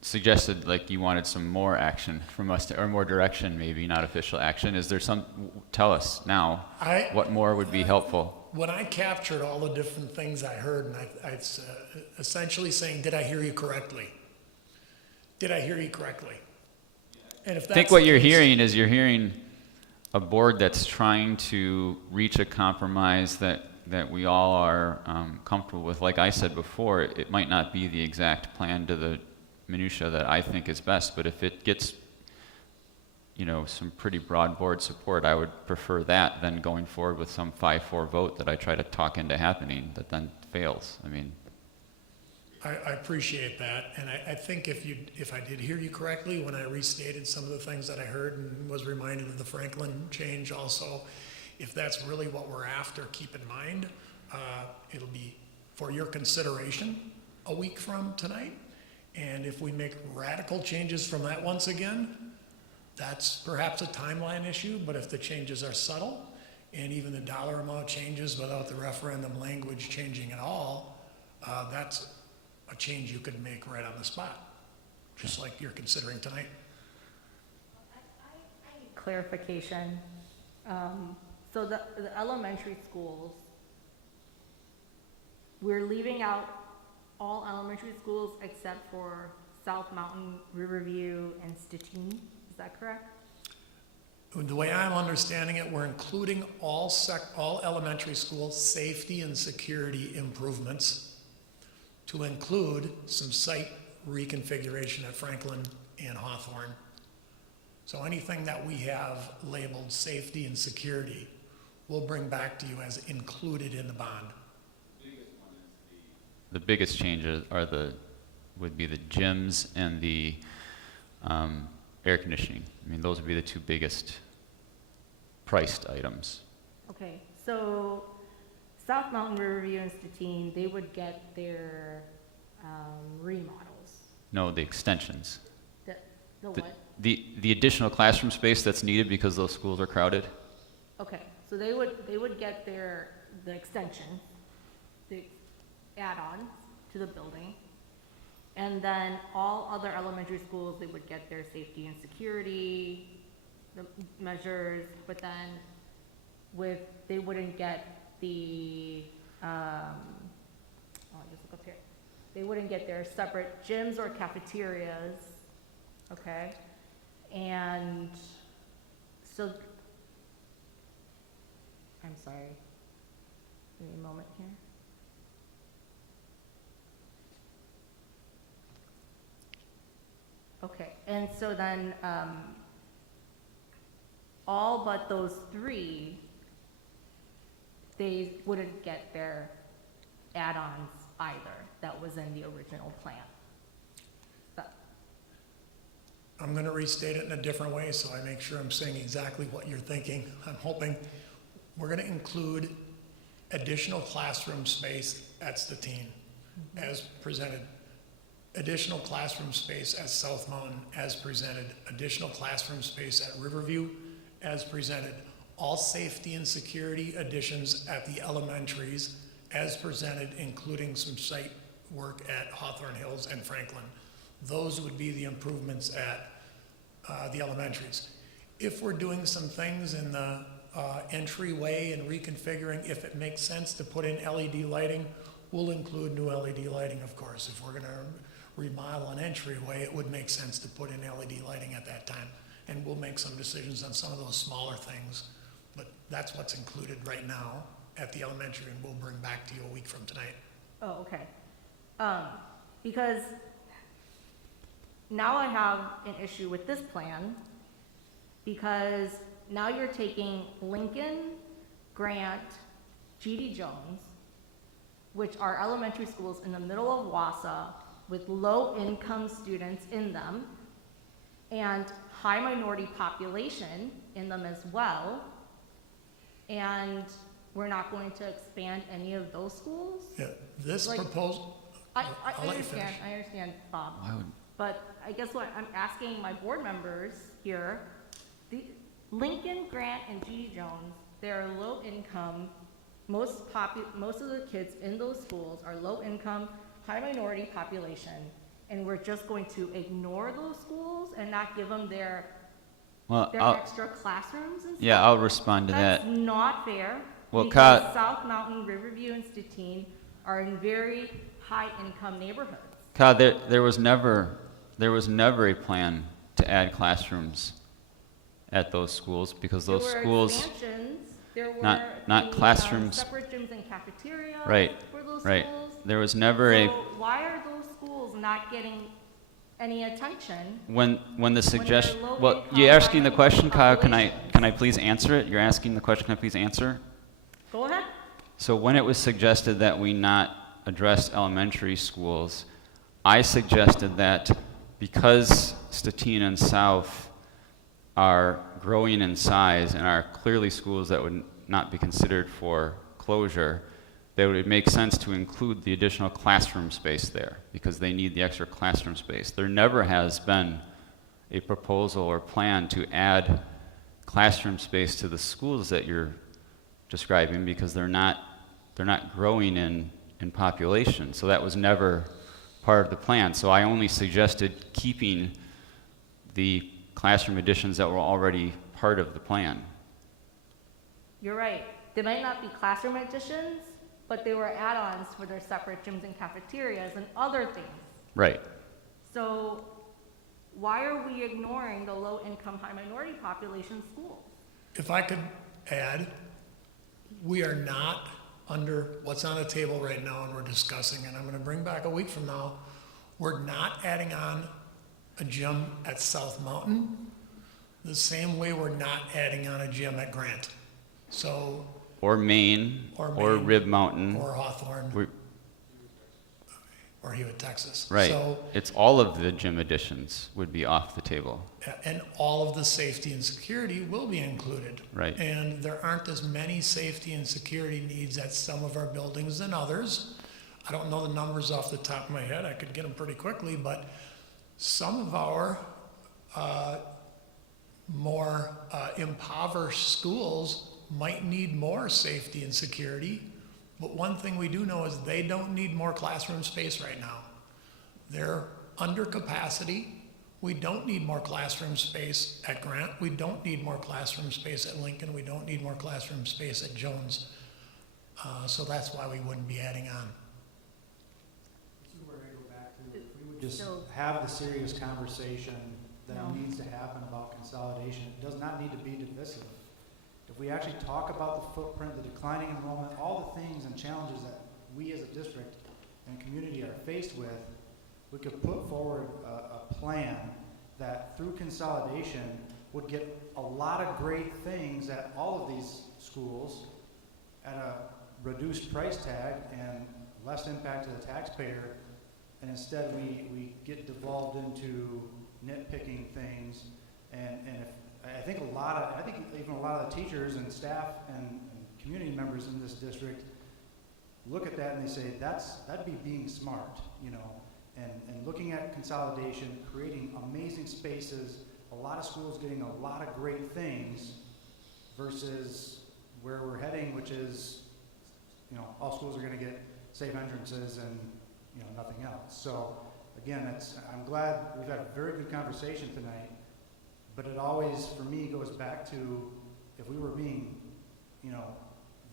Suggested like you wanted some more action from us, or more direction, maybe not official action. Is there some? Tell us now. What more would be helpful? When I captured all the different things I heard, and I essentially saying, "Did I hear you correctly? Did I hear you correctly?" And if that's I think what the you're case- hearing is you're hearing a board that's trying to reach a compromise that we all are comfortable with. Like I said before, it might not be the exact plan to the minutia that I think is best, but if it gets, some pretty broad board support, I would prefer that than going forward with some 5-4 vote that I try to talk into happening that then fails. I mean, I appreciate that, and I think if I did hear you correctly when I restated some of the things that I heard and was reminded of the Franklin change also, if that's really what we're after, keep in mind, it'll be for your consideration a week from tonight. And if we make radical changes from that once again, that's perhaps a timeline issue, but if the changes are subtle and even the dollar amount changes without the referendum language changing at all, that's a change you could make right on the spot, just like you're considering tonight. I need clarification. So the elementary schools, we're leaving out all elementary schools except for South Mountain, Riverview, and Stettin. Is that correct? The way I'm understanding it, we're including all elementary school safety and security improvements to include some site reconfiguration at Franklin and Hawthorne. So anything that we have labeled safety and security, we'll bring back to you as included in the bond. the biggest changes would be the gyms and the air conditioning. I mean, those would be the 2 biggest priced items. Okay, so South Mountain, Riverview, and Stettin, they would get their remodels. No, the extensions. The what? The additional classroom space that's needed because those schools are crowded. Okay, so they would get the extension, the add-ons to the building, and then all other elementary schools, they would get their safety and security the measures, but then they wouldn't get the I'll just look up here. They wouldn't get their separate gyms or cafeterias, okay? And so, I'm sorry, give me a moment here. Okay, and so then, all but those 3, they wouldn't get their add-ons either, that was in the original plan. I'm going to restate it in a different way so I make sure I'm saying exactly what you're thinking. I'm hoping we're going to include additional classroom space at Stettin as presented, additional classroom space at South Mountain as presented, additional classroom space at Riverview as presented, all safety and security additions at the elementaries as presented, including some site work at Hawthorne Hills and Franklin. Those would be the improvements at the elementaries. If we're doing some things in the entryway and reconfiguring, if it makes sense to put in LED lighting, we'll include new LED lighting, of course. If we're gonna remodel an entryway, it would make sense to put in LED lighting at that time. And we'll make some decisions on some of those smaller things, but that's what's included right now at the elementary, and we'll bring back to you a week from tonight. Oh, okay. Because now I have an issue with this plan, because now you're taking Lincoln, Grant, G.D. Jones, which are elementary schools in the middle of Wausau with low-income students in them and high minority population in them as well, and we're not going to expand any of those schools? Yeah, this Like, proposal, I I'll let you finish. understand, Bob. Why would- But I guess what I'm asking my board members here, the Lincoln, Grant, and G. Jones, they're low income. Most of the kids in those schools are low income, high minority population, and we're just going to ignore those schools and not give them their extra classrooms and stuff? Yeah, I'll respond to That's that. not fair. Well, Because South Mountain, Riverview, and Stettin are in very high-income neighborhoods. Kyle, there was never a plan to add classrooms at those schools, because those schools, There were expansions, there were not the, classrooms. separate gyms and cafeterias Right, for those right. schools. There was never a, So why are those schools not getting any attention? when the suggestion, low well, income, you're asking the high question, Kyle, can populations. I please answer it? You're asking the question, can I please answer? Go ahead. So when it was suggested that we not address elementary schools, I suggested that because Stettin and South are growing in size and are clearly schools that would not be considered for closure, that it would make sense to include the additional classroom space there, because they need the extra classroom space. There never has been a proposal or plan to add classroom space to the schools that you're describing, because they're not growing in population. So that was never part of the plan. So I only suggested keeping the classroom additions that were already part of the plan. You're right. They might not be classroom additions, but they were add-ons for their separate gyms and cafeterias and other things. Right. So why are we ignoring the low-income, high-minority population schools? If I could add, we are not under what's on the table right now and we're discussing, and I'm gonna bring back a week from now, we're not adding on a gym at South Mountain the same way we're not adding on a gym at Grant. So, Or Maine, or Rib Mountain. or Hawthorne, We- or Hewitt, Texas. Right. So, It's all of the gym additions would be off the table. and all of the safety and security will be included. Right. And there aren't as many safety and security needs at some of our buildings than others. I don't know the numbers off the top of my head, I could get them pretty quickly, but some of our more impoverished schools might need more safety and security. But one thing we do know is they don't need more classroom space right now. They're under capacity. We don't need more classroom space at Grant. We don't need more classroom space at Lincoln. We don't need more classroom space at Jones. So that's why we wouldn't be adding on. This is where I go back to, if we would just have the serious conversation that needs to happen about consolidation. It does not need to be divisive. If we actually talk about the footprint, the declining enrollment, all the things and challenges that we as a district and community are faced with, we could put forward a plan that through consolidation would get a lot of great things at all of these schools at a reduced price tag and less impact to the taxpayer, and instead we get devolved into nitpicking things, and if I think even a lot of the teachers and staff and community members in this district look at that and they say that'd be being smart, and looking at consolidation, creating amazing spaces, a lot of schools getting a lot of great things, versus where we're heading, which is, you know, all schools are going to get safe entrances and, you know, nothing else. So again, I'm glad we've had a very good conversation tonight, but it always, for me, goes back to if we were being, you know,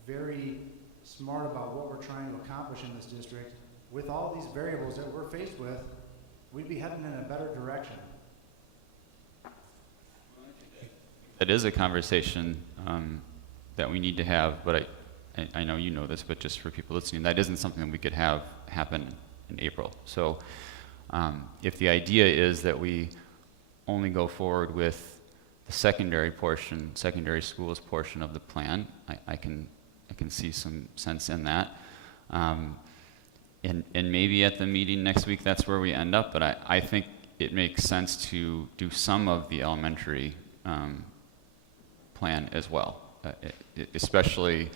very smart about what we're trying to accomplish in this district, with all these variables that we're faced with, we'd be heading in a better direction. That is a conversation that we need to have, but I know you know this, but just for people listening, that isn't something that we could have happen in April. So if the idea is that we only go forward with the secondary schools portion of the plan, I can see some sense in that. And maybe at the meeting next week, that's where we end up, but I think it makes sense to do some of the elementary plan as well, especially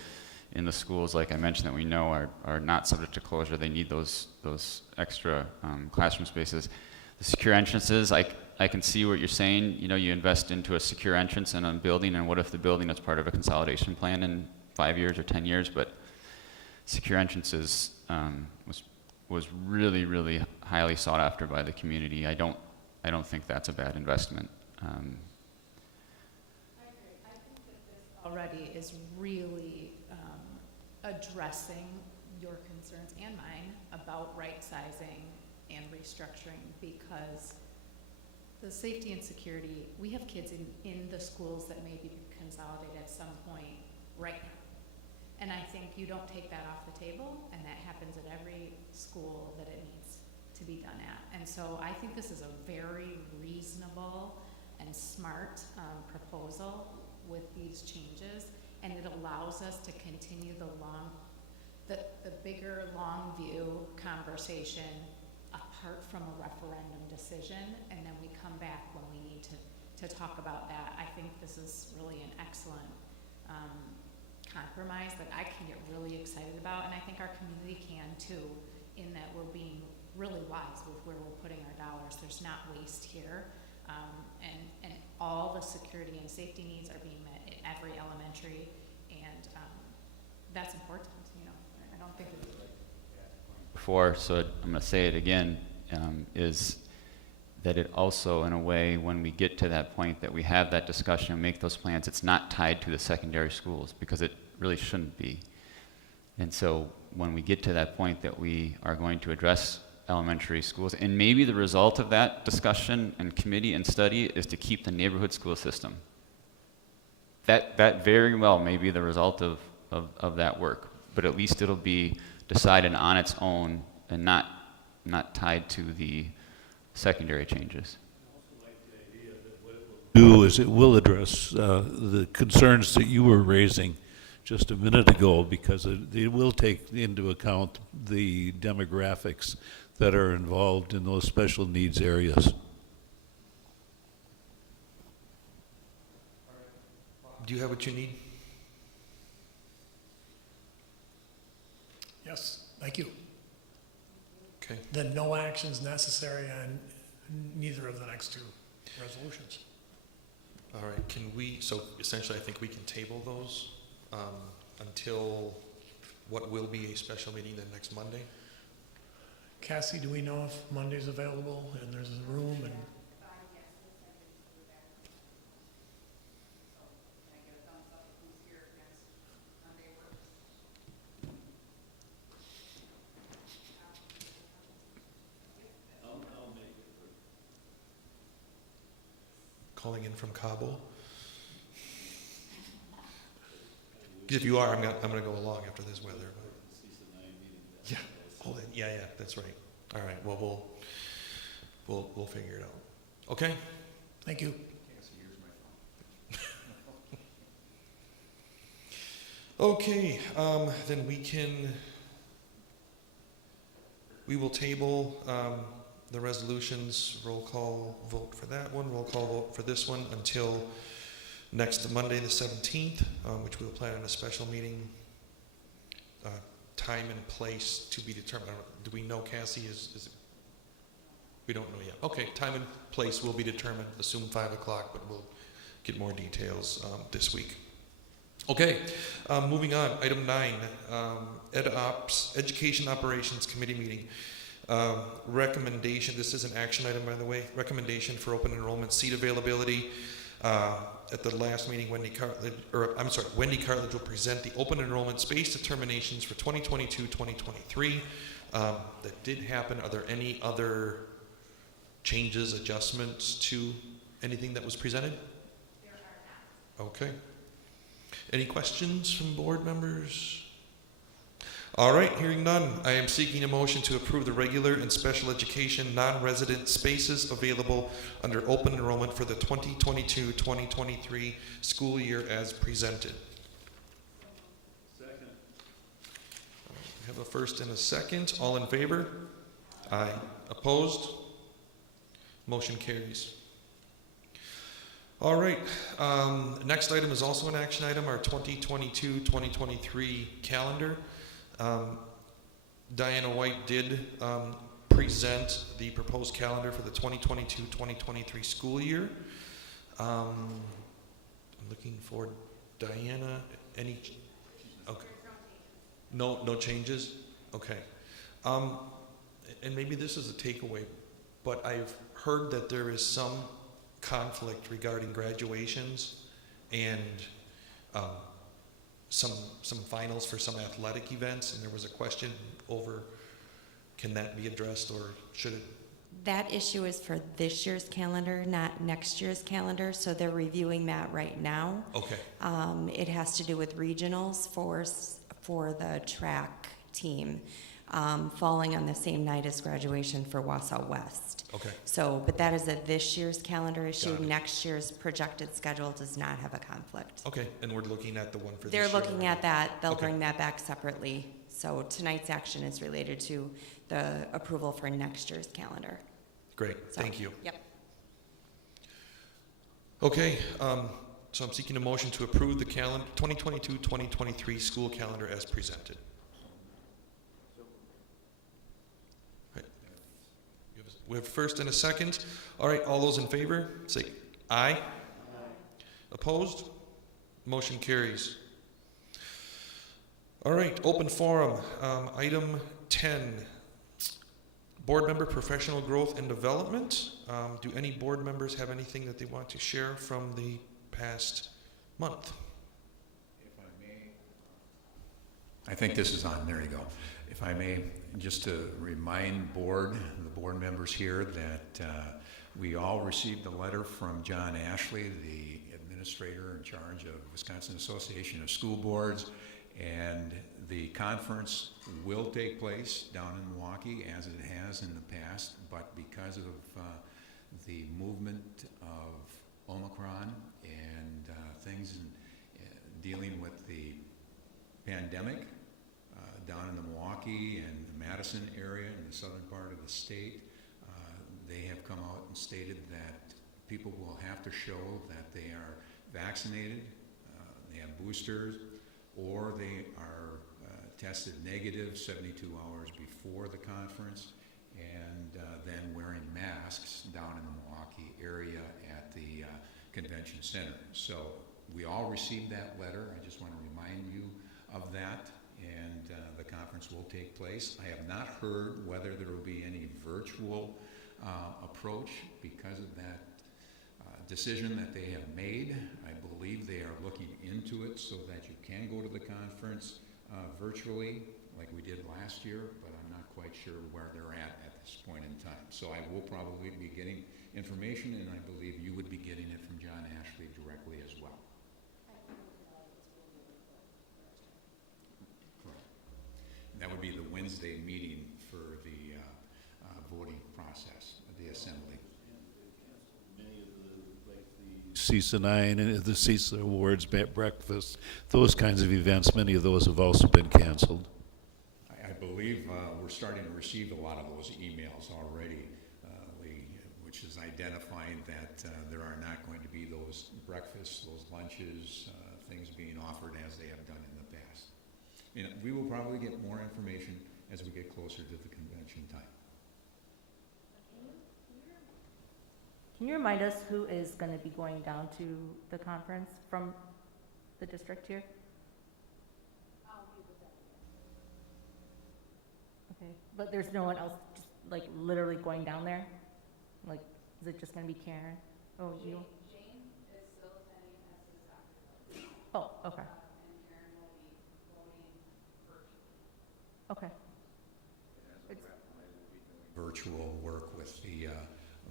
in the schools, like I mentioned, that we know are not subject to closure. They need those extra classroom spaces. The secure entrances, I can see what you're saying. You know, you invest into a secure entrance in a building, and what if the building is part of a consolidation plan in 5 years or 10 years? But secure entrances was really, really highly sought after by the community. I don't think that's a bad investment. I agree. I think that this already is really addressing your concerns and mine about right-sizing and restructuring, because the safety and security, we have kids in the schools that may be consolidated at some point right now. And I think you don't take that off the table, and that happens at every school that it needs to be done at. And so I think this is a very reasonable and smart proposal with these changes, and it allows us to continue the bigger long view conversation apart from a referendum decision, and then we come back when we need to talk about that. I think this is really an excellent compromise that I can get really excited about, and I think our community can too, in that we're being really wise with where we're putting our dollars. There's not waste here, and all the security and safety needs are being met at every elementary, and that's important. You know, I don't think it's before, so I'm going to say it again, is that it also, in a way, when we get to that point that we have that discussion and make those plans, it's not tied to the secondary schools, because it really shouldn't be. And so when we get to that point that we are going to address elementary schools, and maybe the result of that discussion and committee and study is to keep the neighborhood school system. That very well may be the result of that work, but at least it'll be decided on its own and not tied to the secondary changes. Do is it will address the concerns that you were raising just a minute ago, because it will take into account the demographics that are involved in those special needs areas. Do you have what you need? Yes, thank you. Okay. Then no actions necessary on neither of the next two resolutions. All right, so essentially I think we can table those until what will be a special meeting then next Monday? Cassie, do we know if Monday's available and there's a room? And calling in from Kabul. If you are, I'm going to go along after this weather. Yeah. Oh, yeah, that's right. All right. Well, we'll figure it out. Okay. thank you. Okay. Then we will table the resolutions, roll call vote for that one, roll call vote for this one until next Monday the 17th, which we'll plan on a special meeting. Time and place to be determined. Do we know, Cassie? Is it? We don't know yet. Okay, time and place will be determined. Assume 5 o'clock, but we'll get more details this week. Okay, moving on, item 9, Education Operations Committee meeting. Recommendation, this is an action item, by the way, recommendation for open enrollment seat availability. At the last meeting, Wendy Cartledge will present the open enrollment space determinations for 2022-2023. That did happen. Are there any other changes, adjustments to anything that was presented? There are not. Okay. Any questions from board members? All right, hearing none, I am seeking a motion to approve the regular and special education non-resident spaces available under open enrollment for the 2022-2023 school year as presented. Second. We have a first and a second. All in favor? Aye. Opposed? Motion carries. All right, next item is also an action item, our 2022-2023 calendar. Diana White did present the proposed calendar for the 2022-2023 school year. I'm looking for Diana. Any? Okay. No changes. Okay. And maybe this is a takeaway, but I've heard that there is some conflict regarding graduations and some finals for some athletic events, and there was a question over, can that be addressed or should it? That issue is for this year's calendar, not next year's calendar, so they're reviewing that right now. Okay. It has to do with regionals for the track team, falling on the same night as graduation for Wausau West. Okay. So, but that is a this year's calendar issue. Got it. Next year's projected schedule does not have a conflict. Okay, and we're looking at the one for They're this year. looking at that. They'll Okay. bring that back separately. So tonight's action is related to the approval for next year's calendar. Great, So, thank you. Yep. Okay, so I'm seeking a motion to approve the calendar 2022-2023 school calendar as presented. Right. We have a first and a second. All right, all those in favor, say aye. Opposed? Motion carries. All right, open forum. Item 10, board member professional growth and development. Do any board members have anything that they want to share from the past month? If I may, I think this is on, there you go. If I may, just to remind the board members here that we all received a letter from John Ashley, the administrator in charge of Wisconsin Association of School Boards, and the conference will take place down in Milwaukee as it has in the past, but because of the movement of Omicron and things dealing with the pandemic down in the Milwaukee and the Madison area in the southern part of the state, they have come out and stated that people will have to show that they are vaccinated, they have boosters, or they are tested negative 72 hours before the conference, and then wearing masks down in the Milwaukee area at the convention center. So we all received that letter. I just want to remind you of that, and the conference will take place. I have not heard whether there will be any virtual approach because of that decision that they have made. I believe they are looking into it so that you can go to the conference virtually like we did last year, but I'm not quite sure where they're at this point in time. So I will probably be getting information, and I believe you would be getting it from John Ashley directly as well. Correct. That would be the Wednesday meeting for the voting process of the assembly. CISA 9 and the CISA Awards, breakfast, those kinds of events, many of those have also been canceled. I believe we're starting to receive a lot of those emails already, which is identifying that there are not going to be those breakfasts, those lunches, things being offered as they have done in the past. And we will probably get more information as we get closer to the convention time. Can you remind us who is going to be going down to the conference from the district here? Okay, but there's no one else just like literally going down there? Like, is it just gonna be Karen? Oh, you? Jane is still attending as his doctor. Oh, okay, And Karen will be voting virtually. okay. Virtual work with the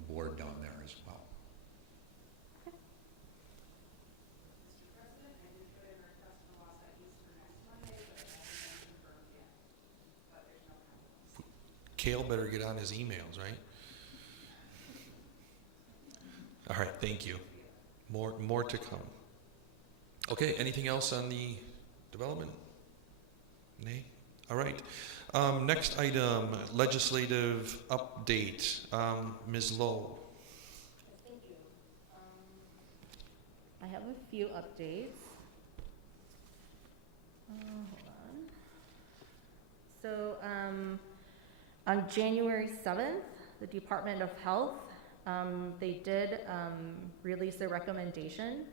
board down there as well. Mr. President, I did put in a request for Wausau East for next Monday, but it hasn't been confirmed yet. But there's no confirmation. Kale better get on his emails, right? All right, thank you. More to come. Okay, anything else on the development? Nay? All right. Next item, legislative update. Ms. Lowe. Thank you. I have a few updates. Hold on. So, on January 7th, the Department of Health, they did release a recommendation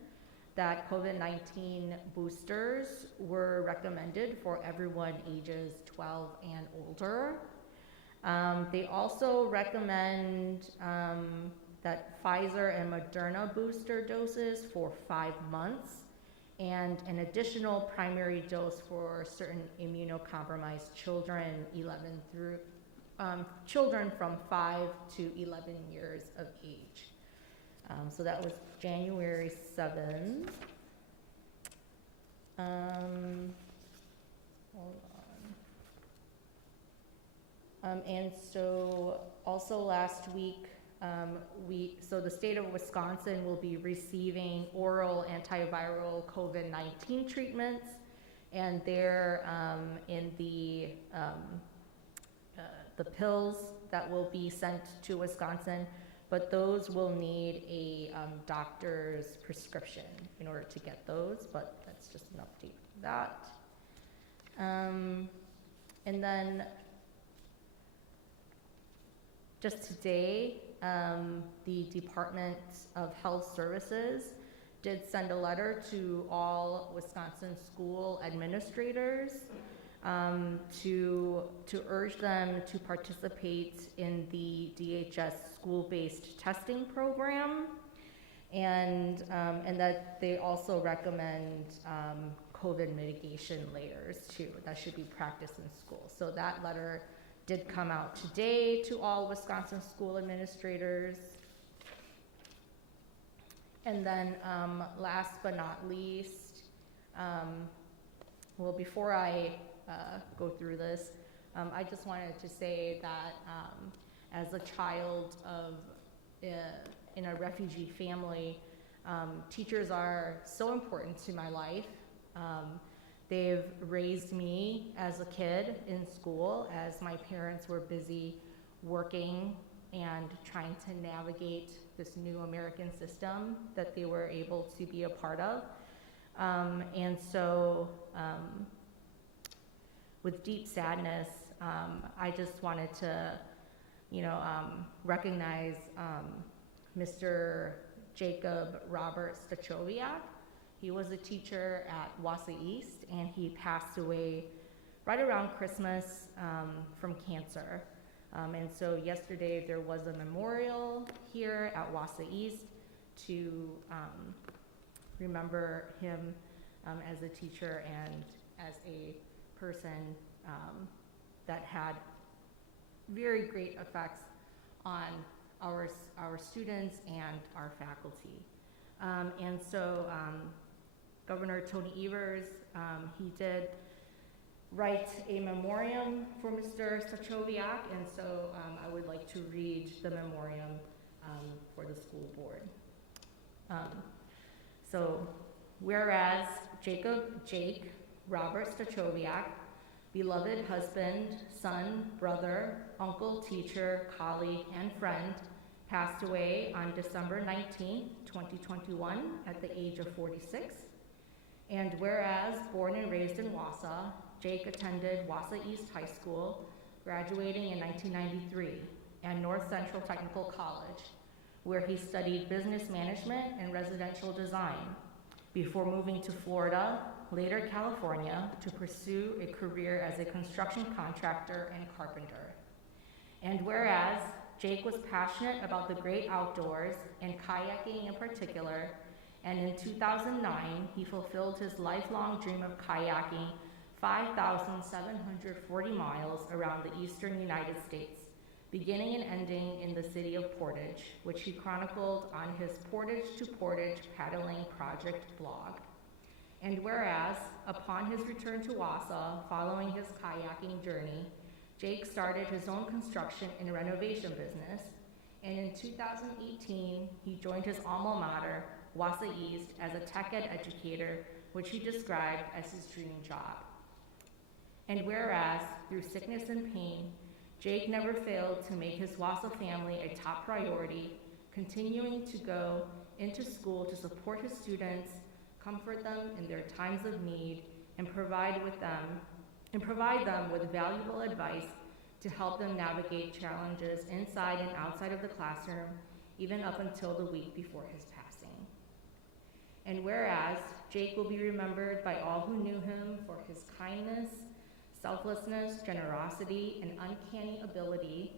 that COVID-19 boosters were recommended for everyone ages 12 and older. They also recommend that Pfizer and Moderna booster doses for 5 months and an additional primary dose for certain immunocompromised children, children from 5 to 11 years of age. So that was January 7th. Hold on. And so also last week, so the state of Wisconsin will be receiving oral antiviral COVID-19 treatments, and they're in the pills that will be sent to Wisconsin, but those will need a doctor's prescription in order to get those, but that's just an update for that. And then just today, the Department of Health Services did send a letter to all Wisconsin school administrators to urge them to participate in the DHS school-based testing program, and that they also recommend COVID mitigation layers too. That should be practiced in school. So that letter did come out today to all Wisconsin school administrators. And then last but not least, well, before I go through this, I just wanted to say that as a child of in a refugee family, teachers are so important to my life. They've raised me as a kid in school as my parents were busy working and trying to navigate this new American system that they were able to be a part of. And so with deep sadness, I just wanted to, recognize Mr. Jacob Robert Stachowiak. He was a teacher at Wausau East, and he passed away right around Christmas from cancer. And so yesterday there was a memorial here at Wausau East to remember him as a teacher and as a person that had very great effects on our students and our faculty. And so Governor Tony Evers, he did write a memoriam for Mr. Stachowiak, and so I would like to read the memoriam for the school board. So, whereas Jake Robert Stachowiak, beloved husband, son, brother, uncle, teacher, colleague, and friend, passed away on December 19, 2021 at the age of 46. And whereas born and raised in Wausau, Jake attended Wausau East High School, graduating in 1993, and North Central Technical College, where he studied business management and residential design before moving to Florida, later California, to pursue a career as a construction contractor and carpenter. And whereas Jake was passionate about the great outdoors and kayaking in particular, and in 2009, he fulfilled his lifelong dream of kayaking 5,740 miles around the eastern United States, beginning and ending in the city of Portage, which he chronicled on his Portage to Portage Paddling Project blog. And whereas, upon his return to Wausau following his kayaking journey, Jake started his own construction and renovation business, and in 2018, he joined his alma mater, Wausau East, as a tech ed educator, which he described as his dream job. And whereas, through sickness and pain, Jake never failed to make his Wausau family a top priority, continuing to go into school to support his students, comfort them in their times of need, and provide them with valuable advice to help them navigate challenges inside and outside of the classroom, even up until the week before his passing. And whereas Jake will be remembered by all who knew him for his kindness, selflessness, generosity, and uncanny ability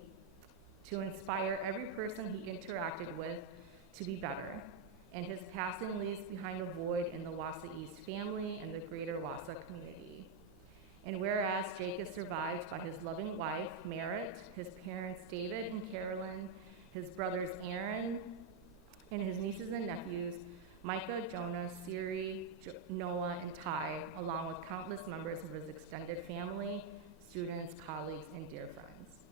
to inspire every person he interacted with to be better, and his passing leaves behind a void in the Wausau East family and the greater Wausau community. And whereas Jake is survived by his loving wife, Merritt, his parents, David and Carolyn, his brothers, Aaron, and his nieces and nephews, Micah, Jonah, Siri, Noah, and Ty, along with countless members of his extended family, students, colleagues, and dear friends.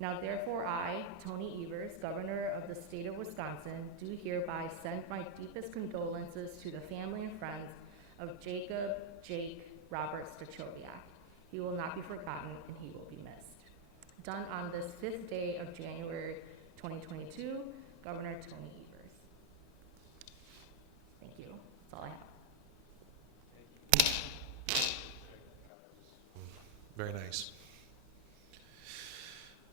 Now therefore I, Tony Evers, Governor of the state of Wisconsin, do hereby send my deepest condolences to the family and friends of Jake Robert Stachowiak. He will not be forgotten and he will be missed. Done on this 5th day of January 2022, Governor Tony Evers. Thank you. That's all I have. Very nice.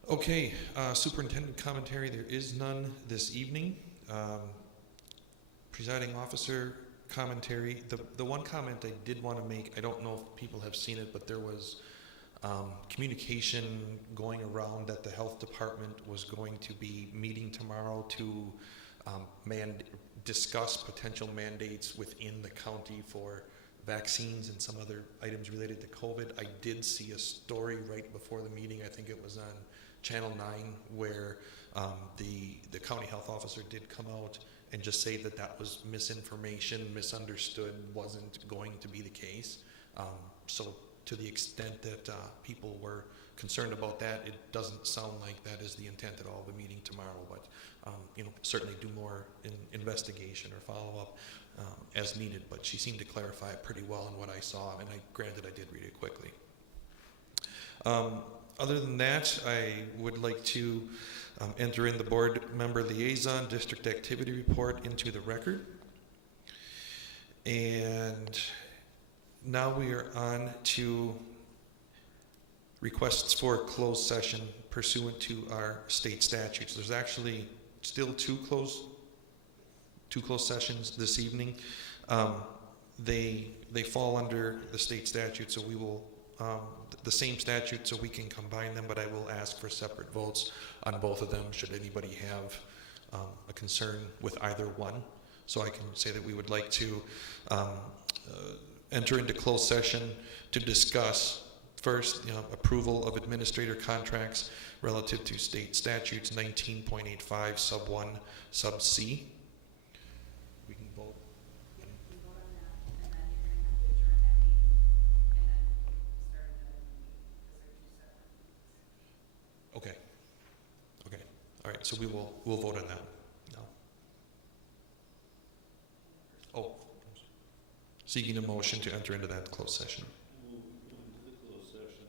Okay, superintendent commentary, there is none this evening. Presiding officer commentary, the one comment I did want to make, I don't know if people have seen it, but there was communication going around that the health department was going to be meeting tomorrow to discuss potential mandates within the county for vaccines and some other items related to COVID. I did see a story right before the meeting, I think it was on Channel 9, where the county health officer did come out and just say that that was misinformation, misunderstood, wasn't going to be the case. So to the extent that people were concerned about that, it doesn't sound like that is the intent at all of the meeting tomorrow, but certainly do more investigation or follow up as needed, but she seemed to clarify it pretty well in what I saw, and granted I did read it quickly. Other than that, I would like to enter in the board member liaison district activity report into the record. And now we are on to requests for closed session pursuant to our state statutes. There's actually still two closed sessions this evening. They fall under the state statute, so we will the same statute, so we can combine them, but I will ask for separate votes on both of them should anybody have a concern with either one. So I can say that we would like to enter into closed session to discuss first approval of administrator contracts relative to state statutes 19.85 sub 1 sub C. We can vote. Okay. All right. So we'll vote on that now. Oh, seeking a motion to enter into that closed session. Move into the closed session.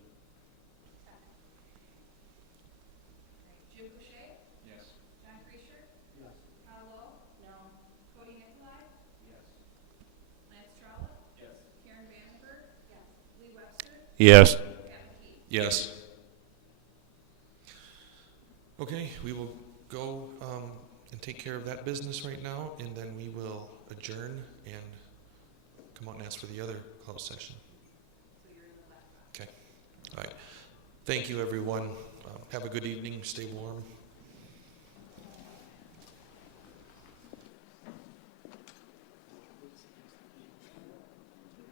Jim Boucher? Yes. John Kreischer? Yes. Carl Lowe? No. Cody Nicolai? Yes. Lance Strala? Yes. Karen Vandenberg? Yes. Lee Webster? Yes. Pat McKee? Yes. Okay, we will go and take care of that business right now, and then we will adjourn and come out and ask for the other closed session. Okay. All right. Thank you, everyone. Have a good evening. Stay warm.